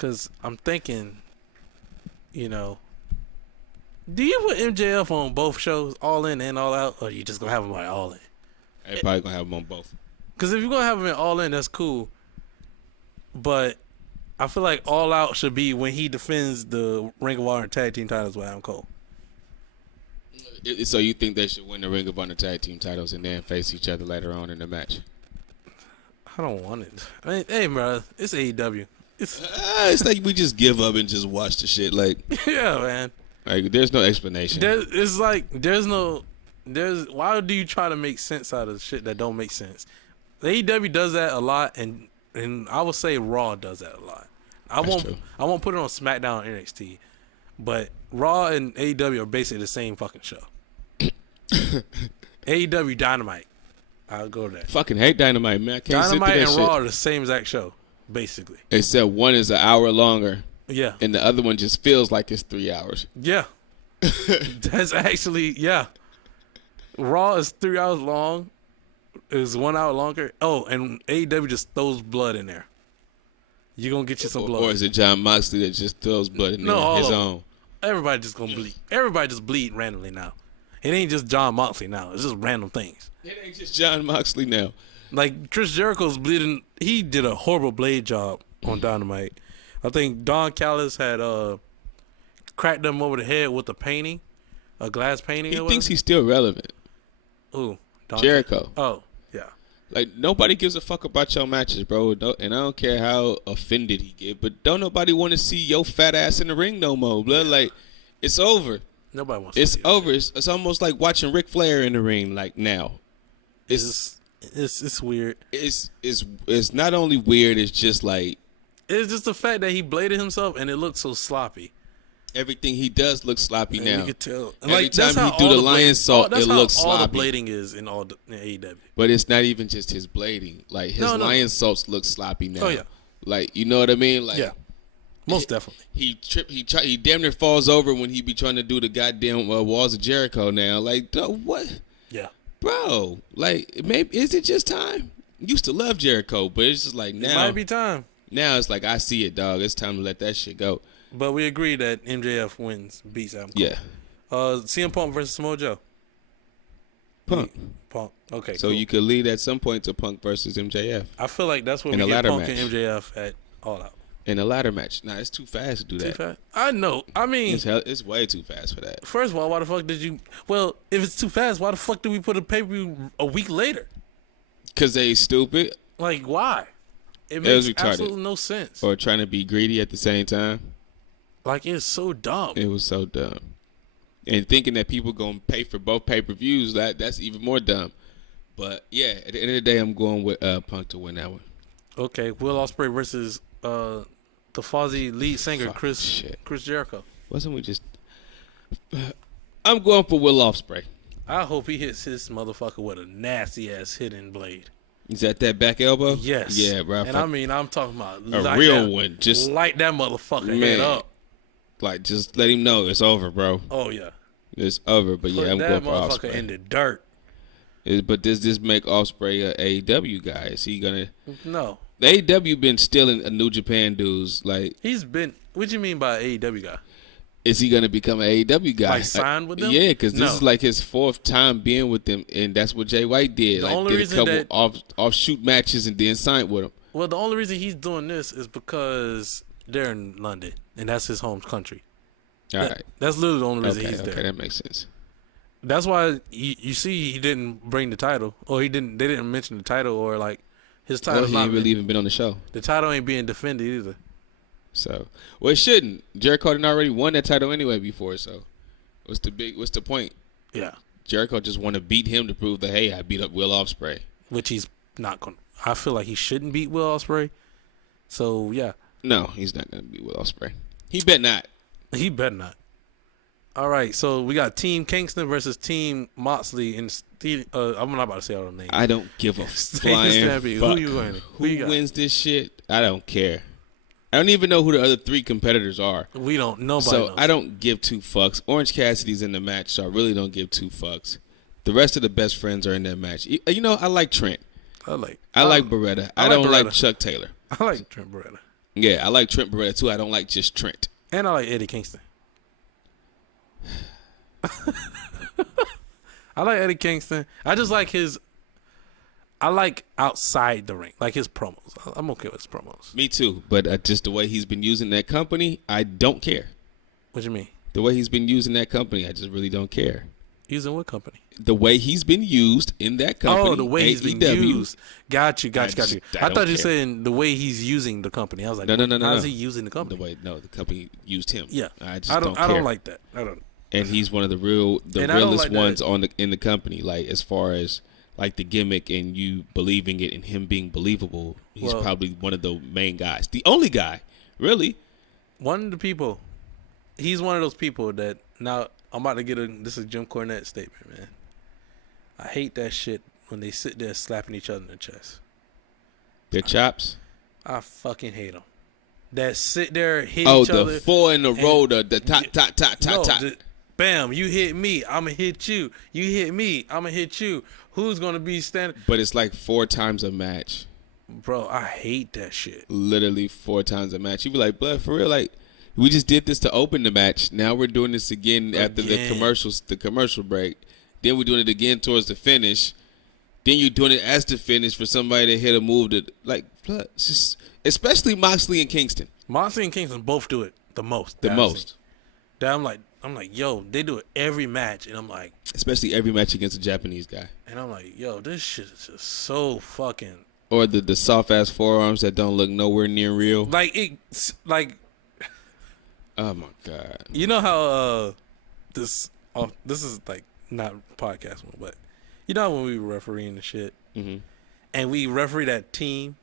Because I'm thinking, do you put MJF on both shows, All In and All Out, or you just going to have him like All In? They're probably going to have him on both. Because if you're going to have him in All In, that's cool. But I feel like All Out should be when he defends the Ring of Honor Tag Team titles with Adam Cole. So you think they should win the Ring of Honor Tag Team titles and then face each other later on in the match? I don't want it. I mean, hey, bro, it's AEW. It's like we just give up and just watch the shit. Like, yeah, man. Like, there's no explanation. It's like why do you try to make sense out of shit that don't make sense? The AEW does that a lot, and I would say Raw does that a lot. I won't put it on SmackDown and NXT, but Raw and AEW are basically the same fucking show. AEW Dynamite. I'll go there. Fucking hate Dynamite, man. I can't Dynamite sit through that and shit. Raw are the same exact show, basically. Except one is an hour longer. Yeah. And the other one just feels like it's 3 hours. Yeah. That's actually, yeah. Raw is 3 hours long. It's 1 hour longer. Oh, and AEW just throws blood in there. You're going to get you some blood. Or is it John Moxley that just throws blood in there his own? Everybody just going to bleed. Everybody just bleed randomly now. It ain't just John Moxley now. It's just random things. It ain't just John Moxley now. Like, Chris Jericho's bleeding. He did a horrible blade job on Dynamite. I think Don Callis had cracked him over the head with a painting, a glass painting. He thinks he's still relevant. Ooh, Jericho. Oh, yeah. Like, nobody gives a fuck about your matches, bro. And I don't care how offended he get, but don't nobody want to see your fat ass in the ring no more, blood. Like, it's over. Nobody wants. It's over. It's almost like watching Ric Flair in the ring. Like now, it's weird. It's not only weird. It's just like it's just the fact that he bladed himself and it looks so sloppy. Everything he does looks sloppy now. You can tell. Every time he do the lion salt, it looks sloppy. All the blading is in AEW. But it's not even just his blading. Like his lion salts look sloppy now. Oh yeah. Like you know what I mean? Like yeah. Most definitely. He damn near falls over when he be trying to do the goddamn Walls of Jericho now. Like, what? Yeah. Bro, like, maybe is it just time? Used to love Jericho, but it's just like now. It might be time. Now it's like I see it, dog. It's time to let that shit go. But we agree that MJF beats Adam Cole. Yeah. CM Punk versus Samoa Joe. Punk. Okay. So cool. you could lead at some point to Punk versus MJF. I feel like that's where we get Punk and MJF at All Out. In a ladder match. Nah, it's too fast to do that. Too fast? I know. I mean, it's way too fast for that. First of all, why the fuck did you? Well, if it's too fast, why the fuck did we put a pay-per-view a week later? Cause they stupid. Like why? It makes absolutely no sense. Or trying to be greedy at the same time. Like it's so dumb. It was so dumb. And thinking that people gonna pay for both pay-per-views, that's even more dumb. But yeah, at the end of the day, I'm going with Punk to win that one. Okay, Will Ospreay versus the Fozzy lead singer Chris Jericho. Wasn't we just? I'm going for Will Ospreay. I hope he hits his motherfucker with a nasty ass hitting blade. Is that back elbow? Yes. Yeah, bro. And I mean, I'm talking about a real one. Just light that motherfucker head up. Like, just let him know it's over, bro. Oh yeah, it's over. But yeah, I'm going for Ospreay. Put that motherfucker in the dirt. But does this make Ospreay a AEW guy? Is he gonna? No. The AEW been stealing a New Japan dudes. Like he's been. What do you mean by AEW guy? Is he gonna become an AEW guy? Like signed with them? Yeah, because this is like his 4th time being with them, and that's what Jay White did. The like only did reason a couple offshoot matches and then signed with him. Well, the only reason he's doing this is because they're in London, and that's his home country. All right. That's literally the only reason he's there. Okay, that makes sense. That's why you see he didn't bring the title, or they didn't mention the title, or like his title. Well, he ain't really even been on the show. The title ain't being defended either. So, well, it shouldn't. Jericho didn't already won that title anyway before. So, what's the point? Yeah, Jericho just want to beat him to prove that hey, I beat up Will Ospreay, which he's not going. I feel like he shouldn't beat Will Ospreay. So yeah. No, he's not gonna beat Will Ospreay. He bet not. He better not. All right, so we got Team Kingston versus Team Moxley and I'm not about to say all the names. I don't give a flying fuck. Who you winning? Who wins this shit? I don't care. I don't even know who the other 3 competitors are. We don't. Nobody knows. I don't give 2 fucks. Orange Cassidy's in the match, so I really don't give 2 fucks. The rest of the best friends are in that match. You know, I like Trent. I like Beretta. I don't like Chuck Taylor. I like Trent Beretta. Yeah, I like Trent Beretta too. I don't like just Trent. And I like Eddie Kingston. I like Eddie Kingston. I just like I like outside the ring, like his promos. I'm okay with his promos. Me too, but just the way he's been using that company, I don't care. What you mean? The way he's been using that company, I just really don't care. Using what company? The way he's been used in that company. Oh, the way he's been used. Got you. I thought you were saying the way he's using the company. I was like, no. How is he using the company? The company used him. Yeah. I don't care. I don't like that. I don't. And he's one of the realest ones in the company. Like as far as like the gimmick and you believing it and him being believable, he's probably one of the main guys. The only guy, really. One of the people. He's one of those people that now I'm about to get this is Jim Cornette statement, man. I hate that shit when they sit there slapping each other in the chest. Their chops? I fucking hate them. That sit there hit each other. Oh, the 4 in a row, the top. Bam, you hit me, I'm going to hit you. You hit me, I'm going to hit you. Who's going to be standing? But it's like 4 times a match. Bro, I hate that shit. Literally 4 times a match. You be like, blood, for real, like, we just did this to open the match. Now we're doing this again after the commercial break. Then we're doing it again towards the finish. Then you're doing it as the finish for somebody to hit a move that, like, it's just, especially Moxley and Kingston. Moxley and Kingston both do it the most. That I'm like, yo, they do it every match, and I'm like, especially every match against a Japanese guy. And I'm like, yo, this shit is just so fucking. Or the soft ass forearms that don't look nowhere near real. Oh my god! You know how this is like not podcast one, but you know how when we were refereeing the shit, and we referee that team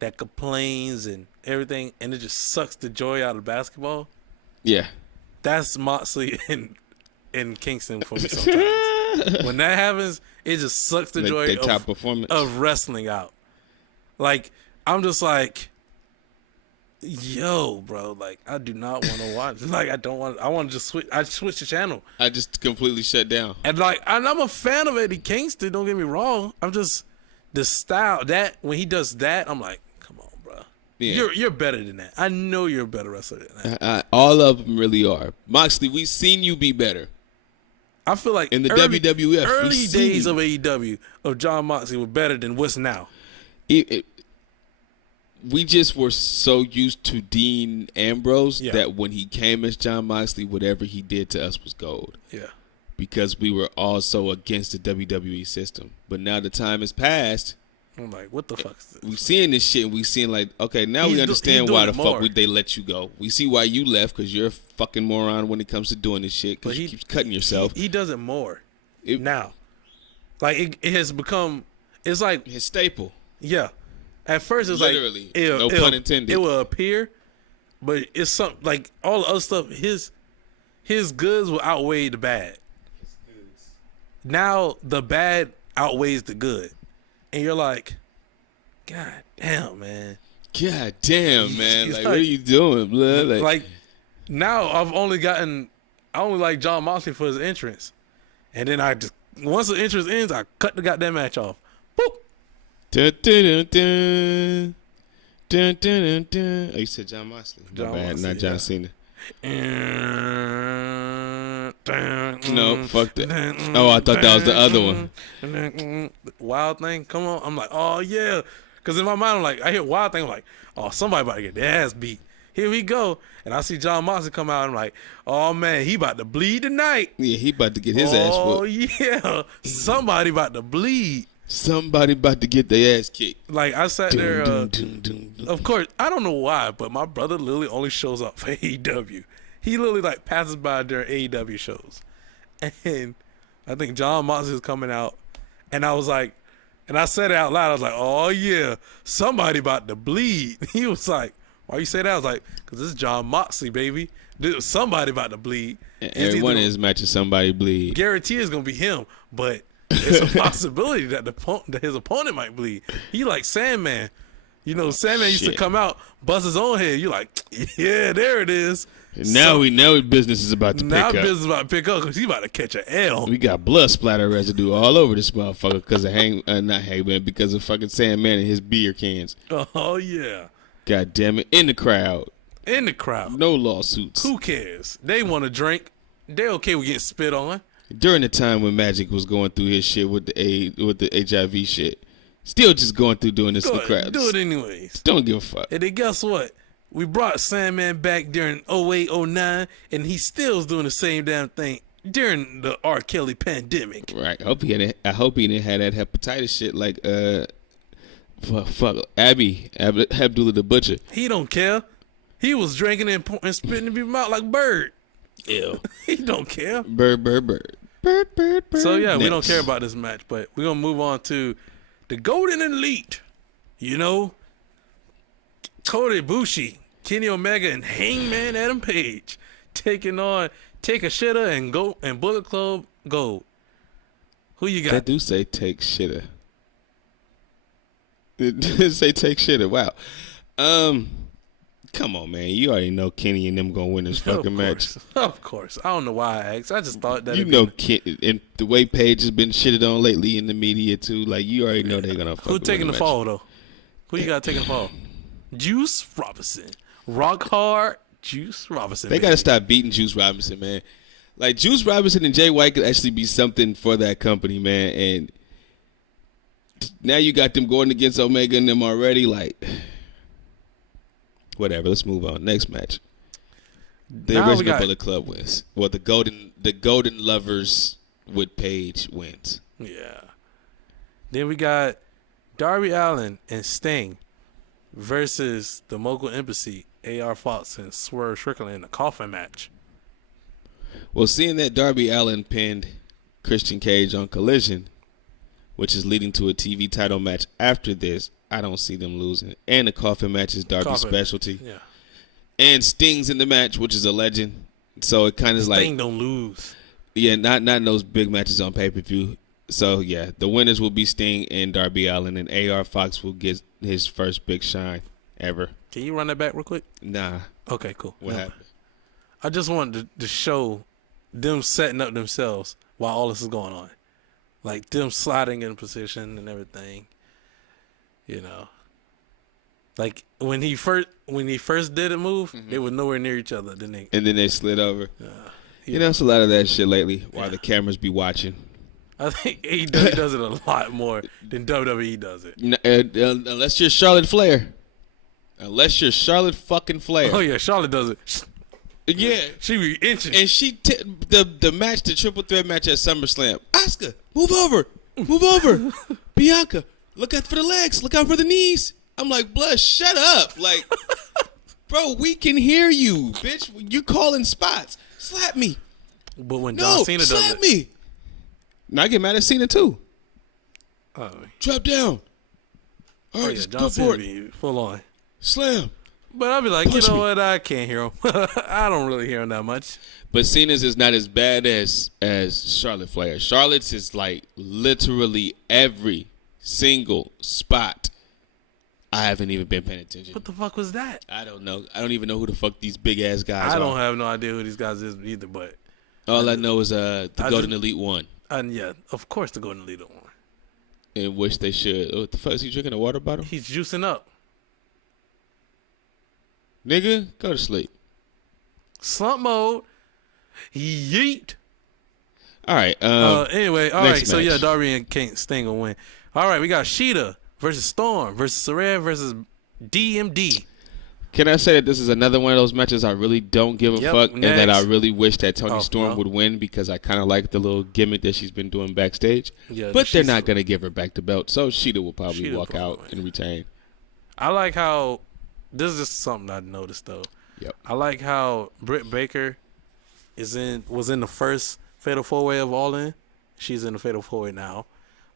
that complains and everything, and it just sucks the joy out of basketball. Yeah, that's Moxley and Kingston for me sometimes. When that happens, it just sucks the joy of wrestling out. Like I'm just like. Yo, bro, like I do not want to watch. Like I want to just switch. I switch the channel. I just completely shut down. And I'm a fan of Eddie Kingston. Don't get me wrong. I'm just the style that when he does that, I'm like, come on, bro. Yeah. You're better than that. I know you're a better wrestler than that. All of them really are. Moxley, we've seen you be better. I feel like in the WWF, early days of AEW of John Moxley were better than what's now. We just were so used to Dean Ambrose that when he came as John Moxley, whatever he did to us was gold. Yeah. Because we were all so against the WWE system. But now the time has passed. I'm like, what the fuck is this? We seeing this shit and we seeing like, okay, now we understand why the fuck they let you go. We see why you left because you're a fucking moron when it comes to doing this shit because you keep cutting yourself. He does it more now. Like it has become, it's like. His staple. Yeah. At first, it's literally, no pun intended. It will appear, but it's something like all the other stuff. His goods will outweigh the bad. Now the bad outweighs the good, and you're like, God damn, man. God damn, man. Like, what are you doing, blood? Like now I only like John Moxley for his entrance, and then once the entrance ends, I cut the goddamn match off. Boop. Dun, dun, dun, dun, dun, dun, dun. Oh, you said John Moxley. Not John Cena. No, fuck that. Oh, I thought that was the other one. Wild Thing, come on. I'm like, oh, yeah. Because in my mind, I'm like, I hear Wild Thing, I'm like, oh, somebody about to get their ass beat. Here we go. And I see John Moxley come out, and I'm like, oh, man, he about to bleed tonight. Yeah, he about to get his ass whooped. Oh, yeah. Somebody about to bleed. Somebody about to get their ass kicked. Like, I sat there, of course, I don't know why, but my brother literally only shows up for AEW. He literally, like, passes by during AEW shows. And I think John Moxley was coming out, and I was like, and I said it out loud, I was like, oh, yeah, somebody about to bleed. He was like, why you say that? I was like, because this is John Moxley, baby. Somebody about to bleed. Every one of his matches, somebody bleed. Guarantee it's going to be him, but it's a possibility that his opponent might bleed. He like Sandman. You know, Sandman used to come out, bust his own head. You like, yeah, there it is. Now business is about to pick up. Now business is about to pick up because he about to catch an L. We got blood splatter residue all over this motherfucker because of because of fucking Sandman and his beer cans. Oh yeah. God damn it. In the crowd. In the crowd. No lawsuits. Who cares? They want to drink. They're okay with getting spit on. During the time when Magic was going through his shit with the HIV shit, still just going through doing this in the crowd. Do it anyways. Don't give a fuck. And then guess what? We brought Sandman back during 08, 09, and he still's doing the same damn thing during the R. Kelly pandemic. Right. I hope he didn't have that hepatitis shit like Abdullah the Butcher. He don't care. He was drinking and spitting in his mouth like bird. Ew. He don't care. Bird. So yeah, Next. we don't care about this match, but we're gonna move on to the Golden Elite. You know, Kota Ibushi, Kenny Omega, and Hangman Adam Page taking on Take a Shitter and Bullet Club Gold. Who you got? That do say take shitter. It did say take shitter. Wow. Come on, man. You already know Kenny and them gonna win this fucking match. Of course. I don't know why I asked. I just thought that. You know, and the way Paige has been shitted on lately in the media too. Like you already know they're gonna. Who taking the fall though? Who you got taking the fall? Juice Robinson, Rock Hard Juice Robinson. They gotta stop beating Juice Robinson, man. Like Juice Robinson and Jay White could actually be something for that company, man. And now you got them going against Omega and them already. Like, whatever. Let's move on. Next match. The original Bullet Club wins. Well, the Golden Lovers with Paige wins. Yeah. Then we got Darby Allin and Sting versus the Mogul Embassy, AR Fox and Swerve Strickland in a coffin match. Well, seeing that Darby Allin pinned Christian Cage on Collision, which is leading to a TV title match after this, I don't see them losing. And the coffin match is Darby's specialty. Yeah. And Sting's in the match, which is a legend. So it kind of is like Sting don't lose. Yeah, not in those big matches on pay-per-view. So yeah, the winners will be Sting and Darby Allin, and AR Fox will get his first big shine ever. Can you run that back real quick? Nah. Okay, cool. What happened? I just wanted to show them setting up themselves while all this is going on. Like them sliding in position and everything. You know. Like when he first did a move, they were nowhere near each other. Then they slid over. Yeah. You know, it's a lot of that shit lately while the cameras be watching. I think AEW does it a lot more than WWE does it. Unless you're Charlotte Flair. Unless you're Charlotte fucking Flair. Oh, yeah, Charlotte does it. Yeah. She be inching. And the match, the triple threat match at SummerSlam. Asuka, move over. Move over. Bianca, look out for the legs. Look out for the knees. I'm like, Blush, shut up. Like, bro, we can hear you, bitch. You calling spots. Slap me. But when John Cena does it. Slap me. Now I get mad at Cena too. Oh. Drop down. All right, John go Cena for it. be full on. Slam. But I'll be like, Punch you know me. what? I can't hear him. I don't really hear him that much. But Cena's is not as bad as Charlotte Flair. Charlotte's is like literally every single spot. I haven't even been paying attention. What the fuck was that? I don't know. I don't even know who the fuck these big ass guys are. I don't have no idea who these guys is either, but All I know is the Golden Elite won. And yeah, of course the Golden Elite won. And wish they should. What the fuck? Is he drinking a water bottle? He's juicing up. Nigga, go to sleep. Slump mode. Yeet. All right. Anyway, all right. So match. yeah, Darby and Sting will win. All right, we got Sheeta versus Storm versus Saraya versus DMD. Can I say that this is another one of those matches I really don't give a fuck, and that I really wish that Toni Storm would win because I kind of like the little gimmick that she's been doing backstage. Yeah, but they're not gonna give her back the belt, so Sheeta will probably walk out and retain. I like how this is just something I noticed though. Yep. I like how Britt Baker was in the first Fatal 4-Way of All In. She's in the Fatal 4-Way now.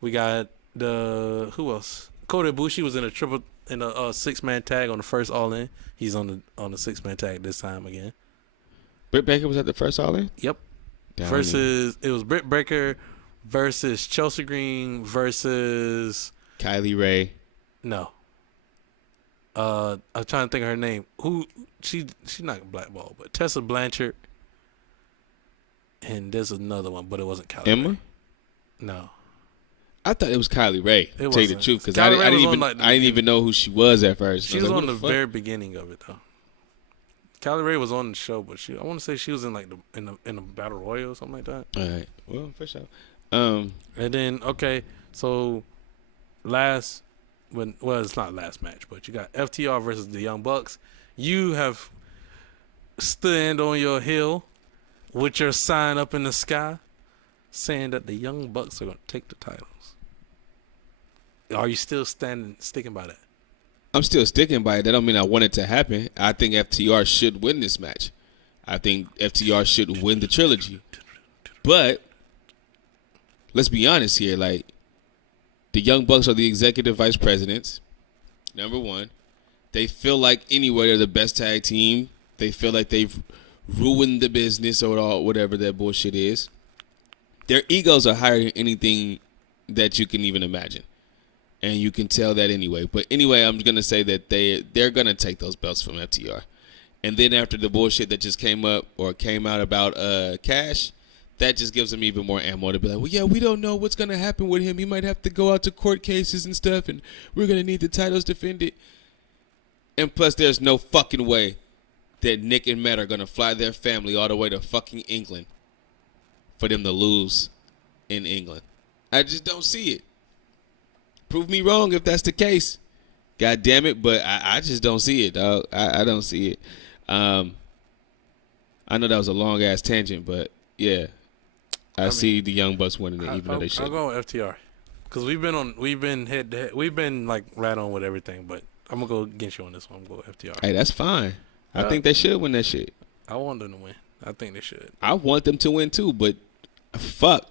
We got who else? Kota Ibushi was in a 6-man tag on the first All In. He's on the 6-man tag this time again. Britt Baker was at the first All In? Yep. It was Britt Baker versus Chelsea Green versus Kylie Ray. No. I'm trying to think of her name. Who she's not blackball, but Tessa Blanchard. And there's another one, but it wasn't Kylie Emma? Ray. No. I thought it was Kylie Ray. To tell you the truth, because I didn't even know who she was at first. She was on the very beginning of it though. Kylie Ray was on the show, but I want to say she was in like in the Battle Royal or something like that. All right. Well, for sure. And then so it's not last match, but you got FTR versus the Young Bucks. You have stand on your hill with your sign up in the sky saying that the Young Bucks are going to take the titles. Are you still sticking by that? I'm still sticking by it. That don't mean I want it to happen. I think FTR should win this match. I think FTR should win the trilogy. But let's be honest here. Like, the Young Bucks are the executive vice presidents. Number one. They feel like anyway they're the best tag team. They feel like they've ruined the business or whatever that bullshit is. Their egos are higher than anything that you can even imagine. And you can tell that anyway. But anyway, I'm going to say that they're going to take those belts from FTR. And then after the bullshit that just came out about Cash, that just gives them even more ammo to be like, well, yeah, we don't know what's going to happen with him. He might have to go out to court cases and stuff, and we're going to need the titles defended. And plus, there's no fucking way that Nick and Matt are going to fly their family all the way to fucking England for them to lose in England. I just don't see it. Prove me wrong if that's the case. God damn it, but I just don't see it, dog. I don't see it. I know that was a long-ass tangent, but, yeah. I see the Young Bucks winning it, even though they should. I'll go with FTR. Because we've been head-to-head. We've been, like, right on with everything, but I'm going to go against you on this one. I'm going to go with FTR. Hey, that's fine. I think they should win that shit. I want them to win. I think they should. I want them to win, too, but fuck.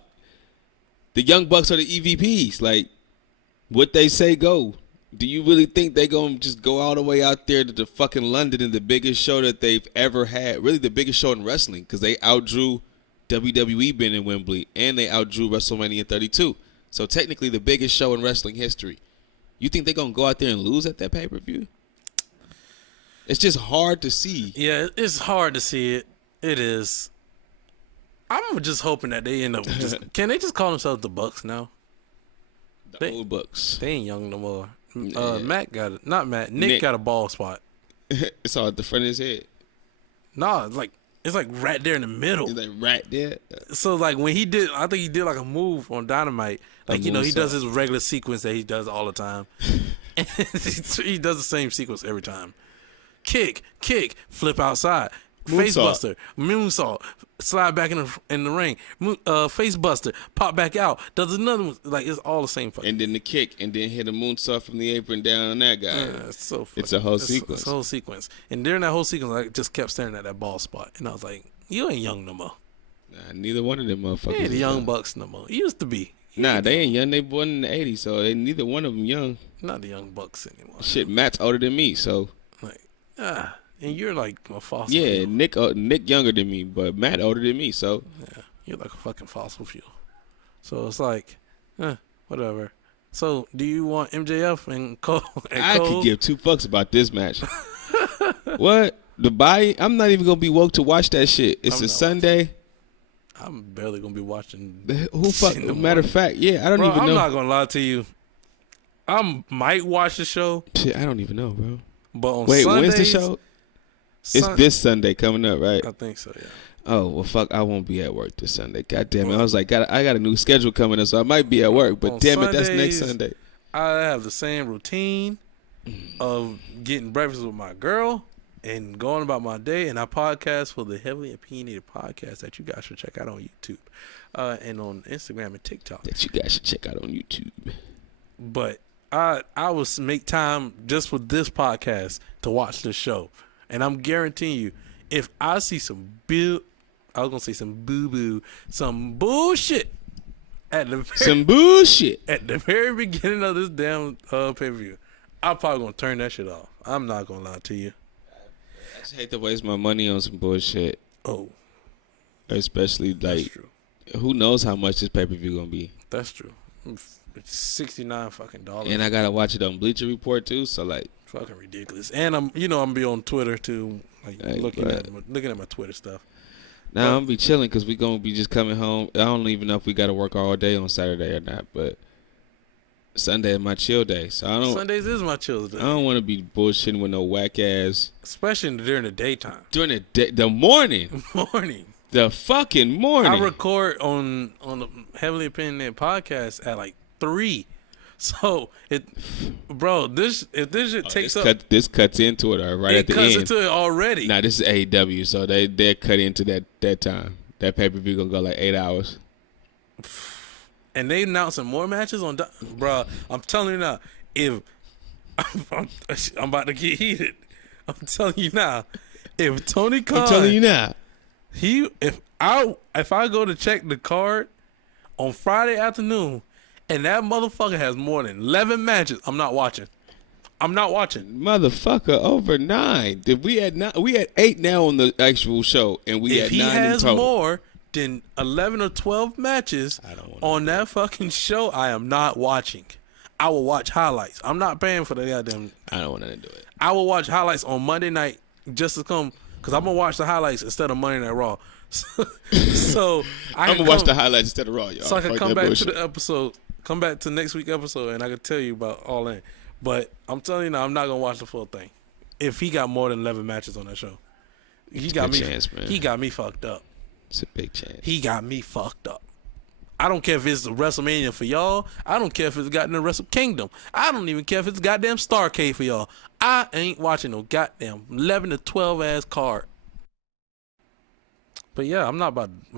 The Young Bucks are the EVPs. Like, what they say go. Do you really think they going to just go all the way out there to the fucking London in the biggest show that they've ever had? Really the biggest show in wrestling, because they outdrew WWE being in Wembley, and they outdrew WrestleMania 32. So technically the biggest show in wrestling history. You think they're going to go out there and lose at that pay-per-view? It's just hard to see. Yeah, it's hard to see it. It is. I'm just hoping that they end up can they just call themselves the Bucks now? The old Bucks. They ain't young no more. Yeah. Nick got a bald spot. It's all at the front of his head. No, it's like right there in the middle. It's like right there. So like when I think he did like a move on Dynamite. Like, he does his regular sequence that he does all the time. And he does the same sequence every time. Kick, flip outside. Facebuster, moonsault, slide back in the ring, facebuster, pop back out, does another one. Like, it's all the same fucking. And then the kick, and then hit a moonsault from the apron down on that guy. It's a whole sequence. It's a whole sequence. And during that whole sequence, I just kept staring at that ball spot, and I was like, "You ain't young no more." Nah, neither one of them motherfuckers. They ain't the Young Bucks no more. He used to be. They ain't young. They born in the '80s, so neither one of them young. Not the Young Bucks anymore. Shit, Matt's older than me, so. And you're like a fossil fuel. fuel. Nick younger than me, but Matt older than me, so. Yeah, you're like a fucking fossil fuel. So it's like, whatever. So do you want MJF and Cole? I could give two fucks about this match. What? The buy? I'm not even going to be woke to watch that shit. It's a Sunday. I'm barely going to be watching. Matter of fact, yeah, I don't even know. I'm not going to lie to you. I might watch the show. Shit, I don't even know, bro. But on Wait, Sundays, when's the show? It's this Sunday coming up, right? I think so, yeah. Oh, well, fuck, I won't be at work this Sunday. God damn it. I was like, I got a new schedule coming up, so I might be at work. But damn it, that's next Sunday. I have the same routine of getting breakfast with my girl and going about my day. And I podcast for the Heavily Opinionated Podcast that you guys should check out on YouTube and on Instagram and TikTok. That you guys should check out on YouTube. But I will make time just for this podcast to watch the show. And I'm guaranteeing you, if I see some bullshit at the very beginning of this damn pay-per-view, I'm probably going to turn that shit off. I'm not going to lie to you. I just hate to waste my money on some bullshit. Oh. Especially, like, who knows how much this pay-per-view going to be. That's true. It's $69 fucking dollars. And I gotta watch it on Bleacher Report too, so like fucking ridiculous. And I'm gonna be on Twitter too, like looking at my Twitter stuff. Nah, I'm gonna be chilling because we gonna be just coming home. I don't even know if we gotta work all day on Saturday or not, but Sunday is my chill day, so I don't. Sundays is my chill day. I don't want to be bullshitting with no whack ass. Especially during the daytime. During the morning. The fucking morning. I record on the Heavily Opinionated podcast at like 3. So if this shit takes up, this cuts into it right at the end. It cuts into it already. Nah, this is AEW, so they cut into that time. That pay-per-view gonna go like 8 hours. And they announcing more matches on, bro. I'm telling you now, if I'm about to get heated, I'm telling you now, if Tony Khan, I'm telling you now, if I go to check the card on Friday afternoon, and that motherfucker has more than 11 matches, I'm not watching. Motherfucker, over 9. We had 8 now on the actual show, and we had 9 in total. If he has more than 11 or 12 matches on that fucking show, I am not watching. I will watch highlights. I'm not paying for the goddamn. I don't want to do it. I will watch highlights on Monday night just to come, because I'm going to watch the highlights instead of Monday Night Raw. So I'm going to watch the highlights instead of Raw, y'all. So I can come back to the episode, come back to next week's episode, and I can tell you about all in. But I'm telling you now, I'm not going to watch the full thing. If he got more than 11 matches on that show, he got me fucked up. It's a big chance. He got me fucked up. I don't care if it's WrestleMania for y'all. I don't care if it's goddamn Wrestle Kingdom. I don't even care if it's goddamn Starrcade for y'all. I ain't watching no goddamn 11 to 12 ass card. But yeah, I'm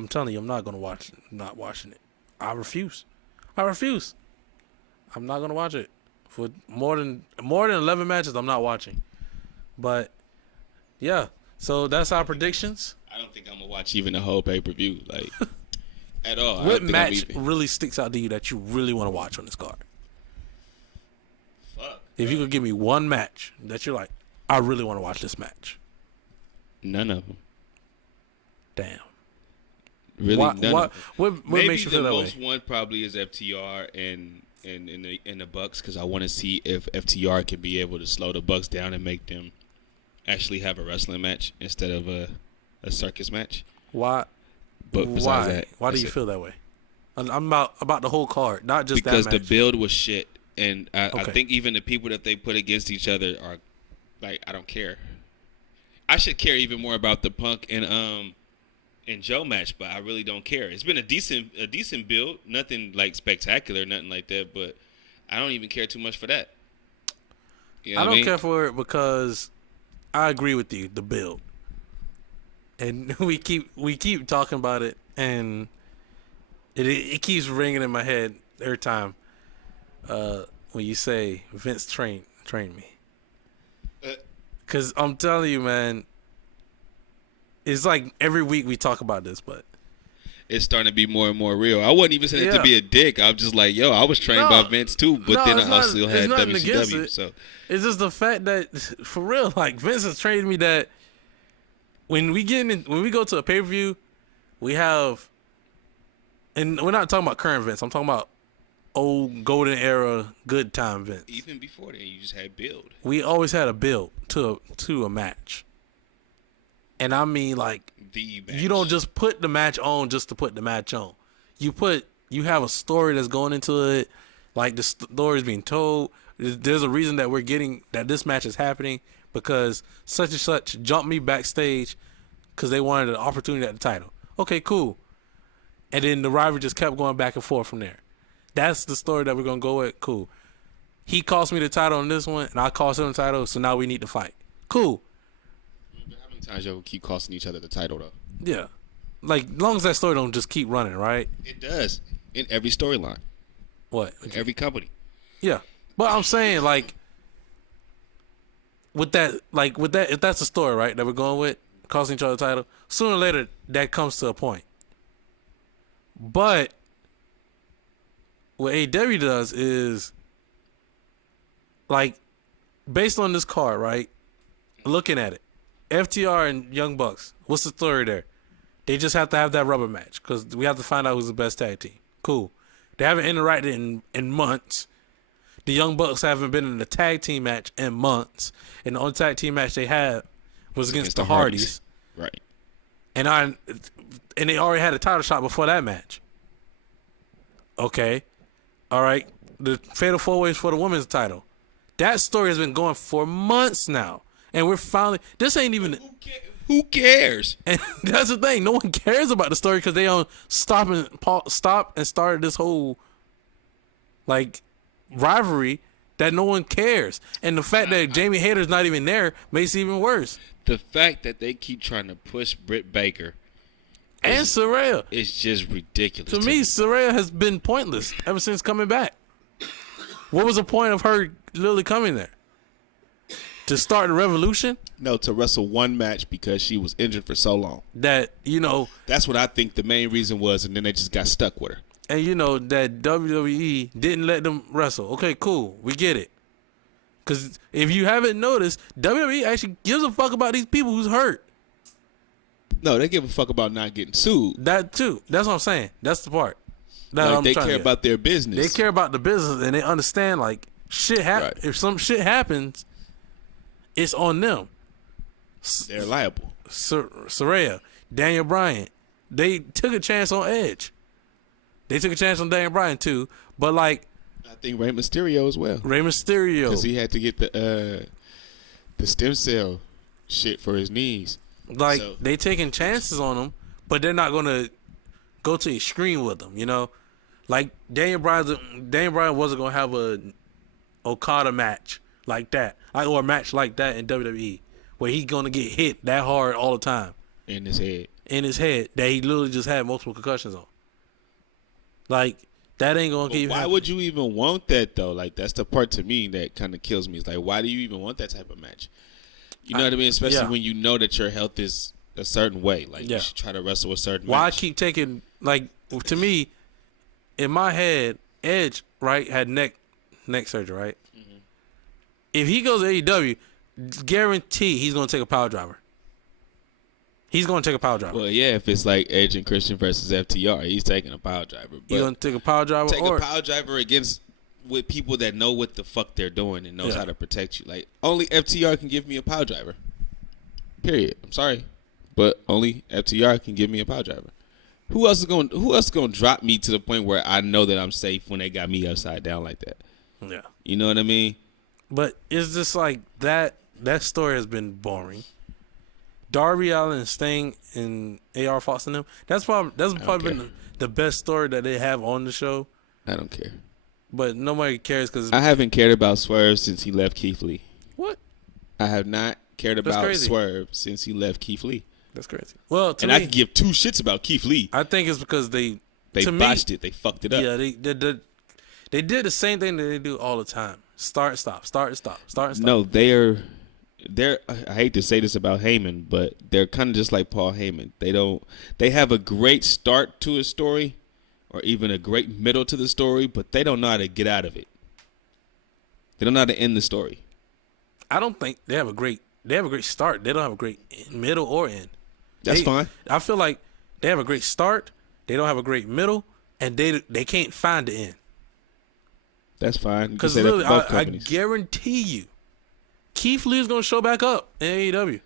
telling you, I'm not gonna watch it. I'm not watching it. I refuse. I'm not gonna watch it. For more than 11 matches, I'm not watching. But yeah, so that's our predictions. I don't think I'm gonna watch even the whole pay-per-view, like at all. What match really sticks out to you that you really want to watch on this card? Fuck. If you could give me one match that you're like, I really want to watch this match. None of them. Damn. Really, what makes you feel that way? Maybe the most one probably is FTR and the Bucks, because I want to see if FTR can be able to slow the Bucks down and make them actually have a wrestling match instead of a circus match. Why? But besides that, why do you feel that way? I'm about the whole card, not just because that match. The build was shit, and I think even the people that they put against each other are like, I don't care. I should care even more about the Punk and Joe match, but I really don't care. It's been a decent build, nothing like spectacular, nothing like that, but I don't even care too much for that. You know I don't care for it because I agree with you, the build. And we keep talking about it, and it keeps ringing in my head every time when you say Vince train me. Because I'm telling you, man, it's like every week we talk about this, but it's starting to be more and more real. I wasn't even saying it to be a dick. I was just like, yo, I was trained by Vince too, but then I still had WCW. So it's just the fact that, for real, like Vince has trained me that when we go to a pay-per-view, we have, and we're not talking about current Vince. I'm talking about old golden era, good time Vince. Even before then, you just had build. We always had a build to a match. And I mean, like, you don't just put the match on just to put the match on. You have a story that's going into it. Like, the story is being told. There's a reason that this match is happening, because such and such jumped me backstage because they wanted an opportunity at the title. Okay, cool. And then the rivalry just kept going back and forth from there. That's the story that we're going to go with. Cool. He cost me the title on this one, and I cost him the title, so now we need to fight. Cool. How many times y'all keep costing each other the title, though? Yeah. Like, as long as that story don't just keep running, right? It does. In every storyline. What? In every company. Yeah. But I'm saying, like, with that, if that's the story, right, that we're going with, costing each other the title, sooner or later, that comes to a point. But what AEW does is, like, based on this card, right, looking at it, FTR and Young Bucks, what's the story there? They just have to have that rubber match because we have to find out who's the best tag team. Cool. They haven't interacted in months. The Young Bucks haven't been in a tag team match in months. And the only tag team match they had was against the Hardys. Right. And they already had a title shot before that match. Okay. All right. the Fatal 4-Ways for the women's title. That story has been going for months now. And we're finally... This ain't even... Who cares? And that's the thing. No one cares about the story because they don't stop and started this whole, like, rivalry that no one cares. And the fact that Jamie Hayter's not even there makes it even worse. The fact that they keep trying to push Britt Baker and Saraya. It's just ridiculous. To me, Saraya has been pointless ever since coming back. What was the point of her literally coming there? To start the revolution? No, to wrestle one match because she was injured for so long. That, you know... That's what I think the main reason was, and then they just got stuck with her. And, you know, that WWE didn't let them wrestle. Okay, cool. We get it. Because if you haven't noticed, WWE actually gives a fuck about these people who's hurt. No, they give a fuck about not getting sued. That, too. That's what I'm saying. That's the part. Like they care about their business. They care about the business, and they understand, like, shit happens. Right. If some shit happens... It's on them. They're liable. Saraya, Daniel Bryan, they took a chance on Edge. They took a chance on Daniel Bryan too, but like I think Rey Mysterio as well. Rey Mysterio, because he had to get the stem cell shit for his knees. Like they taking chances on him, but they're not gonna go to extreme with them. You know, like Daniel Bryan wasn't gonna have a Okada match like that, or a match like that in WWE, where he's gonna get hit that hard all the time in his head, that he literally just had multiple concussions on. Like that ain't gonna keep. Why would you even want that though? Like that's the part to me that kind of kills me. It's like, why do you even want that type of match? You know what I mean? Especially when you know that your health is a certain way. Like you should try to wrestle a certain. Why match. I keep taking to me, in my head, Edge had neck surgery, right? If he goes to AEW, guarantee he's going to take a power driver. He's going to take a power driver. Well, yeah, if it's like Edge and Christian versus FTR, he's taking a power driver. He's going to take a power driver? Take a power driver with people that know what the fuck they're doing and knows how to protect you. Like, only FTR can give me a power driver. Period. I'm sorry. But only FTR can give me a power driver. Who else is going to drop me to the point where I know that I'm safe when they got me upside down like that? Yeah. You know what I mean? But it's just like that story has been boring. Darby Allin and Sting and AR Fox and them, that's probably been the best story that they have on the show. I don't care. But nobody cares because I haven't cared about Swerve since he left Keith Lee. What? I have not cared about Swerve since he left Keith Lee. That's crazy. Well, I can give two shits about Keith Lee. I think it's because they botched it. They fucked it up. Yeah, they did the same thing that they do all the time. Start, stop, start, stop, start, and stop. No, they're. I hate to say this about Heyman, but they're kind of just like Paul Heyman. They have a great start to a story, or even a great middle to the story, but they don't know how to get out of it. They don't know how to end the story. I don't think they have a great start. They don't have a great middle or end. That's fine. I feel like they have a great start. They don't have a great middle, and they can't find the end. That's fine. Because literally, I guarantee you, Keith Lee is going to show back up in AEW.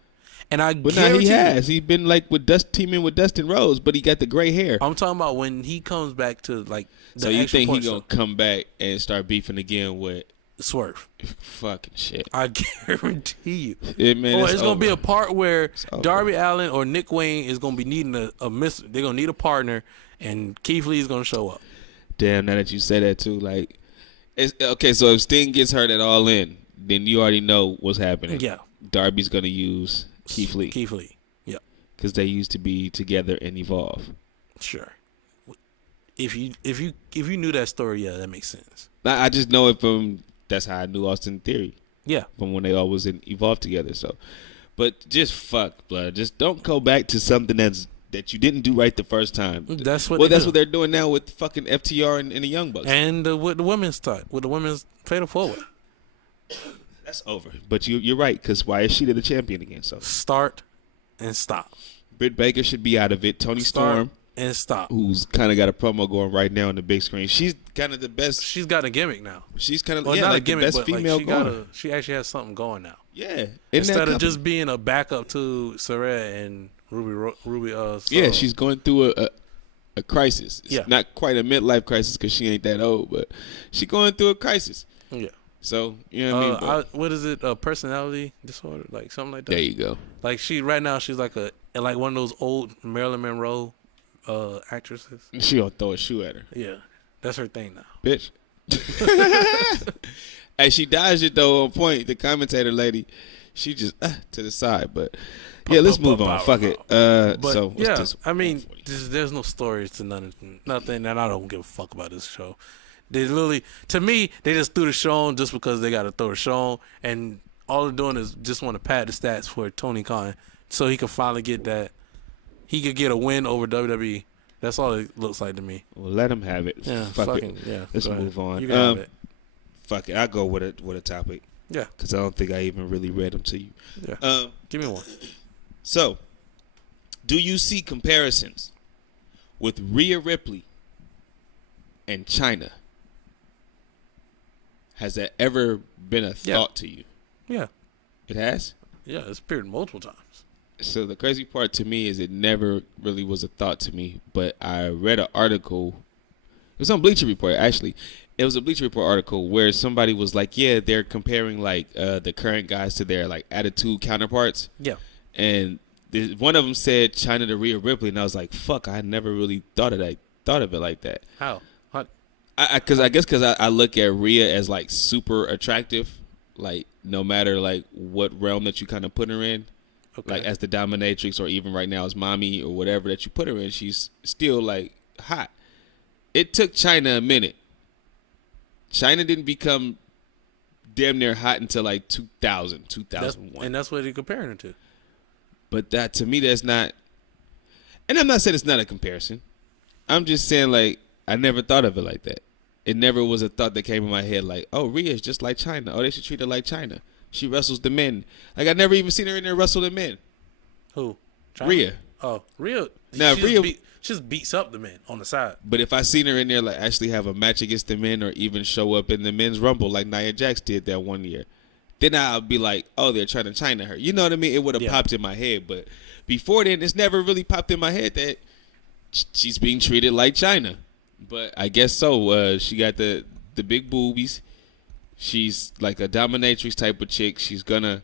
And but now he has. He's been like teaming with Dustin Rhodes, but he got the gray hair. I'm talking about when he comes back to like. So you think he's going to come back and start beefing again with Swerve? Fucking shit. I guarantee you. Yeah, man, it's going to be a part where Darby Allin or Nick Wayne is going to be needing they're going to need a partner, and Keith Lee is going to show up. Damn, now that you say that too, like. Okay, so if Sting gets hurt at All In, then you already know what's happening. Yeah. Darby's going to use Keith Lee. Yeah. Because they used to be together and Evolve. Sure. If you knew that story, yeah, that makes sense. I just know it from, that's how I knew Austin Theory. Yeah. From when they all was in Evolve together. So, but just fuck, blood. Just don't go back to something that you didn't do right the first time. That's what they're doing now with fucking FTR and the Young Bucks. And with the women's Fatal 4-Way. That's over. But you're right, because why is she the champion again? So start and stop. Britt Baker should be out of it. Toni Storm and stop. Who's kind of got a promo going right now on the big screen. She's kind of the best. She's got a gimmick now. She's kind of not like a gimmick, the best but female going. She actually has something going now. Yeah. Instead of just being a backup to Saraya and Ruby. Yeah, she's going through a crisis. It's Yeah. not quite a midlife crisis because she ain't that old, but she going through a crisis. Yeah. So, you know what I mean? What is it? Personality disorder, like something like that. There you go. Like right now she's like one of those old Marilyn Monroe actresses. She'll throw a shoe at her. Yeah, that's her thing now. Bitch. Hey, she dodged it though on point. The commentator lady, she just to the side. But yeah, let's move on. Fuck it. But so what's yeah, this? I mean, there's no stories to nothing, and I don't give a fuck about this show. They literally, to me, they just threw the show on just because they got to throw the show on, and all they're doing is just want to pad the stats for Tony Khan so he can finally get that. He could get a win over WWE. That's all it looks like to me. Well, let him have it. Yeah, fuck it. Yeah, let's move on. You can have it. Fuck it. I'll go with a topic. Yeah. Because I don't think I even really read them to you. Yeah. Give me one. So, do you see comparisons with Rhea Ripley and Chyna? Has that ever been a thought to you? Yeah. It has? Yeah, it's appeared multiple times. So the crazy part to me is it never really was a thought to me, but I read an article. It was on Bleacher Report, actually. It was a Bleacher Report article where somebody was like, yeah, they're comparing like the current guys to their like attitude counterparts. Yeah. And one of them said Chyna to Rhea Ripley, and I was like, fuck, I never really thought of it like that. How? I guess I look at Rhea as like super attractive, like no matter like what realm that you kind of put her in, like as the dominatrix or even right now as mommy or whatever that you put her in, she's still like hot. It took Chyna a minute. Chyna didn't become damn near hot until like 2000, 2001. And that's what you're comparing her to. But that to me, that's not. And I'm not saying it's not a comparison. I'm just saying like I never thought of it like that. It never was a thought that came in my head like, oh, Rhea's just like Chyna. Oh, they should treat her like Chyna. She wrestles the men. Like I never even seen her in there wrestle the men. Who? Chyna? Rhea. Oh, Rhea. Now Rhea she just beats up the men on the side. But if I seen her in there like actually have a match against the men or even show up in the men's rumble like Nia Jax did that one year, then I'll be like, oh, they're trying to Chyna her. You know what I mean? It would have popped in my head. But before then, it's never really popped in my head that she's being treated like Chyna. But I guess so. She got the big boobies. She's like a dominatrix type of chick. She's gonna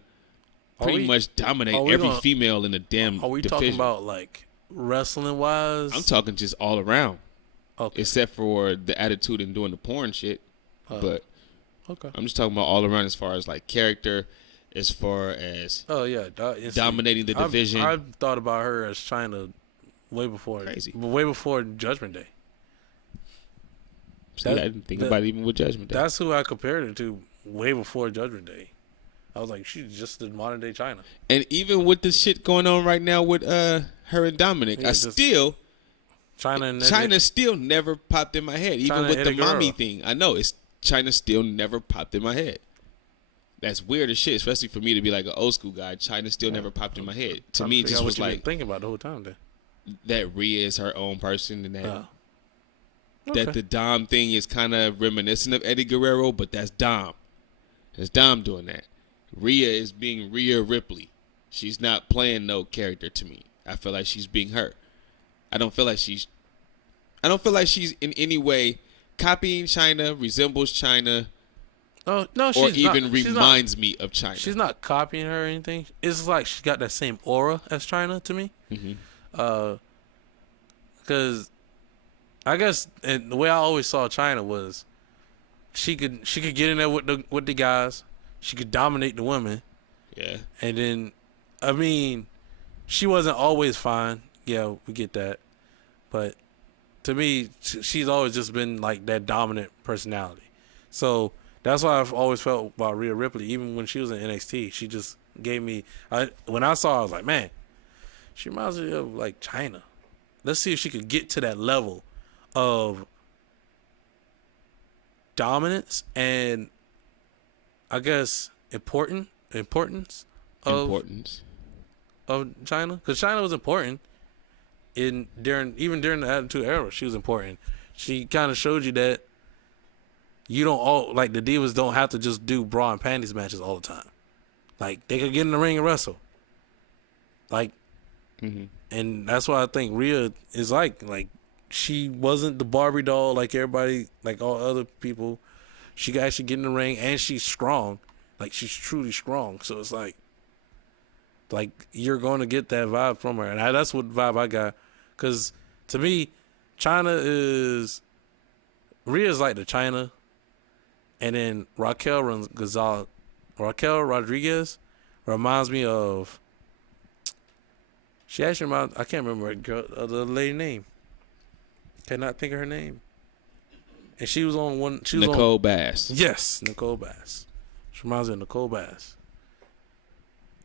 pretty much dominate every female in the damn Are we division. talking about like wrestling wise? I'm talking just all around. Okay. Except for the attitude and doing the porn shit. But okay. I'm just talking about all around as far as like character, as far as dominating the division. I've thought about her as Chyna way before Judgment Day. See, I didn't think about it even with Judgment Day. That's who I compared her to way before Judgment Day. I was like, she's just the modern day Chyna. And even with the shit going on right now with her and Dominic, Chyna still never popped in my head. Even with the mommy thing. I know Chyna still never popped in my head. That's weird as shit, especially for me to be like an old school guy. Chyna still never popped in my head. To me, it just was like thinking about the whole time then. That Rhea is her own person and that the Dom thing is kind of reminiscent of Eddie Guerrero, but that's Dom. That's Dom doing that. Rhea is being Rhea Ripley. She's not playing no character to me. I feel like she's being her. I don't feel like she's in any way copying Chyna, resembles Chyna. Oh no, or even reminds me of Chyna. She's not copying her or anything. It's like she got that same aura as Chyna to me. Because I guess and the way I always saw Chyna was she could get in there with the guys. She could dominate the women. Yeah. And then, I mean, she wasn't always fine. Yeah, we get that. But to me, she's always just been like that dominant personality. So that's why I've always felt about Rhea Ripley. Even when she was in NXT, she just gave me. When I saw her, I was like, man, she reminds me of like Chyna. Let's see if she could get to that level of dominance and I guess importance of Chyna, because Chyna was important during the Attitude Era. She was important. She kind of showed you that you don't all like the divas don't have to just do bra and panties matches all the time. Like they could get in the ring and wrestle. Like, and that's why I think Rhea is like she wasn't the Barbie doll like everybody, like all other people. She could actually get in the ring, and she's strong. Like, she's truly strong. So it's like you're going to get that vibe from her. And that's what vibe I got. Because to me, Rhea's like the Chyna. And then Raquel Rodriguez reminds me of, she actually reminds, I can't remember the lady's name. Cannot think of her name. And she was on one. She was Nicole Bass. Yes, Nicole Bass. She reminds me of Nicole Bass.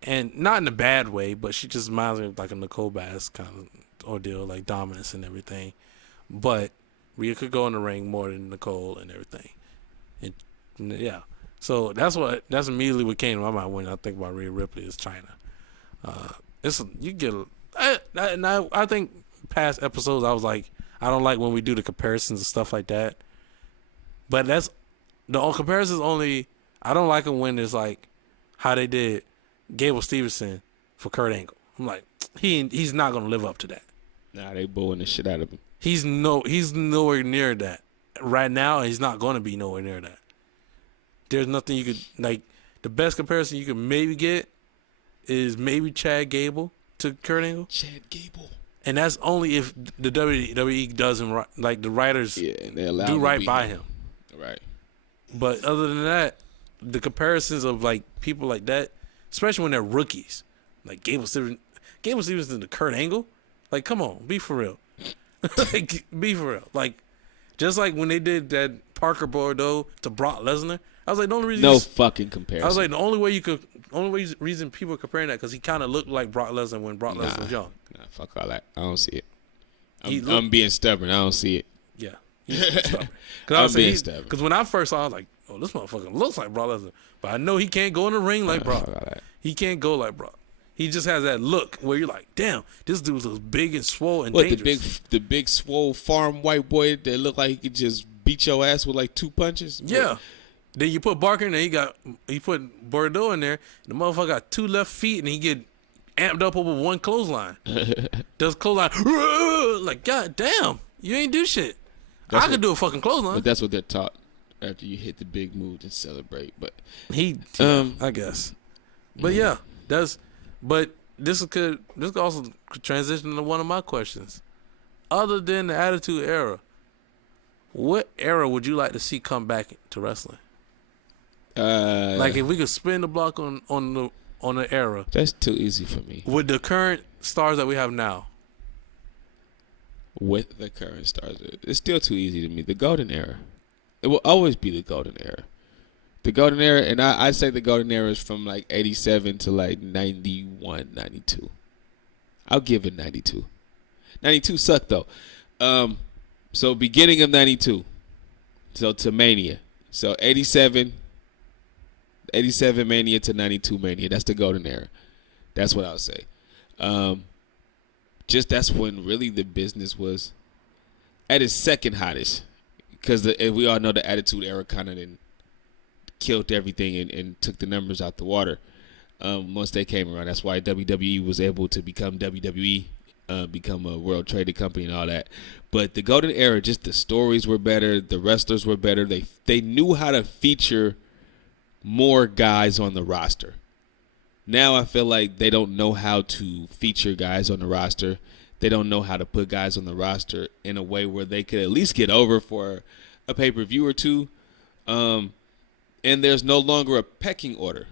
And not in a bad way, but she just reminds me of like a Nicole Bass kind of ordeal, like dominance and everything. But Rhea could go in the ring more than Nicole and everything. And yeah. So that's immediately what came to my mind when I think about Rhea Ripley is Chyna. I think past episodes I was like, I don't like when we do the comparisons and stuff like that. But that's the comparisons only. I don't like them when it's like how they did Gable Stevenson for Kurt Angle. I'm like, he's not gonna live up to that. Nah, they booing the shit out of him. He's nowhere near that right now. He's not gonna be nowhere near that. There's nothing you could like. The best comparison you could maybe get is maybe Chad Gable to Kurt Angle. Chad Gable. And that's only if the WWE doesn't, like, the writers do right by him. Right. But other than that, the comparisons of, like, people like that, especially when they're rookies, like Gable Stevenson to Kurt Angle, like, come on, be for real. Like, be for real. Like, just like when they did that Parker Bordeaux to Brock Lesnar, I was like, the only reason fucking comparison. I was like, the only reason people are comparing that because he kind of looked like Brock Lesnar when Brock Lesnar was young. Nah, fuck all that. I don't see it. I'm being stubborn. I don't see it. Yeah. Stubborn. I'm being stubborn. Because when I first saw it, I was like, oh, this motherfucker looks like Brock Lesnar. But I know he can't go in the ring like Brock. He can't go like Brock. He just has that look where you're like, damn, this dude looks big and swole and dangerous. The big swole farm white boy that looked like he could just beat your ass with like 2 punches? Yeah. Then you put Barker in there, he put Bordeaux in there, and the motherfucker got 2 left feet and he get amped up over 1 clothesline. Does clothesline like, god damn, you ain't do shit. I could do a fucking clothesline. But that's what they're taught after you hit the big move and celebrate. But I guess. But yeah, but this could also transition to one of my questions. Other than the Attitude Era, what era would you like to see come back to wrestling? Like if we could spin the block on the era. That's too easy for me. With the current stars that we have now. With the current stars, it's still too easy to me. The Golden Era. It will always be the Golden Era. The Golden Era, and I say the Golden Era is from like 87 to like 91, 92. I'll give it 92. 92 sucked though. So beginning of 92. So to Mania. So 87 Mania to 92 Mania. That's the Golden Era. That's what I would say. Just that's when really the business was at its second hottest. Because we all know the Attitude Era kind of killed everything and took the numbers out the water once they came around. That's why WWE was able to become WWE, become a world traded company and all that. But the Golden Era, just the stories were better. The wrestlers were better. They knew how to feature more guys on the roster. Now I feel like they don't know how to feature guys on the roster. They don't know how to put guys on the roster in a way where they could at least get over for a pay-per-view or two. And there's no longer a pecking order.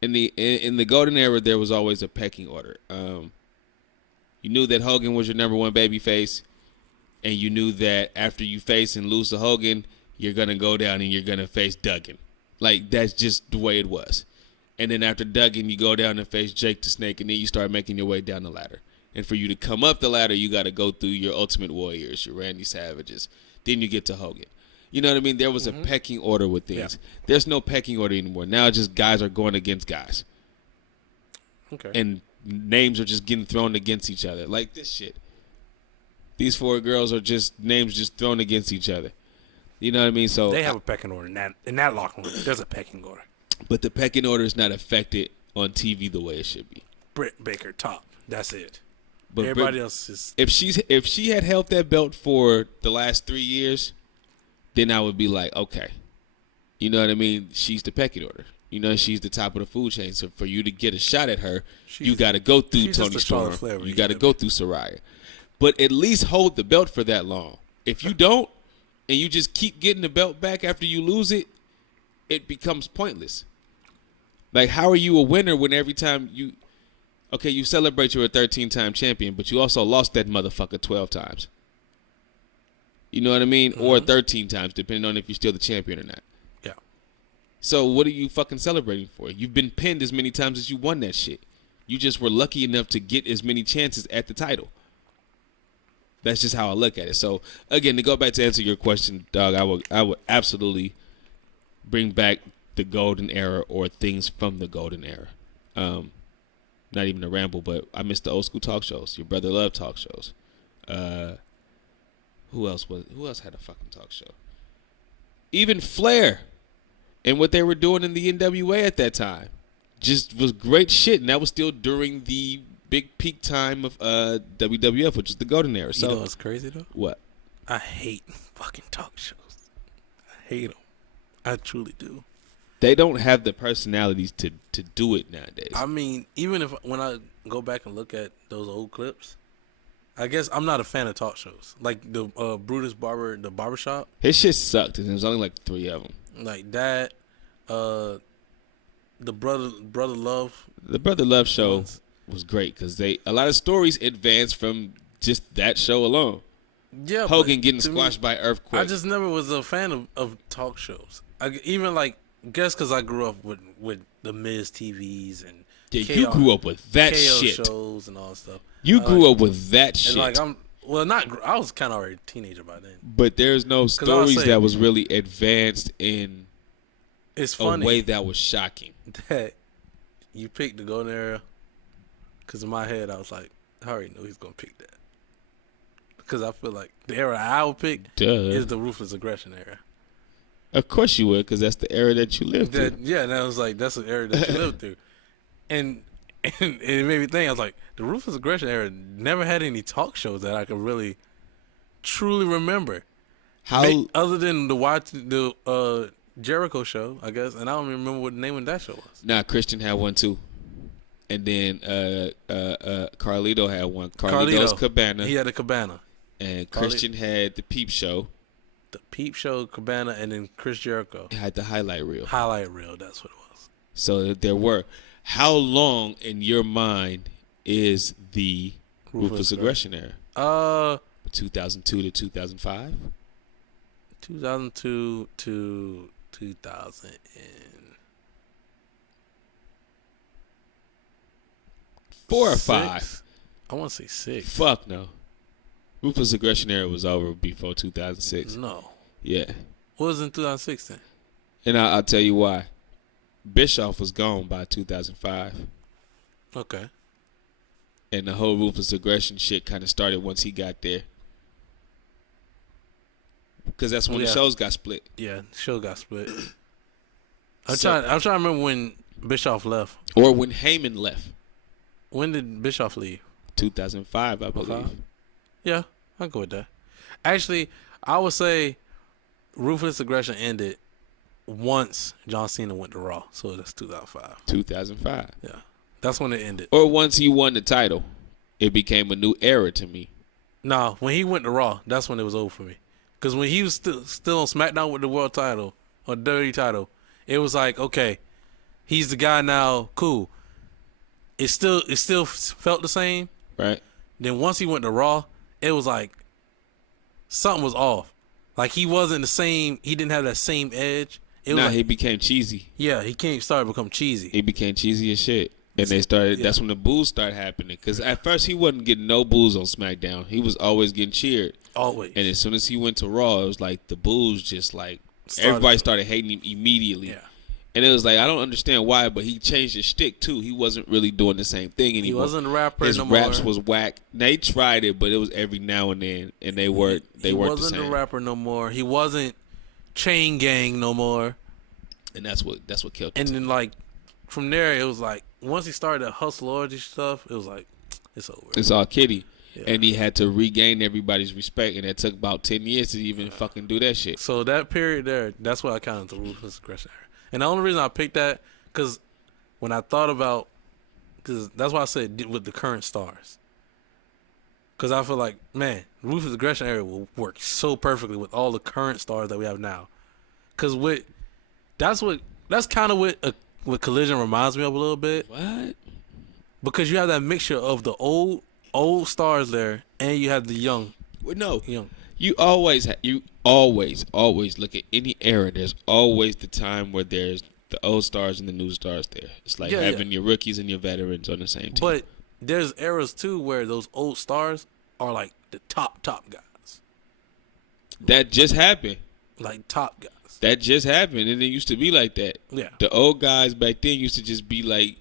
In the Golden Era, there was always a pecking order. You knew that Hogan was your number one babyface, and you knew that after you face and lose to Hogan, you're going to go down and you're going to face Duggan. Like, that's just the way it was. And then after Duggan, you go down and face Jake the Snake, and then you start making your way down the ladder. And for you to come up the ladder, you got to go through your Ultimate Warriors, your Randy Savages. Then you get to Hogan. You know what I mean? There was a pecking order with things. Yeah. There's no pecking order anymore. Now just guys are going against guys. Okay. And names are just getting thrown against each other. Like this shit. These 4 girls are just names just thrown against each other. You know what I mean? So they have a pecking order in that locker room. There's a pecking order. But the pecking order is not affected on TV the way it should be. Britt Baker top. That's it. But everybody else is. If she had held that belt for the last 3 years, then I would be like, okay, you know what I mean? She's the pecking order. You know, she's the top of the food chain. So for you to get a shot at her, you got to go through Toni Storm. You got to go through Saraya. But at least hold the belt for that long. If you don't, and you just keep getting the belt back after you lose it, it becomes pointless. Like, how are you a winner when every time you celebrate you're a 13-time champion, but you also lost that motherfucker 12 times. You know what I mean? Or 13 times, depending on if you're still the champion or not. Yeah. So what are you fucking celebrating for? You've been pinned as many times as you won that shit. You just were lucky enough to get as many chances at the title. That's just how I look at it. So, again, to go back to answer your question, dog, I would absolutely bring back the golden era or things from the golden era. Not even a ramble, but I miss the old school talk shows. Your brother loved talk shows. Who else had a fucking talk show? Even Flair and what they were doing in the NWA at that time just was great shit, and that was still during the big peak time of WWF, which is the golden era. So, you know what's crazy though? What? I hate fucking talk shows. I hate them. I truly do. They don't have the personalities to do it nowadays. I mean, even when I go back and look at those old clips, I guess I'm not a fan of talk shows. Like the Brutus Barber, the barbershop. His shit sucked, and there was only like 3 of them. Like that, the Brother Love. The Brother Love show was great because a lot of stories advanced from just that show alone. Yeah, Hogan getting squashed by Earthquake. I just never was a fan of talk shows. Guess because I grew up with the Miz TVs and you grew up with that KO shit. shows and all that stuff. You grew up with that shit. Like I was kind of already a teenager by then. But there's no stories that was really advanced in a way that was shocking. That you picked the golden era, because in my head I was like, I already know he's gonna pick that. Because I feel like the era I would pick is the ruthless aggression era. Of course you would, because that's the era that you lived through. Yeah, and I was like, that's the era that you lived through. And it made me think, I was like, the ruthless aggression era never had any talk shows that I could really, truly remember. Other than the Jericho show, I guess, and I don't even remember what the name of that show was. Nah, Christian had one too. And then Carlito had one. Carlito's Cabana. He had a Cabana. And Christian had the Peep Show. The Peep Show, Cabana, and then Chris Jericho had the highlight reel. Highlight reel, that's what it was. So there were. How long in your mind is the ruthless aggression era? 2002 to 2005? 2002 to 2000 4 or 5? I want to say 6. Fuck no. Ruthless aggression era was over before 2006. No. Yeah. What was in 2006 then? And I'll tell you why. Bischoff was gone by 2005. Okay. And the whole ruthless aggression shit kind of started once he got there. Because that's when the shows got split. Yeah, the show got split. I'm trying to remember when Bischoff left. Or when Heyman left. When did Bischoff leave? 2005, I believe. 2005? Yeah, I'll go with that. Actually, I would say ruthless aggression ended once John Cena went to Raw. So that's 2005. 2005. Yeah, that's when it ended. Or once he won the title, it became a new era to me. No, when he went to Raw, that's when it was over for me. Because when he was still on SmackDown with the world title or WWE title, it was like, okay, he's the guy now. Cool. It still felt the same. Right. Then once he went to Raw, it was like something was off. Like he wasn't the same. He didn't have that same edge. He became cheesy. Yeah, he started to become cheesy. He became cheesy as shit. And they started. Yeah. That's when the boos started happening. Because at first he wasn't getting no boos on SmackDown. He was always getting cheered. Always. And as soon as he went to Raw, it was like the boos just like everybody started hating him immediately. Yeah. And it was like, I don't understand why, but he changed his shtick too. He wasn't really doing the same thing anymore. He wasn't a rapper his no more. His raps was whack. They tried it, but it was every now and then, and they weren't the same. He wasn't a rapper no more. He wasn't Chain Gang no more. And that's what killed him. And then like from there, it was like once he started that hustleology stuff, it was like it's over. It's all kiddie. Yeah. And he had to regain everybody's respect, and it took about 10 years to even fucking do that shit. So that period there, that's what I counted the ruthless aggression era. And the only reason I picked that, because when I thought about, because that's why I said with the current stars. Because I feel like, man, ruthless aggression era will work so perfectly with all the current stars that we have now. Because that's kind of what Collision reminds me of a little bit. What? Because you have that mixture of the old stars there, and you have the young. Well, no, young. you always look at any era. There's always the time where there's the old stars and the new stars there. It's like having your rookies and your veterans on the same team. But there's eras too where those old stars are like the top guys. That just happened. Like top guys. That just happened, and it used to be like that. Yeah. The old guys back then used to just be like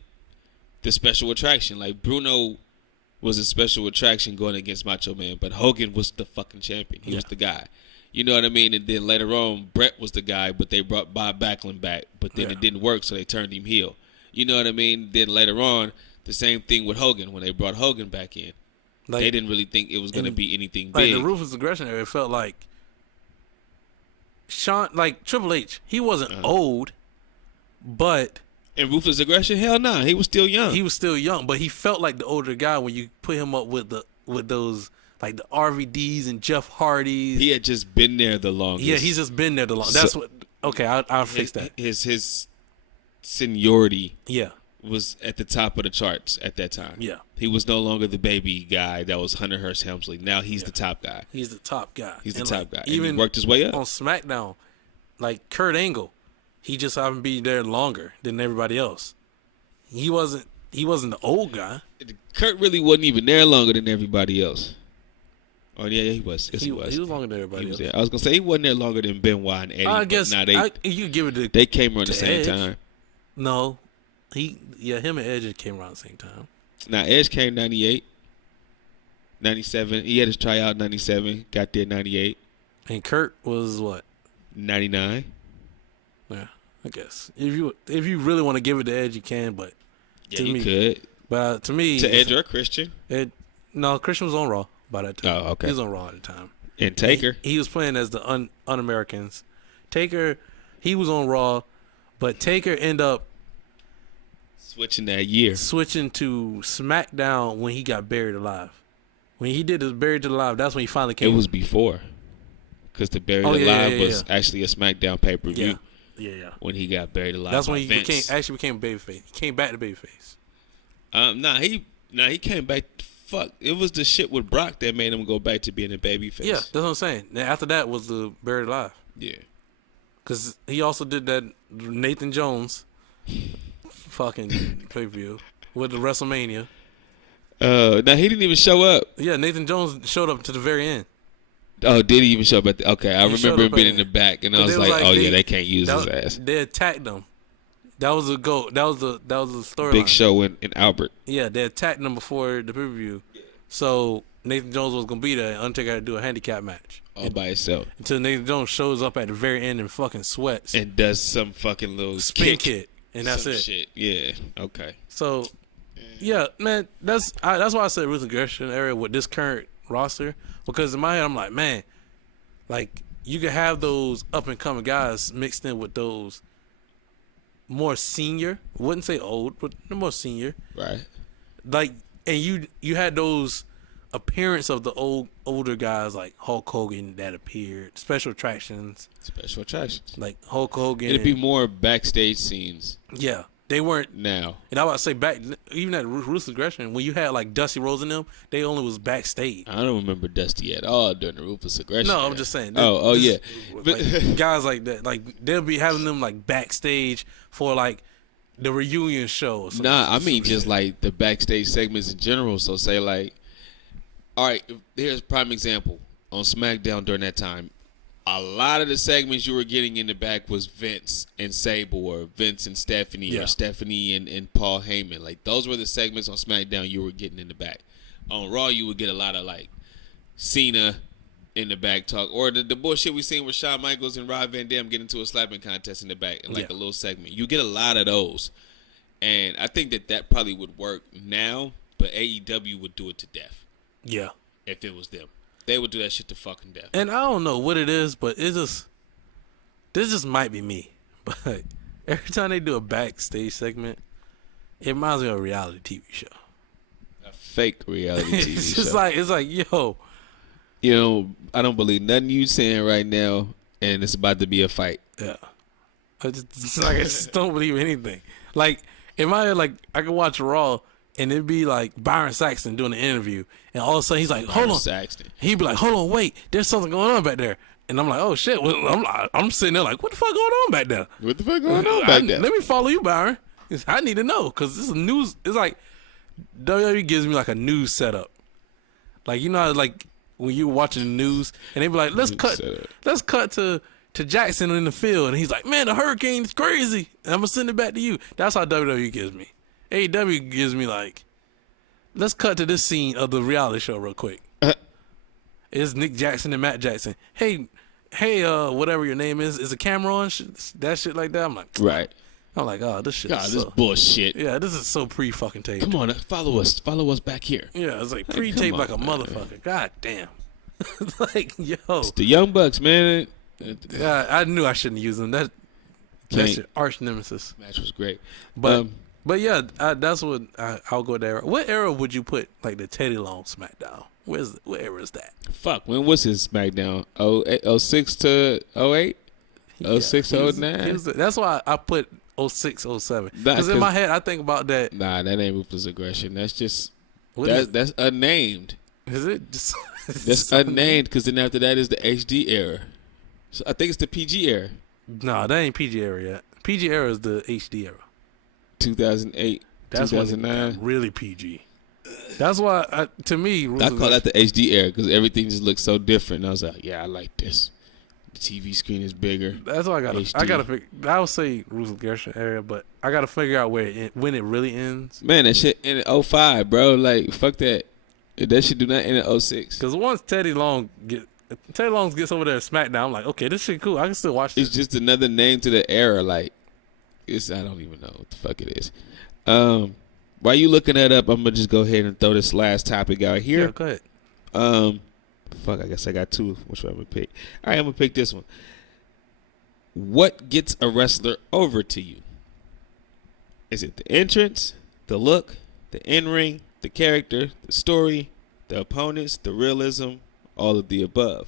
the special attraction. Like Bruno was a special attraction going against Macho Man, but Hogan was the fucking champion. He was the guy. You know what I mean? And then later on, Brett was the guy, but they brought Bob Backlund back, but then it didn't work, so they turned him heel. You know what I mean? Then later on, the same thing with Hogan when they brought Hogan back in. Like, they didn't really think it was going to be anything big. Like the ruthless aggression era, it felt like Triple H, he wasn't old, but and ruthless aggression, hell no, he was still young. He was still young, but he felt like the older guy when you put him up with those like the RVDs and Jeff Hardys. He had just been there the longest. Yeah, he's just been there the longest. That's what. Okay, I'll fix that. His seniority. Yeah. Was at the top of the charts at that time. Yeah. He was no longer the baby guy that was Hunter Hearst Helmsley. Now he's the top guy. He's the top guy. He's the top guy. Even and he worked his way up. On SmackDown, like Kurt Angle, he just happened to be there longer than everybody else. He wasn't the old guy. Kurt really wasn't even there longer than everybody else. Oh yeah, he was. Yes, he was. He was longer than everybody else. There. I was gonna say he wasn't there longer than Benoit and Eddie. I guess you give it to. They came around the same Edge. time. No. Him and Edge came around the same time. Now, Edge came 98, 97. He had his tryout 97, got there 98. And Kurt was what? 99. Yeah, I guess. If you really want to give it to Edge, you can, but yeah, you could. But to me, to Edge or Christian? No, Christian was on Raw by that time. Oh, okay. He was on Raw at the time. And Taker? He was playing as the un-Americans. Taker, he was on Raw, but Taker ended up switching that year. Switching to SmackDown when he got buried alive. When he did his Buried Alive, that's when he finally came. It was before. Because the Buried Alive was actually a SmackDown pay-per-view. Yeah. When he got buried alive. That's when he Vince. became babyface. He came back to babyface. He came back. Fuck. It was the shit with Brock that made him go back to being a babyface. Yeah, that's what I'm saying. Now, after that was the Buried Alive. Yeah. Because he also did that Nathan Jones fucking pay-per-view with the WrestleMania. Now he didn't even show up. Yeah, Nathan Jones showed up to the very end. Oh, did he even show up at the... Okay, I remember him being in the back, and I was like, they can't use his ass. They attacked him. That was a go. That was the storyline. Big Show in Albert. Yeah, they attacked him before the pay-per-view. So Nathan Jones was going to be there, and Undertaker had to do a handicap match. All by himself. Until Nathan Jones shows up at the very end and fucking sweats. And does some fucking little spin kick. And that's it. Shit. Yeah, okay. So, yeah, man, that's why I said Ruthless Aggression area with this current roster. Because in my head, I'm like, man, like, you could have those up-and-coming guys mixed in with those more senior, wouldn't say old, but more senior. Right. like, and you had those appearance of the older guys like Hulk Hogan that appeared, special attractions like Hulk Hogan. It'd be more backstage scenes. Yeah, they weren't now. And I would say back even at Ruthless Aggression when you had like Dusty Rhodes and them, they only was backstage. I don't remember Dusty at all during the Ruthless Aggression. No, I'm just saying. Yeah, like, guys like that, like they'll be having them like backstage for like the reunion show. Or something. Nah, I mean just like the backstage segments in general. So say like, all right, here's a prime example on SmackDown during that time. A lot of the segments you were getting in the back was Vince and Sable or Vince and Stephanie or Stephanie and Paul Heyman. Like those were the segments on SmackDown you were getting in the back. On Raw, you would get a lot of like Cena in the back talk or the bullshit we seen with Shawn Michaels and Rob Van Dam get into a slapping contest in the back and like a little segment. You get a lot of those. And I think that probably would work now But AEW would do it to death. Yeah. If it was them. They would do that shit to fucking death. And I don't know what it is, but this just might be me. But every time they do a backstage segment, it reminds me of a reality TV show. A fake reality TV It's show. just like, yo. You know, I don't believe nothing you saying right now, and it's about to be a fight. Yeah. I just don't believe anything. Like, in my head, like, I could watch Raw, and it'd be like Byron Saxton doing an interview, and all of a sudden he's like, hold on. Saxton. He'd be like, hold on, wait, there's something going on back there. And I'm like, oh shit. Well, I'm sitting there like, what the fuck going on back there? What the fuck going on back there? Let me follow you, Byron. I need to know, because this is news. It's like WWE gives me like a news setup. Like, you know how, like, when you're watching the news and they be like, let's cut to Jackson in the field, and he's like, man, the hurricane's crazy, and I'm gonna send it back to you. That's how WWE gives me. AEW gives me like, let's cut to this scene of the reality show real quick. It's Nick Jackson and Matt Jackson. Hey, whatever your name is the camera on? That shit like that. I'm like, right. I'm like, oh, this shit. God, this bullshit. Yeah, this is so pre-fucking taped. Come on, follow us back here. Yeah, it's like pre-taped like a motherfucker. God damn. Like, yo. It's the Young Bucks, man. Yeah, I knew I shouldn't use them. That shit, arch nemesis. Match was great. But yeah, that's what I'll go there. What era would you put like the Teddy Long SmackDown? What era is that? Fuck, when was his SmackDown? 06 to 08? 06 to 09? That's why I put 06, 07. Because in my head, I think about that. Nah, that ain't Ruthless Aggression. That's just, that's unnamed. Is it? That's unnamed, because then after that is the HD era. So I think it's the PG era. Nah, that ain't PG era yet. PG era is the HD era. 2008, that's 2009. Really PG. That's why, to me, I call that the HD era because everything just looks so different. And I was like, yeah, I like this. The TV screen is bigger. That's why I gotta figure. I would say Ruthless Aggression era, but I gotta figure out when it really ends. Man, that shit ended 05, bro. Like, fuck that. That shit do not end at 06. Because once Teddy Long gets over there at SmackDown, I'm like, okay, this shit cool. I can still watch this. It's just another name to the era. Like, I don't even know what the fuck it is. While you looking that up, I'm gonna just go ahead and throw this last topic out here. Yeah, go ahead. Fuck, I guess I got two. Which one I'm gonna pick? All right, I'm gonna pick this one. What gets a wrestler over to you? Is it the entrance, the look, the in-ring, the character, the story, the opponents, the realism, all of the above?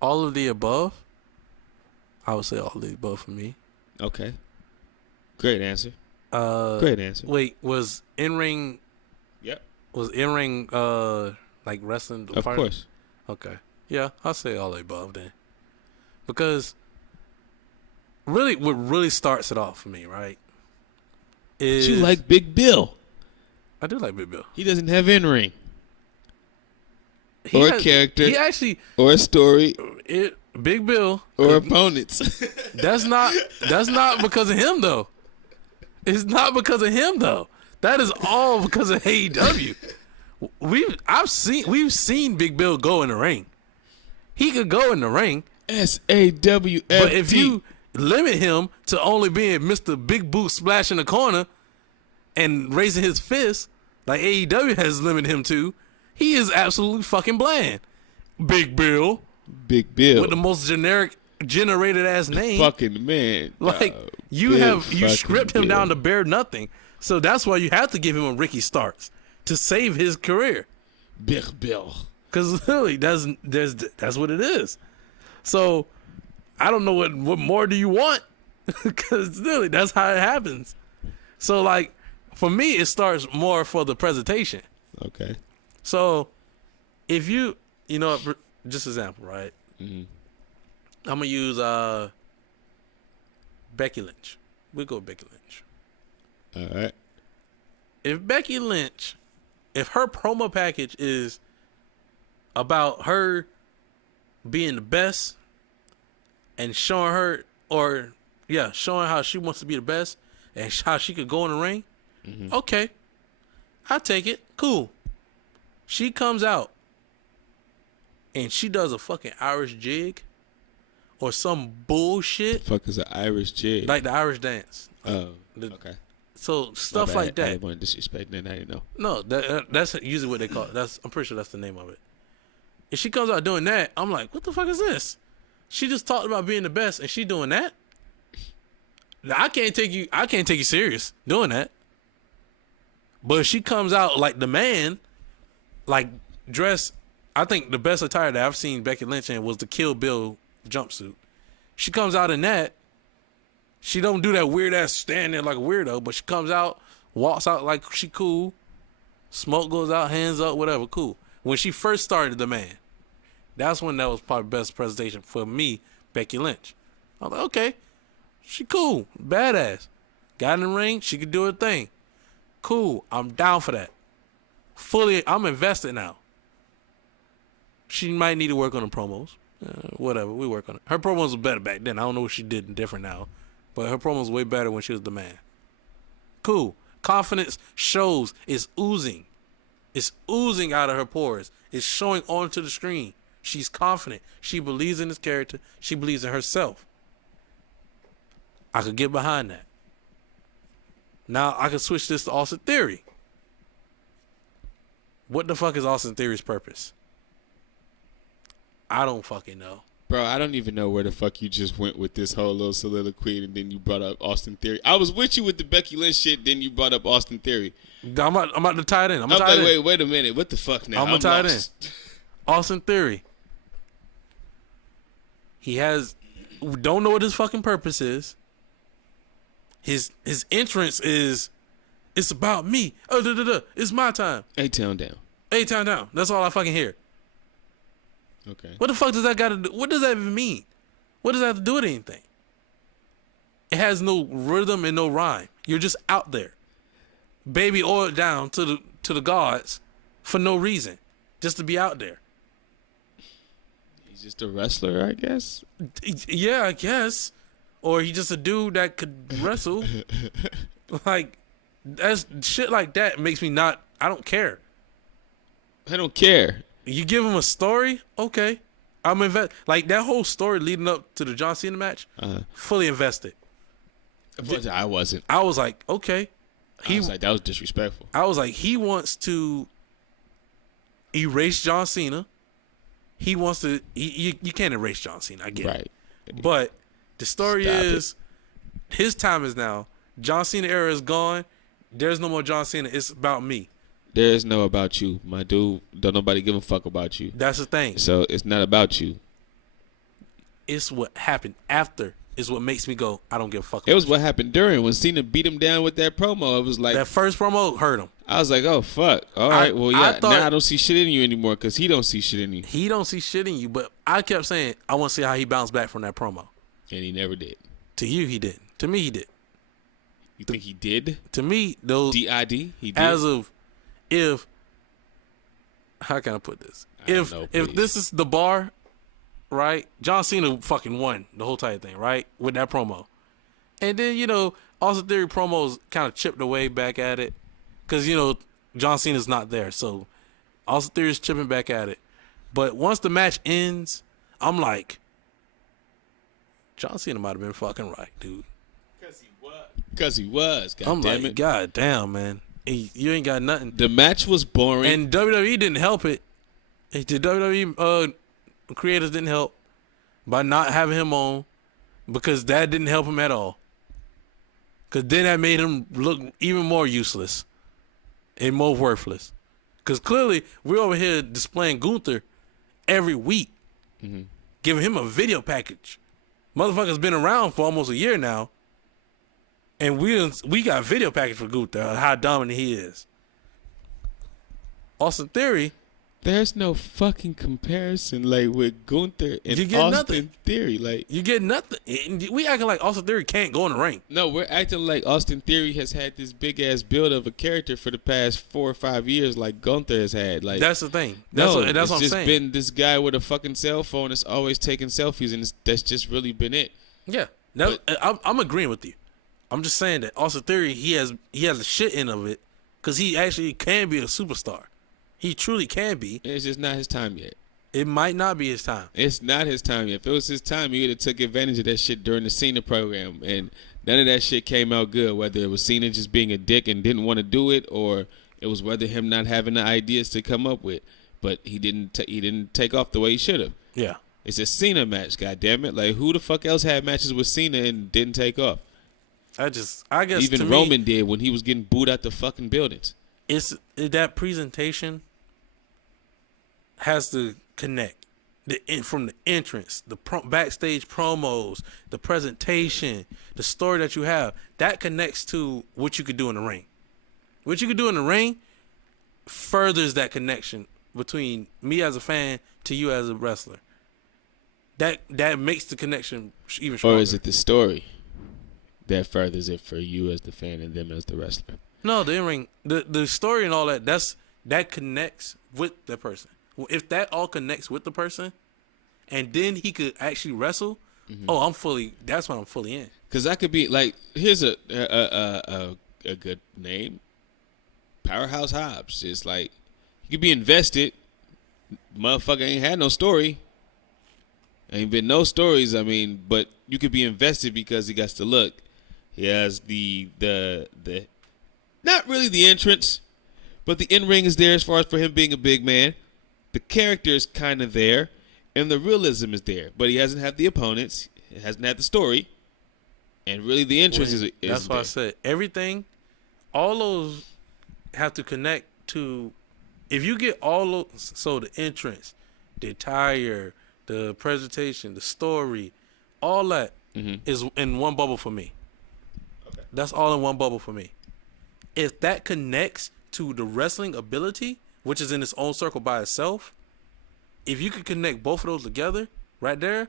All of the above? I would say all of the above for me. Okay. Great answer. Great answer. Wait, was in-ring... Yep. Was in-ring, like, wrestling? Of course. Okay. Yeah, I'll say all the above then. Because really, what really starts it off for me, right, is... You like Big Bill. I do like Big Bill. He doesn't have in-ring. Or a character. He actually... Or a story. Big Bill. Or opponents. That's not because of him, though. It's not because of him, though. That is all because of AEW. We've seen Big Bill go in the ring. He could go in the ring. SAWFT. But if you limit him to only being Mr. Big Boot Splash in the corner and raising his fist, like AEW has limited him to, he is absolutely fucking bland. Big Bill. Big Bill. With the most generated ass name. Fucking man. Like, you stripped him down to bare nothing. So that's why you have to give him a Ricky Starks to save his career. Big Bill. Because literally, that's what it is. So I don't know what more do you want? Because literally, that's how it happens. So, like, for me, it starts more for the presentation. Okay. So if you know, just example, right? Mm-hmm. I'm gonna use Becky Lynch. We'll go with Becky Lynch. All right. If Becky Lynch, if her promo package is about her being the best and showing how she wants to be the best and how she could go in the ring, okay, I take it. Cool. She comes out and she does a fucking Irish jig or some bullshit. Fuck is an Irish jig? Like the Irish dance. Oh, okay. So stuff like that. I didn't want to disrespect that. I didn't know. No, that's usually what they call it. I'm pretty sure that's the name of it. If she comes out doing that, I'm like, what the fuck is this? She just talked about being the best, and she doing that. Now, I can't take you serious doing that. But if she comes out like the man, like dressed, I think the best attire that I've seen Becky Lynch in was the Kill Bill jumpsuit. She comes out in that. She don't do that weird ass stand there like a weirdo, but she comes out, walks out like she cool. Smoke goes out, hands up, whatever, cool. When she first started the man, that's when that was probably the best presentation for me, Becky Lynch. I was like, okay, she cool, badass. Got in the ring, she could do her thing. Cool, I'm down for that. Fully, I'm invested now. She might need to work on the promos. Whatever, we work on it. Her promos were better back then. I don't know what she did different now. But her promos way better when she was the man. Cool. Confidence shows. It's oozing. It's oozing out of her pores. It's showing onto the screen. She's confident. She believes in this character. She believes in herself. I could get behind that. Now I can switch this to Austin Theory. What the fuck is Austin Theory's purpose? I don't fucking know. Bro, I don't even know where the fuck you just went with this whole little soliloquy, and then you brought up Austin Theory. I was with you with the Becky Lynch shit, then you brought up Austin Theory. I'm about to tie it in. I'm like, in. wait a minute. What the fuck now? I'm going to tie it in. Austin Theory. He has... We don't know what his fucking purpose is. His entrance is... It's about me. It's my time. A-Town down. A-Town down. That's all I fucking hear. Okay. What the fuck does that got to do? What does that even mean? What does that have to do with anything? It has no rhythm and no rhyme. You're just out there. Baby oiled down to the gods for no reason. Just to be out there. He's just a wrestler, I guess. Yeah, I guess. Or he's just a dude that could wrestle. Like, that's shit like that makes me not, I don't care. I don't care. You give him a story, okay. I'm like that whole story leading up to the John Cena match, fully invested. But I wasn't. I was like, okay. I was like, that was disrespectful. I was like, he wants to erase John Cena. He wants to. You can't erase John Cena. I get it. But the story is, his time is now. John Cena era is gone. There's no more John Cena. It's about me. There is no about you, my dude. Don't nobody give a fuck about you. That's the thing. So it's not about you. It's what happened after is what makes me go, I don't give a fuck. It was what happened during when Cena beat him down with that promo. It was like that first promo hurt him. I was like, oh fuck. All right, well yeah. Now I don't see shit in you anymore because he don't see shit in you. He don't see shit in you, but I kept saying I want to see how he bounced back from that promo. And he never did. To you, he didn't. To me, he did. You think he did? To me, those D.I.D. He did. As of if, how can I put this? If this is the bar, right? John Cena fucking won the whole entire thing, right? With that promo. And then, Austin Theory promos kind of chipped away back at it. Because, John Cena's not there. So, Austin Theory's chipping back at it. But once the match ends, I'm like, John Cena might have been fucking right, dude. Because he was. God I'm damn like, it. God damn, man. You ain't got nothing. The match was boring. And WWE didn't help it. The WWE creators didn't help by not having him on because that didn't help him at all. Because then that made him look even more useless and more worthless. Because clearly we're over here displaying Gunther every week, giving him a video package. Motherfucker's been around for almost a year now. And we got a video package for Gunther, how dominant he is. Austin Theory. There's no fucking comparison with Gunther and Austin Theory. You get nothing. We acting like Austin Theory can't go in the ring. No, we're acting like Austin Theory has had this big ass build of a character for the past 4 or 5 years, like Gunther has had. That's the thing. That's what I'm saying. It's just been this guy with a fucking cell phone that's always taking selfies, and that's just really been it. Yeah, I'm agreeing with you. I'm just saying that Austin Theory, he has the shit end of it because he actually can be a superstar. He truly can be. It's just not his time yet. It might not be his time. It's not his time yet. If it was his time, he would have took advantage of that shit during the Cena program, and none of that shit came out good. Whether it was Cena just being a dick and didn't want to do it, or it was whether him not having the ideas to come up with. But he didn't take off the way he should have. Yeah. It's a Cena match, goddammit. Like, who the fuck else had matches with Cena and didn't take off? I guess Even Roman did when he was getting booed out the fucking buildings. It's that presentation has to connect from the entrance, the backstage promos, the presentation, the story that you have. That connects to what you could do in the ring. What you could do in the ring furthers that connection between me as a fan to you as a wrestler. That makes the connection even stronger. Or is it the story that furthers it for you as the fan and them as the wrestler? No, the in-ring, the story and all that, that connects with the person. Well, if that all connects with the person, and then he could actually wrestle, that's when I'm fully in. Because that could be like, here's a good name, Powerhouse Hobbs. It's like, you could be invested. Motherfucker ain't had no story. Ain't been no stories. I mean, but you could be invested because he got to look. He has the not really the entrance, but the in-ring is there as far as for him being a big man. The character is kind of there, and the realism is there. But he hasn't had the opponents. He hasn't had the story. And really the entrance is that's why there. I said everything, all those have to connect to, if you get all those, so the entrance, the attire, the presentation, the story, all that is in one bubble for me. Okay. That's all in one bubble for me. If that connects to the wrestling ability, which is in its own circle by itself, if you could connect both of those together, right there,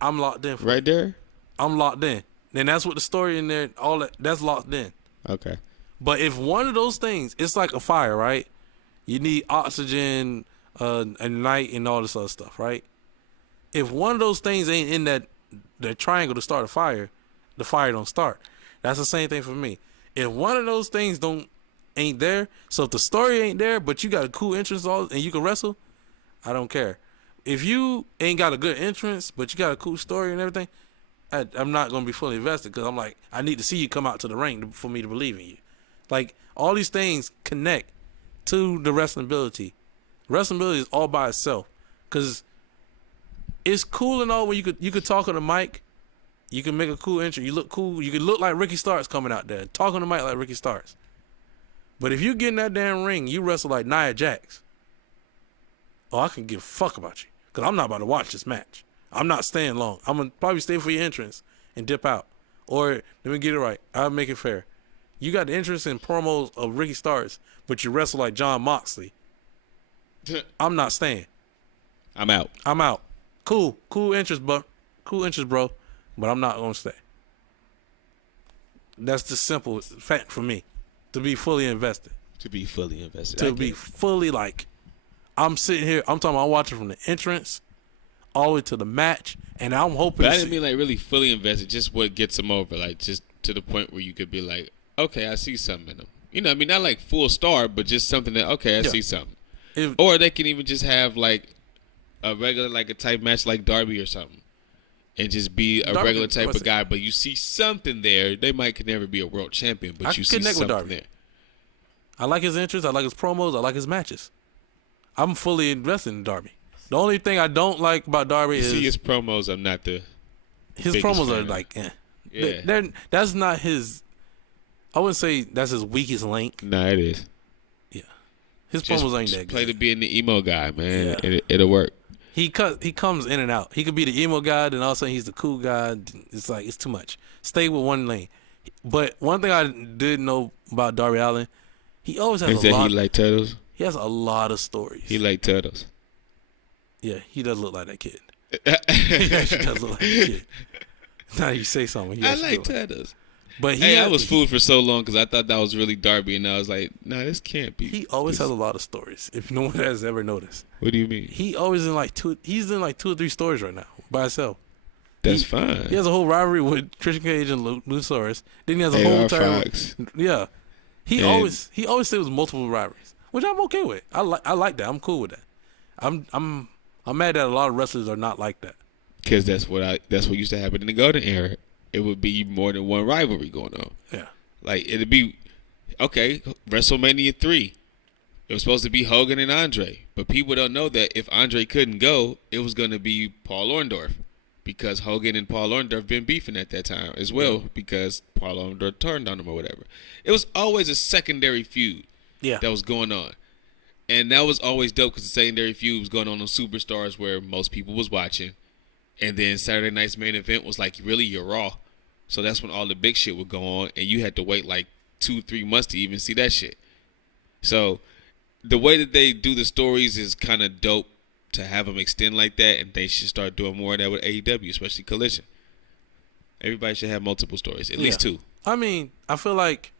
I'm locked in. Right there? I'm locked in. Then that's what the story in there, all that's locked in. Okay. But if one of those things, it's like a fire, right? You need oxygen, and light, and all this other stuff, right? If one of those things ain't in that triangle to start a fire, the fire don't start. That's the same thing for me. If one of those things ain't there, so if the story ain't there, but you got a cool entrance and you can wrestle, I don't care. If you ain't got a good entrance, but you got a cool story and everything, I'm not going to be fully invested because I'm like, I need to see you come out to the ring for me to believe in you. Like, all these things connect to the wrestling ability. Wrestling ability is all by itself because it's cool and all when you could talk on the mic, you can make a cool entrance, you look cool, you could look like Ricky Starks coming out there, talking on the mic like Ricky Starks. But if you get in that damn ring, you wrestle like Nia Jax, I can give a fuck about you because I'm not about to watch this match. I'm not staying long. I'm going to probably stay for your entrance and dip out. Or, let me get it right. I'll make it fair. You got the entrance and promos of Ricky Starks, but you wrestle like John Moxley. I'm not staying. I'm out. Cool entrance, bro. But I'm not going to stay. That's the simple fact for me. To be fully invested. To be fully like, I'm sitting here, I'm watching from the entrance all the way to the match, and I'm hoping. But I didn't mean like really fully invested, just what gets them over, like just to the point where you could be like, okay, I see something in them. You know what I mean? Not like full star, but just something that, okay, I see something. Or they can even just have like a regular, like a type match like Darby or something. And just be a regular type of guy, but you see something there. They could never be a world champion, but you see something there. I like his entrance. I like his promos. I like his matches. I'm fully invested in Darby. The only thing I don't like about Darby is... see his promos, I'm not the... His promos are like, Yeah. That's not his... I wouldn't say that's his weakest link. Nah, it is. Yeah. His promos ain't that good. Play to being the emo guy, man. Yeah. It'll work. He comes in and out. He could be the emo guy, then all of a sudden he's the cool guy. It's like, it's too much. Stay with one lane. But one thing I did know about Darby Allin, he always has he like turtles? He has a lot of stories. He like turtles. Yeah, he does look like that kid. He actually does look like that kid. Now you say something. I like turtles. But I was fooled for so long because I thought that was really Darby, and I was like, nah, this can't be. He always has a lot of stories, if no one has ever noticed. What do you mean? He always he's in like 2 or 3 stories right now by himself. That's fine. He has a whole rivalry with Trisha Cage and Luchasaurus. Then he has a whole time. Yeah. He always stays with multiple rivalries, which I'm okay with. I like that. I'm cool with that. I'm mad that a lot of wrestlers are not like that. Because that's what used to happen in the golden era. It would be more than one rivalry going on. Yeah. Like, it'd be, okay, WrestleMania 3. It was supposed to be Hogan and Andre. But people don't know that if Andre couldn't go, it was going to be Paul Orndorff. Because Hogan and Paul Orndorff been beefing at that time as well. Because Paul Orndorff turned on him or whatever. It was always a secondary feud that was going on. And that was always dope because the secondary feud was going on Superstars where most people was watching. And then Saturday night's main event was like, really, you're Raw. So that's when all the big shit would go on. And you had to wait like 2-3 months to even see that shit. So the way that they do the stories is kind of dope to have them extend like that. And they should start doing more of that with AEW, especially Collision. Everybody should have multiple stories, at least 2. I mean, I feel like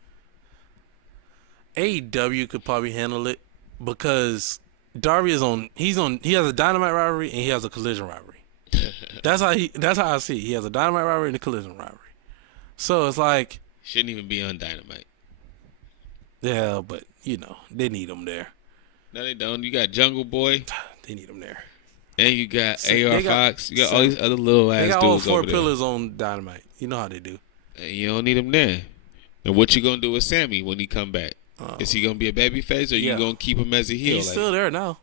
AEW could probably handle it because Darby he has a Dynamite rivalry and he has a Collision rivalry. That's how I see it. He has a Dynamite rivalry and a Collision rivalry. So it's like, shouldn't even be on Dynamite. Yeah, but they need him there. No, they don't. You got Jungle Boy. They need him there. And you got AR Fox. You got all these other little ass dudes. They got all 4 over pillars on Dynamite. You know how they do. And you don't need him there. And what you gonna do with Sammy when he come back? Is he gonna be a baby face or you gonna keep him as a heel? He's still there now.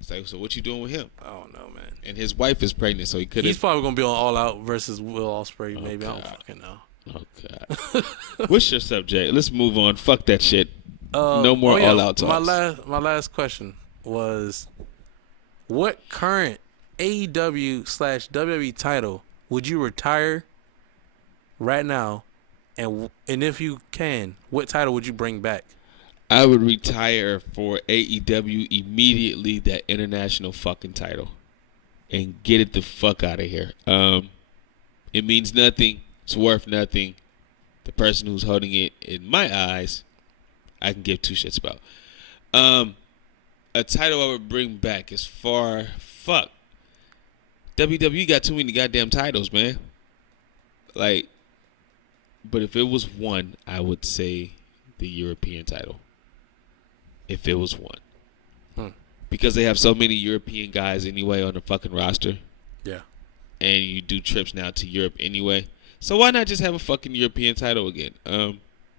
It's like, so what you doing with him? I don't know, man. And his wife is pregnant, so he could. He's probably gonna be on All Out versus Will Ospreay. Maybe I don't fucking know. Oh God. What's your subject? Let's move on. Fuck that shit. No more All Out talks. My last question was, what current AEW/WWE title would you retire right now, and if you can, what title would you bring back? I would retire for AEW immediately that international fucking title and get it the fuck out of here. It means nothing. It's worth nothing. The person who's holding it, in my eyes, I can give 2 shits about. A title I would bring back is fuck. WWE got too many goddamn titles, man. Like, but if it was one, I would say the European title. If it was one. Because they have so many European guys anyway on the fucking roster. Yeah. And you do trips now to Europe anyway. So why not just have a fucking European title again?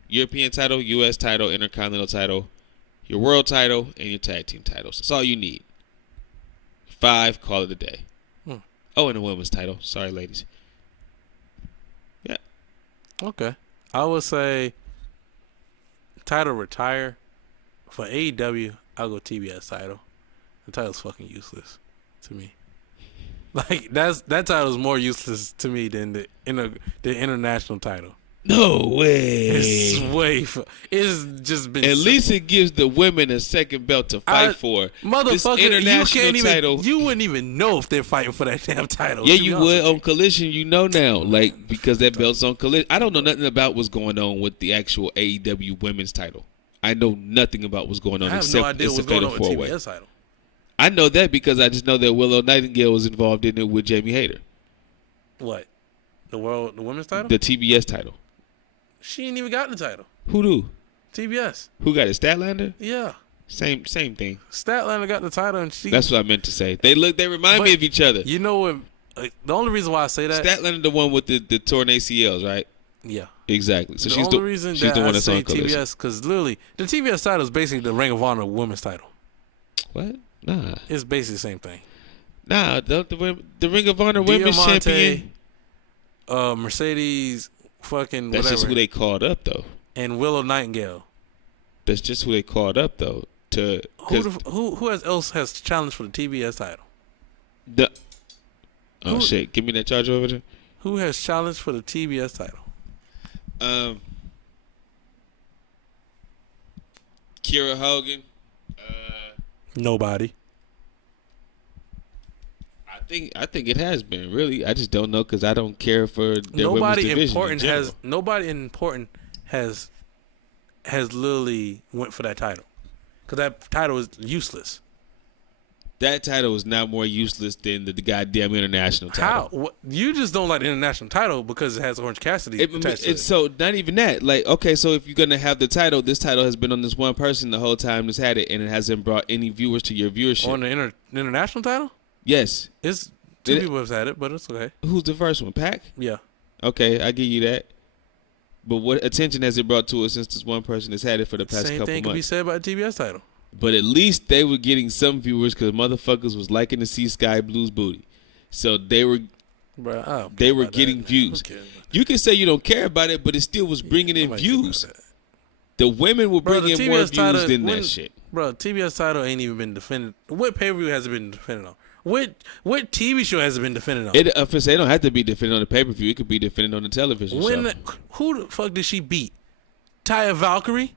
European title, US title, Intercontinental title, your world title, and your tag team titles. That's all you need. 5, call it a day. Oh, and a women's title. Sorry, ladies. Yeah. Okay. I would say title retire. For AEW, I'll go TBS title. The title's fucking useless to me. Like that title is more useless to me than the international title. No way. It's just been. At least it gives the women a second belt to fight for. Motherfucker, this international title. You wouldn't even know if they're fighting for that damn title. Yeah, you would on Collision. You know now, like because that belt's on Collision. I don't know nothing about what's going on with the actual AEW women's title. I know nothing about what's going on. I have no idea what's going on with TBS title. I know that because I just know that Willow Nightingale was involved in it with Jamie Hayter. What? The women's title? The TBS title. She ain't even got the title. Who do? TBS. Who got it? Statlander? Yeah. Same thing. Statlander got the title, and she. That's what I meant to say. They remind me of each other. You know what? The only reason why I say that. Statlander, the one with the torn ACLs, right? Yeah. Exactly. So she's the one that's on Collision. TBS, because literally the TBS title is basically the Ring of Honor women's title. What? Nah. It's basically the same thing. Nah, the Ring of Honor women's champion. Mercedes, fucking. That's whatever. just who they called up though. And Willow Nightingale. That's just who they called up though. Who else has challenged for the TBS title? Shit! Give me that charge over there. Who has challenged for the TBS title? Kiera Hogan. Nobody. I think it has been really. I just don't know because I don't care for their women's division. Nobody important has literally went for that title because that title is useless. That title is not more useless than the goddamn international title. How? You just don't like the international title because it has Orange Cassidy attached to it. So not even that. Like, okay, so if you're gonna have the title, this title has been on this one person the whole time that's had it, and it hasn't brought any viewers to your viewership. On the international title? Yes. It's two people have had it, but it's okay. Who's the first one? Pac? Yeah. Okay, I give you that. But what attention has it brought to it since this one person has had it for the past couple months? Same thing could be said about the TBS title. But at least they were getting some viewers because motherfuckers was liking to see Sky Blue's booty. So they were getting views. You can say you don't care about it, but it still was bringing in views. The women were bringing in more views than that shit. Bro, TBS title ain't even been defended. What pay-per-view has it been defended on? What TV show has it been defended on? It don't have to be defended on the pay-per-view. It could be defended on the television show. Who the fuck did she beat? Taya Valkyrie?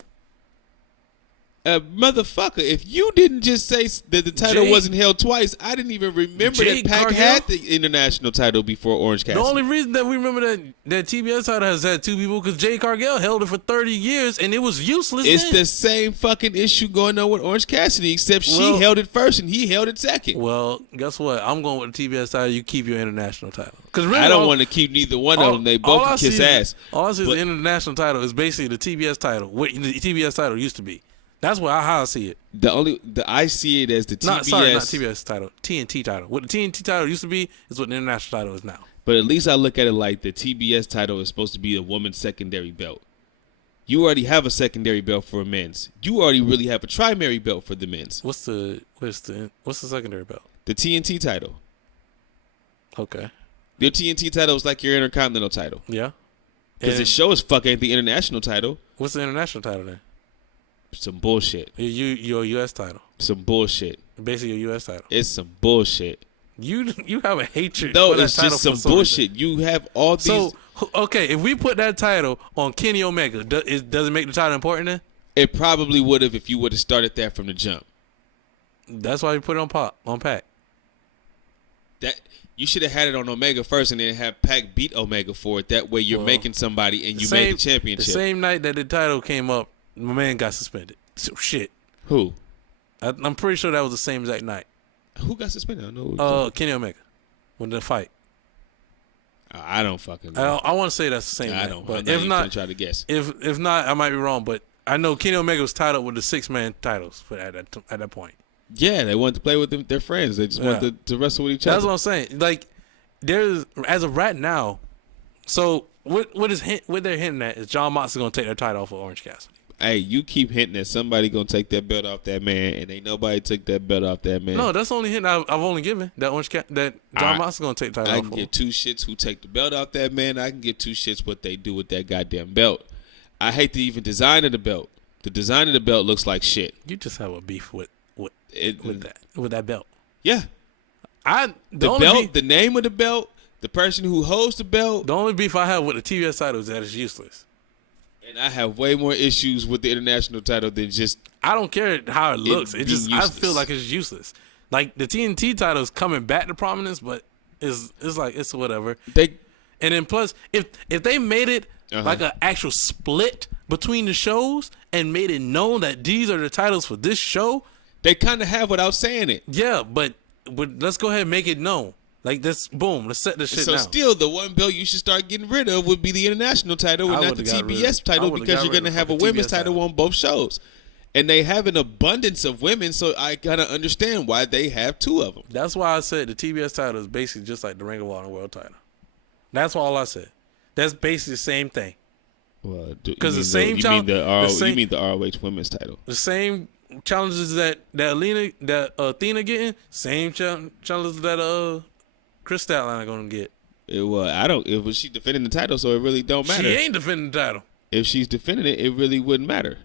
Motherfucker, if you didn't just say that the title wasn't held twice, I didn't even remember that Pac had the international title before Orange Cassidy. The only reason that we remember that TBS title has had two people because Jade Cargill held it for 30 years and it was useless. It's the same fucking issue going on with Orange Cassidy, except she held it first and he held it second. Well, guess what? I'm going with the TBS title. You keep your international title. I don't want to keep neither one of them. They both can kiss ass. All I see is the international title is basically the TBS title. What the TBS title used to be. That's how I see it. I see it as the TBS. Not TBS title. TNT title. What the TNT title used to be is what the international title is now. But at least I look at it like the TBS title is supposed to be a woman's secondary belt. You already have a secondary belt for men's. You already really have a primary belt for the men's. What's the secondary belt? The TNT title. Okay. Your TNT title is like your Intercontinental title. Yeah. Because it shows ain't the international title. What's the international title then? Some bullshit. Your U.S. title. Some bullshit. Basically your U.S. title. It's some bullshit. You have a hatred. No, for that it's title just some bullshit. You have all these. So, okay, if we put that title on Kenny Omega, does it make the title important then? It probably would have if you would have started that from the jump. That's why we put it on Pac. That you should have had it on Omega first and then have Pac beat Omega for it. That way you're making somebody and you made the championship. The same night that the title came up, my man got suspended. So shit. Who? I'm pretty sure that was the same exact night. Who got suspended? I don't know. Kenny Omega. When the fight. I don't fucking know. I want to say that's the same night. I don't. But if not, try to guess. If not, I might be wrong. But I know Kenny Omega was tied up with the 6-man titles at that point. Yeah, they wanted to play with their friends. They just wanted to wrestle with each other. That's what I'm saying. Like, there's as of right now. So what they're hinting at is John Moxley gonna take their title off of Orange Cassidy. Hey, you keep hinting that somebody gonna take that belt off that man, and ain't nobody took that belt off that man. No, that's the only hint I've only given. That John Moxley gonna take the title off. I can give two shits who take the belt off that man. I can give two shits what they do with that goddamn belt. I hate the even design of the belt. The design of the belt looks like shit. You just have a beef with that belt. Yeah. The name of the belt, the person who holds the belt. The only beef I have with the TBS title is that it's useless. And I have way more issues with the international title than just. I don't care how it looks. I feel like it's useless. Like the TNT title is coming back to prominence, but it's like it's whatever. And then plus, if they made it like an actual split between the shows and made it known that these are the titles for this show, they kind of have without saying it. Yeah, but let's go ahead and make it known. Like this, boom. Let's set this shit down. So still, the one belt you should start getting rid of would be the international title and not the TBS title because you're gonna have a women's title on both shows, and they have an abundance of women. So I gotta understand why they have two of them. That's why I said the TBS title is basically just like the Ring of Honor World title. That's all I said. That's basically the same thing. Well, because the same challenge. You mean the ROH women's title? The same challenges that Athena getting, same challenges that Chris Statlander gonna get. If she defending the title, so it really don't matter. She ain't defending the title. If she's defending it, it really wouldn't matter.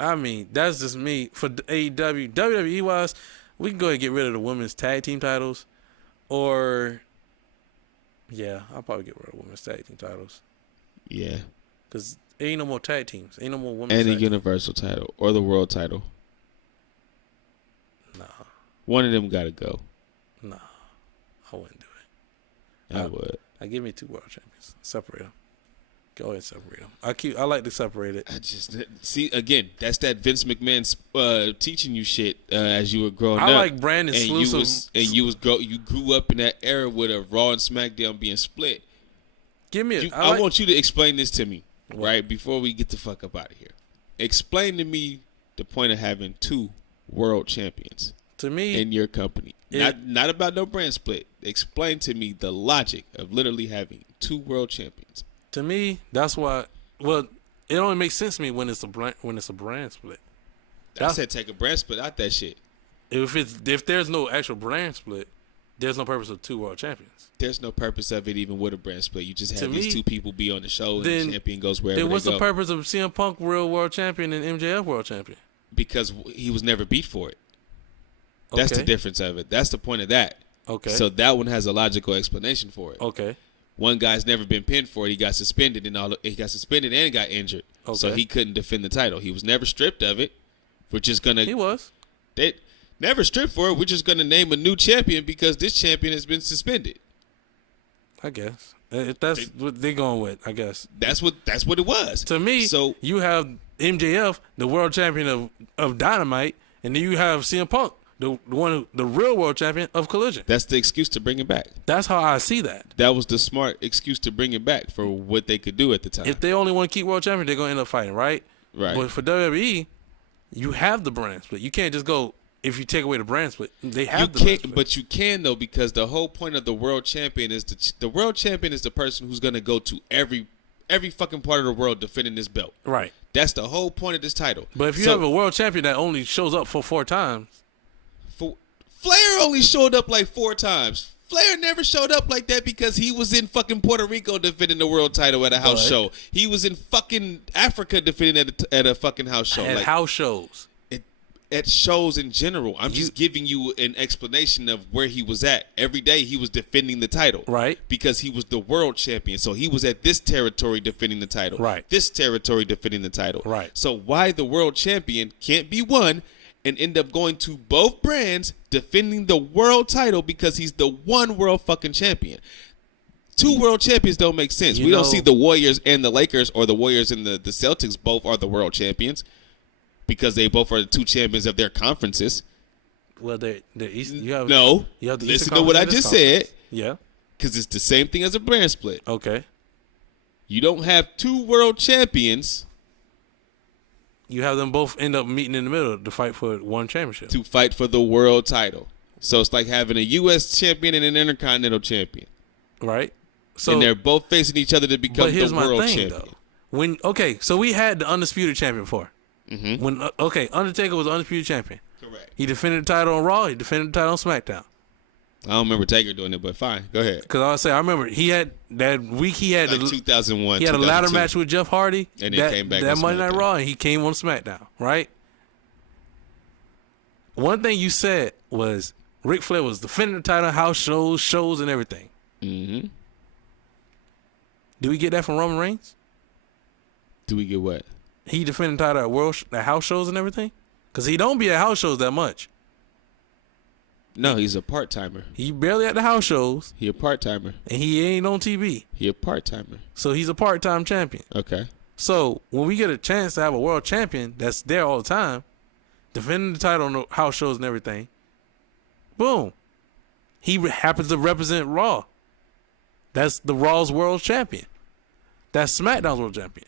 I mean, that's just me. For AEW, WWE wise, we can go ahead and get rid of the women's tag team titles, or I'll probably get rid of women's tag team titles. Yeah, because ain't no more tag teams, ain't no more women's. And a universal title or the world title. Nah, one of them gotta go. Nah. I wouldn't do it. I would. I give me 2 world champions. Separate them. Go ahead and separate them. I like to separate it. I just see again. That's that Vince McMahon teaching you shit as you were growing up. I like brand and exclusive. you grew up in that era with a Raw and SmackDown being split. Give me. I want you to explain this to me, right? Before we get the fuck up out of here, explain to me the point of having 2 world champions. To me, in your company, not about no brand split. Explain to me the logic of literally having 2 world champions. To me, that's why. Well, it only makes sense to me when it's a brand split. I said take a brand split out that shit. If there's no actual brand split, there's no purpose of 2 world champions. There's no purpose of it even with a brand split. You just have these 2 people be on the show and then, the champion goes wherever they go. Then what's the purpose of CM Punk real world champion and MJF world champion? Because he was never beat for it. That's the difference of it. That's the point of that. Okay. So that one has a logical explanation for it. Okay. One guy's never been pinned for it. He got suspended and got injured. Okay. So he couldn't defend the title. He was never stripped of it. He was. They never stripped for it. We're just gonna name a new champion because this champion has been suspended. I guess. If that's what they're going with, I guess. That's what it was. To me, so you have MJF, the world champion of Dynamite, and then you have CM Punk, the real world champion of Collision. That's the excuse to bring it back. That's how I see that. That was the smart excuse to bring it back for what they could do at the time. If they only want to keep world champion, they're going to end up fighting, right? Right. But for WWE, you have the brand split. You can't just go, if you take away the brand split, they have the brand split. But you can, though, because the whole point of the world champion is the world champion is the person who's going to go to every fucking part of the world defending this belt. Right. That's the whole point of this title. But if you have a world champion that only shows up for 4 times. Flair only showed up like 4 times. Flair never showed up like that because he was in fucking Puerto Rico defending the world title at a house show. He was in fucking Africa defending at a fucking house show. At house shows. At shows in general. I'm just giving you an explanation of where he was at. Every day he was defending the title. Right. Because he was the world champion. So he was at this territory defending the title. Right. This territory defending the title. Right. So why the world champion can't be one and end up going to both brands defending the world title because he's the one world fucking champion. 2 world champions don't make sense. We don't see the Warriors and the Lakers or the Warriors and the Celtics both are the world champions because they both are the 2 champions of their conferences. Well, they're East. Listen to what I just said. Yeah. Because it's the same thing as a brand split. Okay. You don't have 2 world champions. You have them both end up meeting in the middle to fight for one championship. To fight for the world title. So it's like having a U.S. champion and an Intercontinental champion. Right. So, and they're both facing each other to become the world champion. Though. So we had the Undisputed champion before. Mm-hmm. Undertaker was the Undisputed champion. Correct. He defended the title on Raw. He defended the title on SmackDown. I don't remember Taker doing it, but fine. Go ahead. Because I remember he had that week. He had 2001. He had a ladder match with Jeff Hardy. And then came back that on Monday Night SmackDown. Raw, and he came on SmackDown. Right. One thing you said was Ric Flair was defending the title, house shows, and everything. Mm-hmm. Do we get that from Roman Reigns? Do we get what? He defended the title at house shows and everything? Because he don't be at house shows that much. No, he's a part-timer. He barely at the house shows. He a part-timer. And he ain't on TV. He a part-timer. So he's a part-time champion. Okay. So when we get a chance to have a world champion that's there all the time, defending the title on the house shows and everything, boom. He happens to represent Raw. That's the Raw's world champion. That's SmackDown's world champion.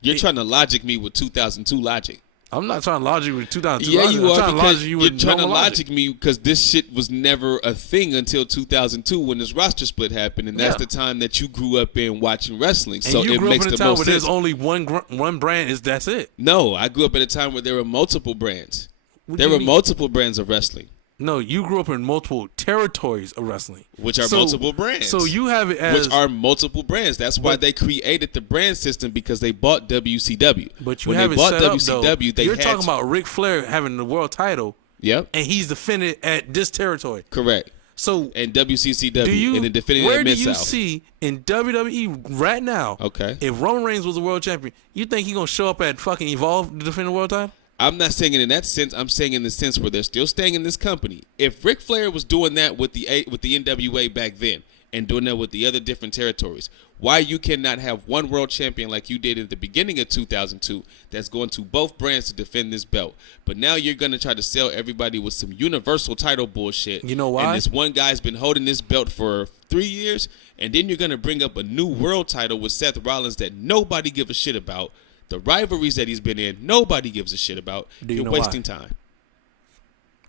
You're trying to logic me with 2002 logic. I'm not trying to logic with 2002 yeah, logic. you are, because you're trying to logic me because this shit was never a thing until 2002 when this roster split happened, and that's the time that you grew up in watching wrestling. And so you it grew makes up in a the time most where sense. there's only one brand. That's it. No, I grew up at a time where there were multiple brands. There were multiple brands of wrestling. No, you grew up in multiple territories of wrestling. Which are multiple brands. So you have it as... Which are multiple brands. That's why they created the brand system, because they bought WCW. But you when have they it bought set WCW, up, though. they You're had talking about Ric Flair having the world title. Yep. And he's defended at this territory. Correct. So... And WCCW. And then defended at Mid-South. Where do you see in WWE right now, if Roman Reigns was the world champion, you think he's going to show up at fucking Evolve to defend the world title? I'm not saying it in that sense. I'm saying in the sense where they're still staying in this company. If Ric Flair was doing that with the NWA back then and doing that with the other different territories, why you cannot have one world champion like you did at the beginning of 2002 that's going to both brands to defend this belt. But now you're going to try to sell everybody with some universal title bullshit. You know why? And this one guy's been holding this belt for 3 years, and then you're going to bring up a new world title with Seth Rollins that nobody gives a shit about. The rivalries that he's been in, nobody gives a shit about. You're wasting time.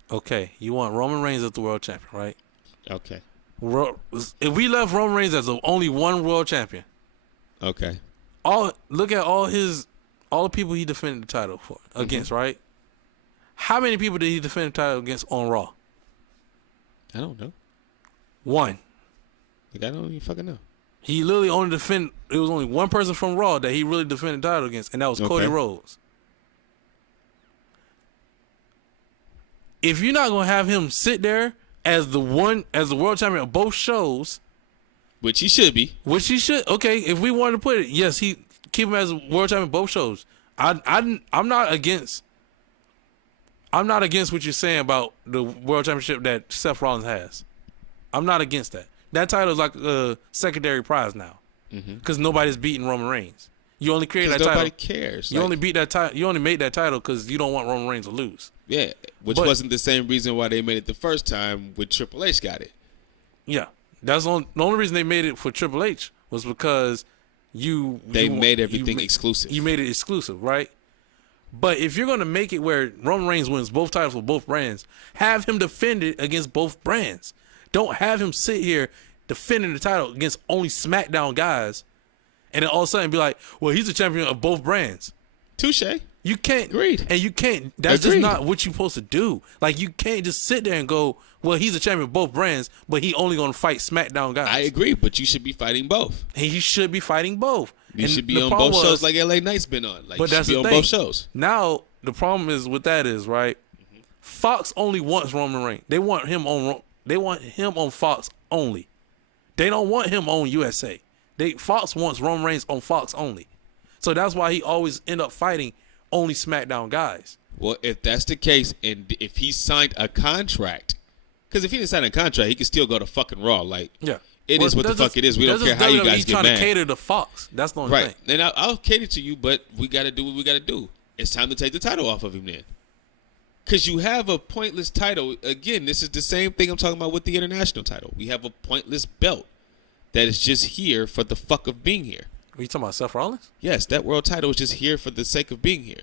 Okay, you want Roman Reigns as the world champion, right? Okay. If we left Roman Reigns as only one world champion, okay, look at all the people he defended the title for against, right? How many people did he defend the title against on Raw? I don't know. One. Like, I don't even fucking know. He literally only defended. It was only one person from Raw that he really defended the title against, and that was Cody Rhodes. If you're not gonna have him sit there as the world champion of both shows, which he should be, okay. If we wanted to put it, yes, he keep him as world champion of both shows. I'm not against what you're saying about the world championship that Seth Rollins has. I'm not against that. That title is like a secondary prize now, because nobody's beating Roman Reigns. You only created that title. Nobody cares. You only beat that title. You only made that title because you don't want Roman Reigns to lose. Yeah, which wasn't the same reason why they made it the first time when Triple H got it. Yeah, that's the only reason they made it for Triple H was because they made everything exclusive. You made it exclusive, right? But if you're gonna make it where Roman Reigns wins both titles for both brands, have him defend it against both brands. Don't have him sit here defending the title against only SmackDown guys, and then all of a sudden be like, "Well, he's the champion of both brands." Touche. You can't. Agreed. And you can't. That's just not what you're supposed to do. Like, you can't just sit there and go, "Well, he's the champion of both brands, but he only gonna fight SmackDown guys." I agree, but you should be fighting both. And he should be fighting both. You should be on both shows like LA Knight's been on. Like, but you that's should be the on thing. both shows. Now the problem is with that is right. Fox only wants Roman Reigns. They want him on. They want him on Fox only. They don't want him on USA. Fox wants Roman Reigns on Fox only. So that's why he always end up fighting only SmackDown guys. Well, if that's the case, and if he signed a contract, because if he didn't sign a contract, he could still go to fucking Raw. Like, yeah, it is what the fuck it is. We don't care how you guys get mad. He's trying to cater to Fox. That's the only thing. And I'll cater to you, but we got to do what we got to do. It's time to take the title off of him then. Because you have a pointless title. Again, this is the same thing I'm talking about with the international title. We have a pointless belt that is just here for the fuck of being here. Are you talking about Seth Rollins? Yes, that world title is just here for the sake of being here.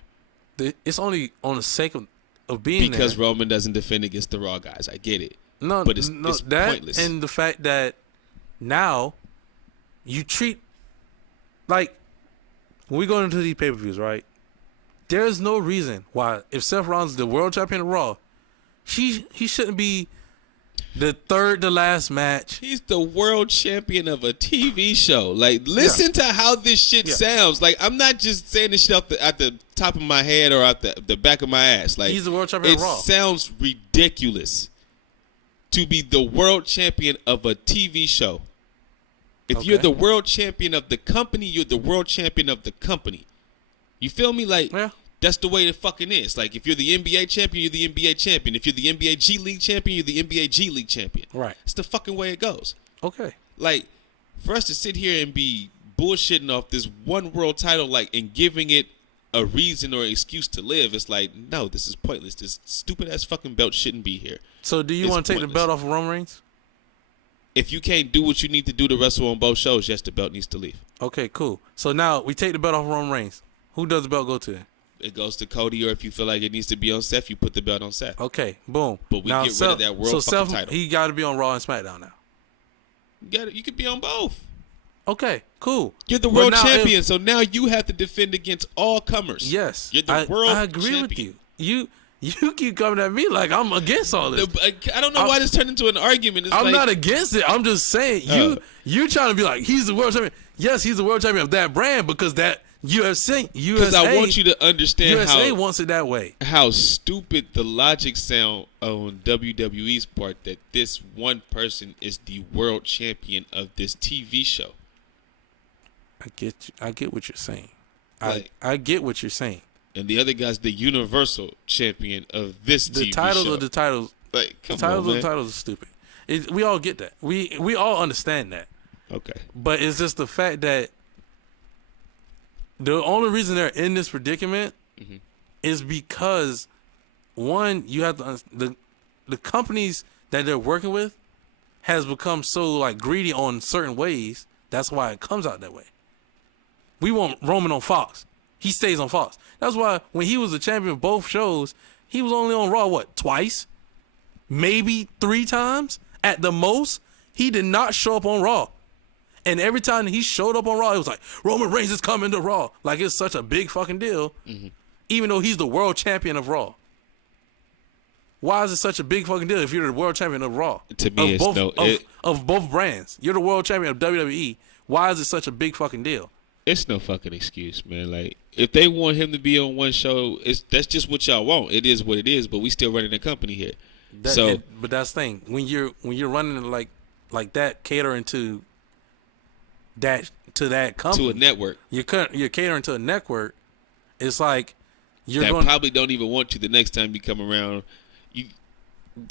It's only on the sake of being because there. Roman doesn't defend against the Raw guys. I get it. No, but it's that pointless. And the fact that now you treat, like, when we go into these pay-per-views, right? There's no reason why, if Seth Rollins is the world champion of Raw, he shouldn't be the third to last match. He's the world champion of a TV show. Like, listen to how this shit sounds. Like, I'm not just saying this shit at the top of my head or out the back of my ass. Like, he's the world champion of Raw. It sounds ridiculous to be the world champion of a TV show. If you're the world champion of the company, you're the world champion of the company. You feel me? Like, that's the way it fucking is. Like, if you're the NBA champion, you're the NBA champion. If you're the NBA G League champion, you're the NBA G League champion. Right. It's the fucking way it goes. Okay. Like, for us to sit here and be bullshitting off this one world title, like, and giving it a reason or excuse to live, it's like, no, this is pointless. This stupid ass fucking belt shouldn't be here. So do you want to take the belt off of Roman Reigns? If you can't do what you need to do to wrestle on both shows, yes, the belt needs to leave. Okay, cool. So now we take the belt off of Roman Reigns. Who does the belt go to? It goes to Cody, or if you feel like it needs to be on Seth, you put the belt on Seth. Okay, boom. But we now, get rid of that world fucking title. He got to be on Raw and SmackDown now. You could be on both. Okay, cool. You're the world champion, so now you have to defend against all comers. Yes. You're the world champion. I agree with you. You keep coming at me like I'm against all this. I don't know why this turned into an argument. I'm not against it. I'm just saying you trying to be like, he's the world champion. Yes, he's the world champion of that brand because that USA. Because I want you to understand USA wants it that way. How stupid the logic sound on WWE's part that this one person is the world champion of this TV show. I get you. I get what you're saying. I get what you're saying. And the other guy's the universal champion of this TV show. The titles. Like, come the titles on, man. of the titles are stupid. We all get that. We all understand that. Okay. But it's just the fact that the only reason they're in this predicament is because, one, you have to the companies that they're working with has become so like greedy on certain ways. That's why it comes out that way. We want Roman on Fox. He stays on Fox. That's why when he was the champion of both shows, he was only on Raw, twice? Maybe 3 times at the most. He did not show up on Raw. And every time he showed up on Raw, it was like, Roman Reigns is coming to Raw. Like, it's such a big fucking deal, even though he's the world champion of Raw. Why is it such a big fucking deal if you're the world champion of Raw? To me, of both brands. You're the world champion of WWE. Why is it such a big fucking deal? It's no fucking excuse, man. Like, if they want him to be on one show, that's just what y'all want. It is what it is, but we still running a company here. But that's the thing. When you're running it like that, catering to that company, to a network, you're catering to a network. It's like probably don't even want you the next time you come around.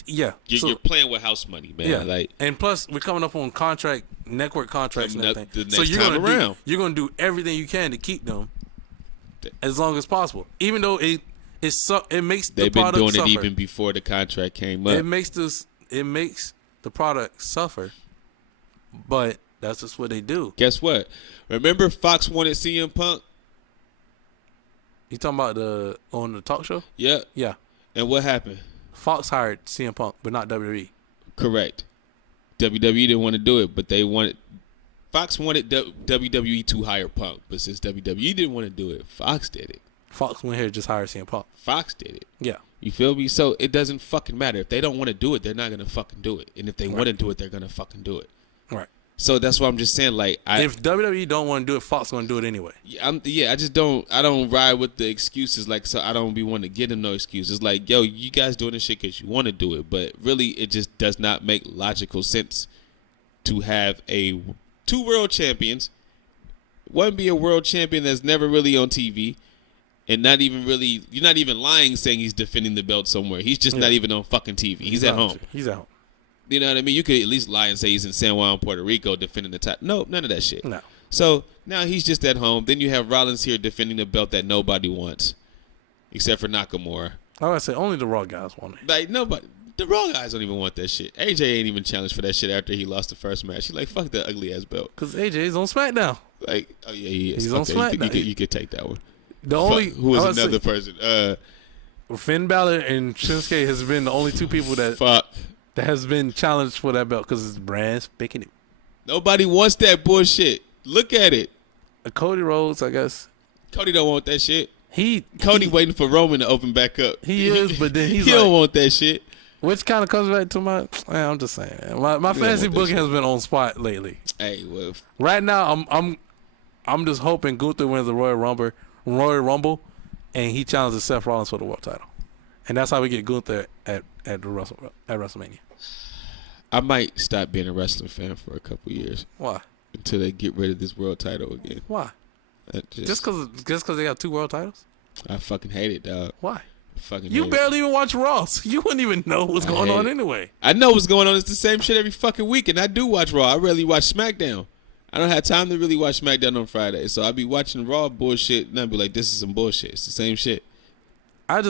You're playing with house money, man. Yeah. Like, and plus we're coming up on network contracts and everything. So you're gonna do everything you can to keep them as long as possible. Even though it makes the product suffer. They've been doing it even before the contract came up. It makes the product suffer. But that's just what they do. Guess what? Remember Fox wanted CM Punk? You talking about on the talk show? Yeah. Yeah. And what happened? Fox hired CM Punk, but not WWE. Correct. WWE didn't want to do it, but Fox wanted WWE to hire Punk, but since WWE didn't want to do it, Fox did it. Fox went here and just hired CM Punk. Fox did it. Yeah. You feel me? So it doesn't fucking matter. If they don't want to do it, they're not going to fucking do it. And if they want to do it, they're going to fucking do it. Right. So that's why I'm just saying, like, if WWE don't want to do it, Fox going to do it anyway. I just don't. I don't ride with the excuses. Like, so I don't be wanting to give them no excuses. Like, yo, you guys doing this shit because you want to do it, but really, it just does not make logical sense to have two world champions. One be a world champion that's never really on TV, and not even really. You're not even lying saying he's defending the belt somewhere. He's just not even on fucking TV. He's at home. He's at home. You know what I mean? You could at least lie and say he's in San Juan, Puerto Rico, defending the title. No, none of that shit. No. So now he's just at home. Then you have Rollins here defending the belt that nobody wants, except for Nakamura. I would say only the Raw guys want it. Like, nobody. The Raw guys don't even want that shit. AJ ain't even challenged for that shit after he lost the first match. He's like, fuck that ugly ass belt. Because AJ's on SmackDown. Like, oh yeah, he is. He's on SmackDown. You could take that one. Who is another person? Finn Balor and Shinsuke has been the only two people that has been challenged for that belt because it's brands picking it. Nobody wants that bullshit. Look at it. Cody Rhodes, I guess. Cody don't want that shit. Cody waiting for Roman to open back up. He is, but then he don't want that shit. Which kind of comes back to I'm just saying, man. My fantasy booking has been on spot lately. Hey, well, right now I'm just hoping Gunther wins the Royal Rumble, and he challenges Seth Rollins for the world title, and that's how we get Gunther at WrestleMania. I might stop being a wrestling fan for a couple years. Why? Until they get rid of this world title again. Why? Just because they got 2 world titles? I fucking hate it, dog. Why? You barely even watch Raw, so you wouldn't even know what's going on anyway. I know what's going on. It's the same shit every fucking week, and I do watch Raw. I rarely watch SmackDown. I don't have time to really watch SmackDown on Friday, so I be watching Raw bullshit, and I be like, this is some bullshit. It's the same shit. If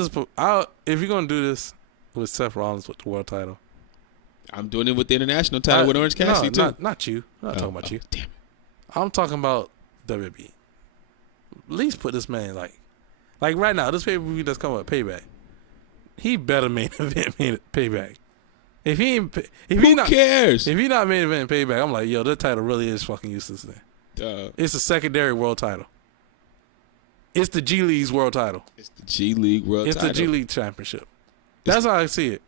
you're gonna do this with Seth Rollins with the world title, I'm doing it with the international title with Orange Cassidy too. Not you. I'm not talking about you. Damn it. I'm talking about WWE. At least put this man like right now. This pay-per-view that's coming up, Payback. He better main event Payback. If he cares? If he not main event Payback, I'm like, yo, that title really is fucking useless. Then it's a secondary world title. It's the G League's world title. It's the G League world title. It's the G League championship. That's how I see it.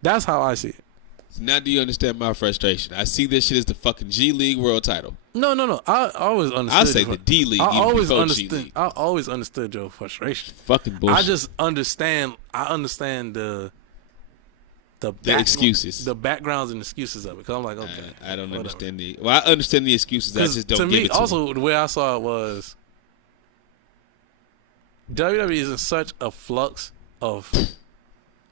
That's how I see it. So now do you understand my frustration? I see this shit as the fucking G League world title. No. I always understood. I'll say the D League. I always understood your frustration. Fucking bullshit. I just understand. I understand the excuses, the backgrounds and excuses of it. Because I'm like, okay, I don't understand I understand the excuses. I just don't. To me, also the way I saw it was WWE is in such a flux of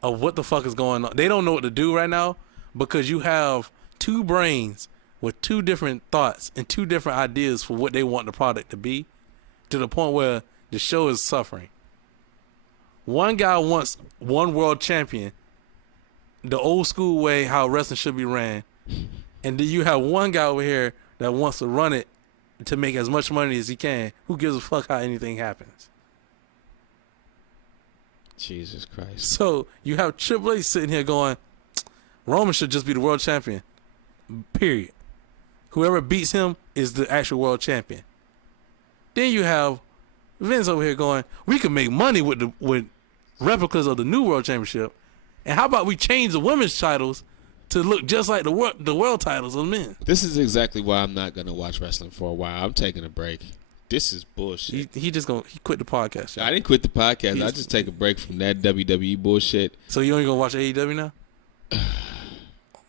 what the fuck is going on. They don't know what to do right now because you have 2 brains with two different thoughts and two different ideas for what they want the product to be, to the point where the show is suffering. One guy wants one world champion, the old school way how wrestling should be ran, and then you have one guy over here that wants to run it to make as much money as he can. Who gives a fuck how anything happens? Jesus Christ. So you have Triple H sitting here going, Roman should just be the world champion. Period. Whoever beats him is the actual world champion. Then you have Vince over here going, we can make money with replicas of the new world championship. And how about we change the women's titles to look just like the world titles of men? This is exactly why I'm not going to watch wrestling for a while. I'm taking a break. This is bullshit. He quit the podcast. I didn't quit the podcast. I just take a break from that WWE bullshit. So you only going to watch AEW now?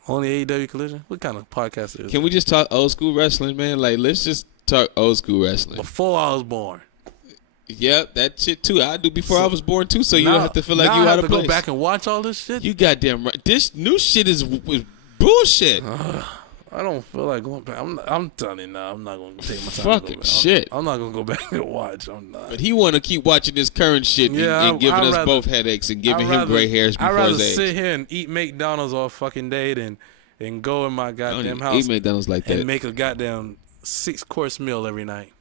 Only AEW Collision? What kind of podcast is it? Can we just talk old school wrestling, man? Like, let's just talk old school wrestling. Before I was born. Yep, that shit too. I do before I was born too, so you don't have to feel like you out of place. Now I have to go back and watch all this shit? You goddamn right. This new shit is bullshit. I don't feel like going back. I'm telling you now, I'm not going to take my time. Fucking shit. I'm not going to go back and watch. I'm not. But he want to keep watching this current shit and giving us both headaches and giving him gray hairs before his age. I'd rather sit here and eat McDonald's all fucking day than go in my goddamn house eat McDonald's like that and make a goddamn 6-course meal every night.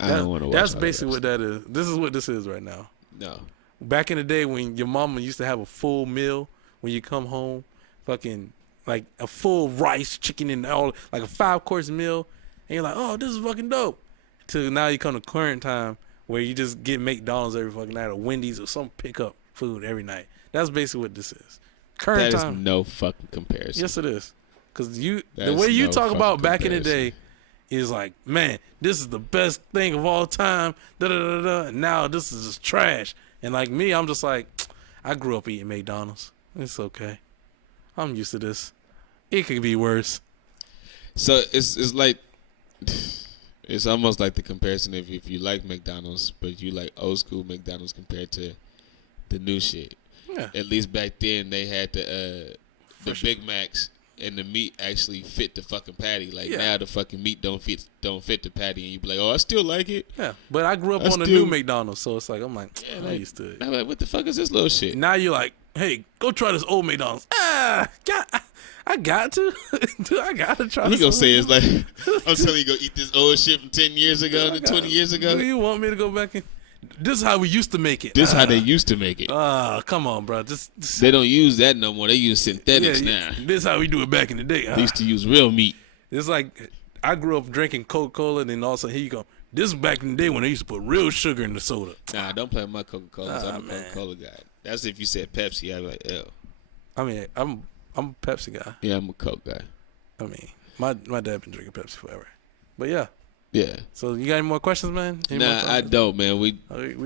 I don't want to watch. That's basically what that is. This is what this is right now. No. Back in the day when your mama used to have a full meal when you come home, fucking like a full rice, chicken, and all, like a 5-course meal, and you're like, oh, this is fucking dope. To now you come to current time where you just get McDonald's every fucking night or Wendy's or some pickup food every night. That's basically what this is. Current time. That is no fucking comparison. Yes, it is. Because the way you talk about back in the day is like, man, this is the best thing of all time. And now this is just trash. And like me, I'm just like, I grew up eating McDonald's. It's okay. I'm used to this. It could be worse. So it's like, it's almost like the comparison if you like McDonald's, but you like old school McDonald's compared to the new shit. Yeah. At least back then they had the Big Macs and the meat actually fit the fucking patty. Like now the fucking meat don't fit the patty, and you be like, oh, I still like it. Yeah, but I grew up on the new McDonald's, so it's like I'm used to it. I'm like, what the fuck is this little shit? Now you're like, hey, go try this old McDonald's. I got to. Dude, I got to try this. He gonna say it's like, I'm telling you, go eat this old shit from 10 years ago to 20 years ago. Do you want me to go back and... This is how we used to make it. This is how they used to make it. Come on, bro. They don't use that no more. They use synthetics now. This is how we do it back in the day. They used to use real meat. It's like I grew up drinking Coca-Cola, and then all of a sudden here you go. This is back in the day when they used to put real sugar in the soda. Nah, don't play with my Coca-Cola. I'm a Coca-Cola guy. That's if you said Pepsi, I'd be like, ew. I mean, I'm a Pepsi guy. Yeah, I'm a Coke guy. I mean, my dad been drinking Pepsi forever. But yeah. Yeah. So you got any more questions, man? I don't, man. We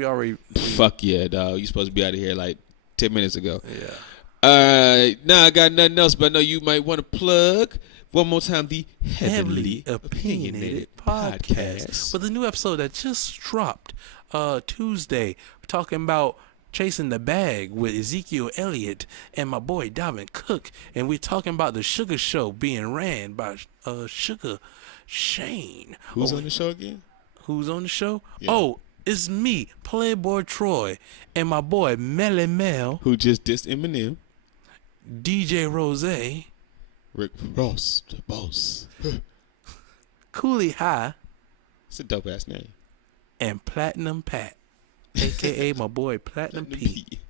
already. Fuck yeah, dog. You supposed to be out of here like 10 minutes ago. Yeah. I got nothing else, but I know you might want to plug one more time the Heavily Opinionated Podcast with a new episode that just dropped Tuesday. We're talking about Chasing the Bag with Ezekiel Elliott and my boy Dalvin Cook, and we're talking about the Sugar Show being ran by Sugar Shane. Who's on the show again? Who's on the show? Yeah. Oh, it's me, Playboy Troy, and my boy Melly Mel. Who just dissed Eminem. DJ Rose. Rick Ross, the boss. Cooley High. It's a dope ass name. And Platinum Pat, a.k.a. my boy Platinum P.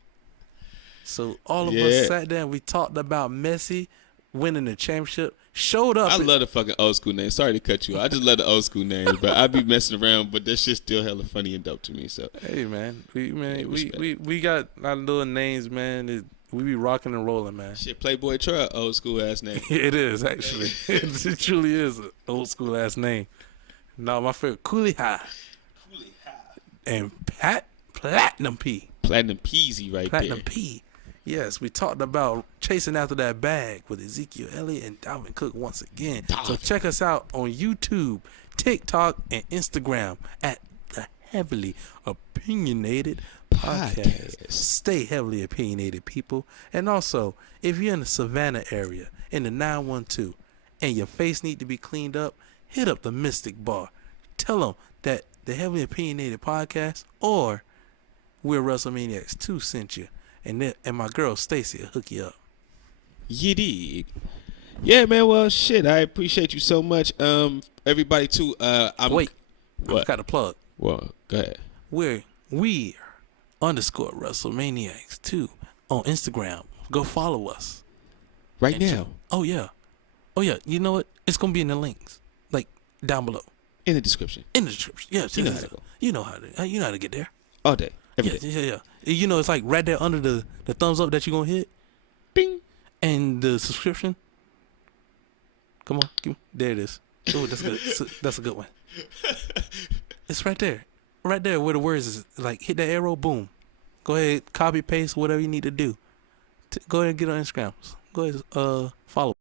So all of us sat down. We talked about Messi winning the championship. Showed up. I love the fucking old school names. Sorry to cut you off. I just love the old school names, but I be messing around. But that shit's still hella funny and dope to me. So hey man, we got our little names, man. We be rocking and rolling, man. Shit, Playboy Troy, old school ass name. It is actually. It truly is an old school ass name. No, my favorite, Cooley High. And Platinum P. Platinum Peasy right Platinum there. P. Yes, we talked about chasing after that bag with Ezekiel Elliott and Dalvin Cook once again. So check us out on YouTube, TikTok, and Instagram at the Heavily Opinionated Podcast. Stay heavily opinionated, people. And also, if you're in the Savannah area, in the and your face need to be cleaned up, hit up the Mystic Bar. Tell them that the Heavily Opinionated Podcast or We're Wrestlemaniacs II sent you, and my girl Stacy will hook you up. You did. Yeah, man. Well, shit. I appreciate you so much. Everybody too. Wait, what? I got a plug. Well, go ahead. We're _Wrestlemaniacs II on Instagram. Go follow us Right now. Oh yeah. You know what? It's gonna be in the links, like down below. In the description. In the description. Yeah. You know how to go. You know how to get there. All day. Every day. Yeah. You know, it's like right there under the thumbs up that you're gonna hit. Bing. And the subscription. Come on, there it is. Oh, that's good. That's a good one. It's right there where the words is. Like, hit that arrow, boom. Go ahead, copy paste whatever you need to do. Go ahead and get on Instagram. Go ahead, follow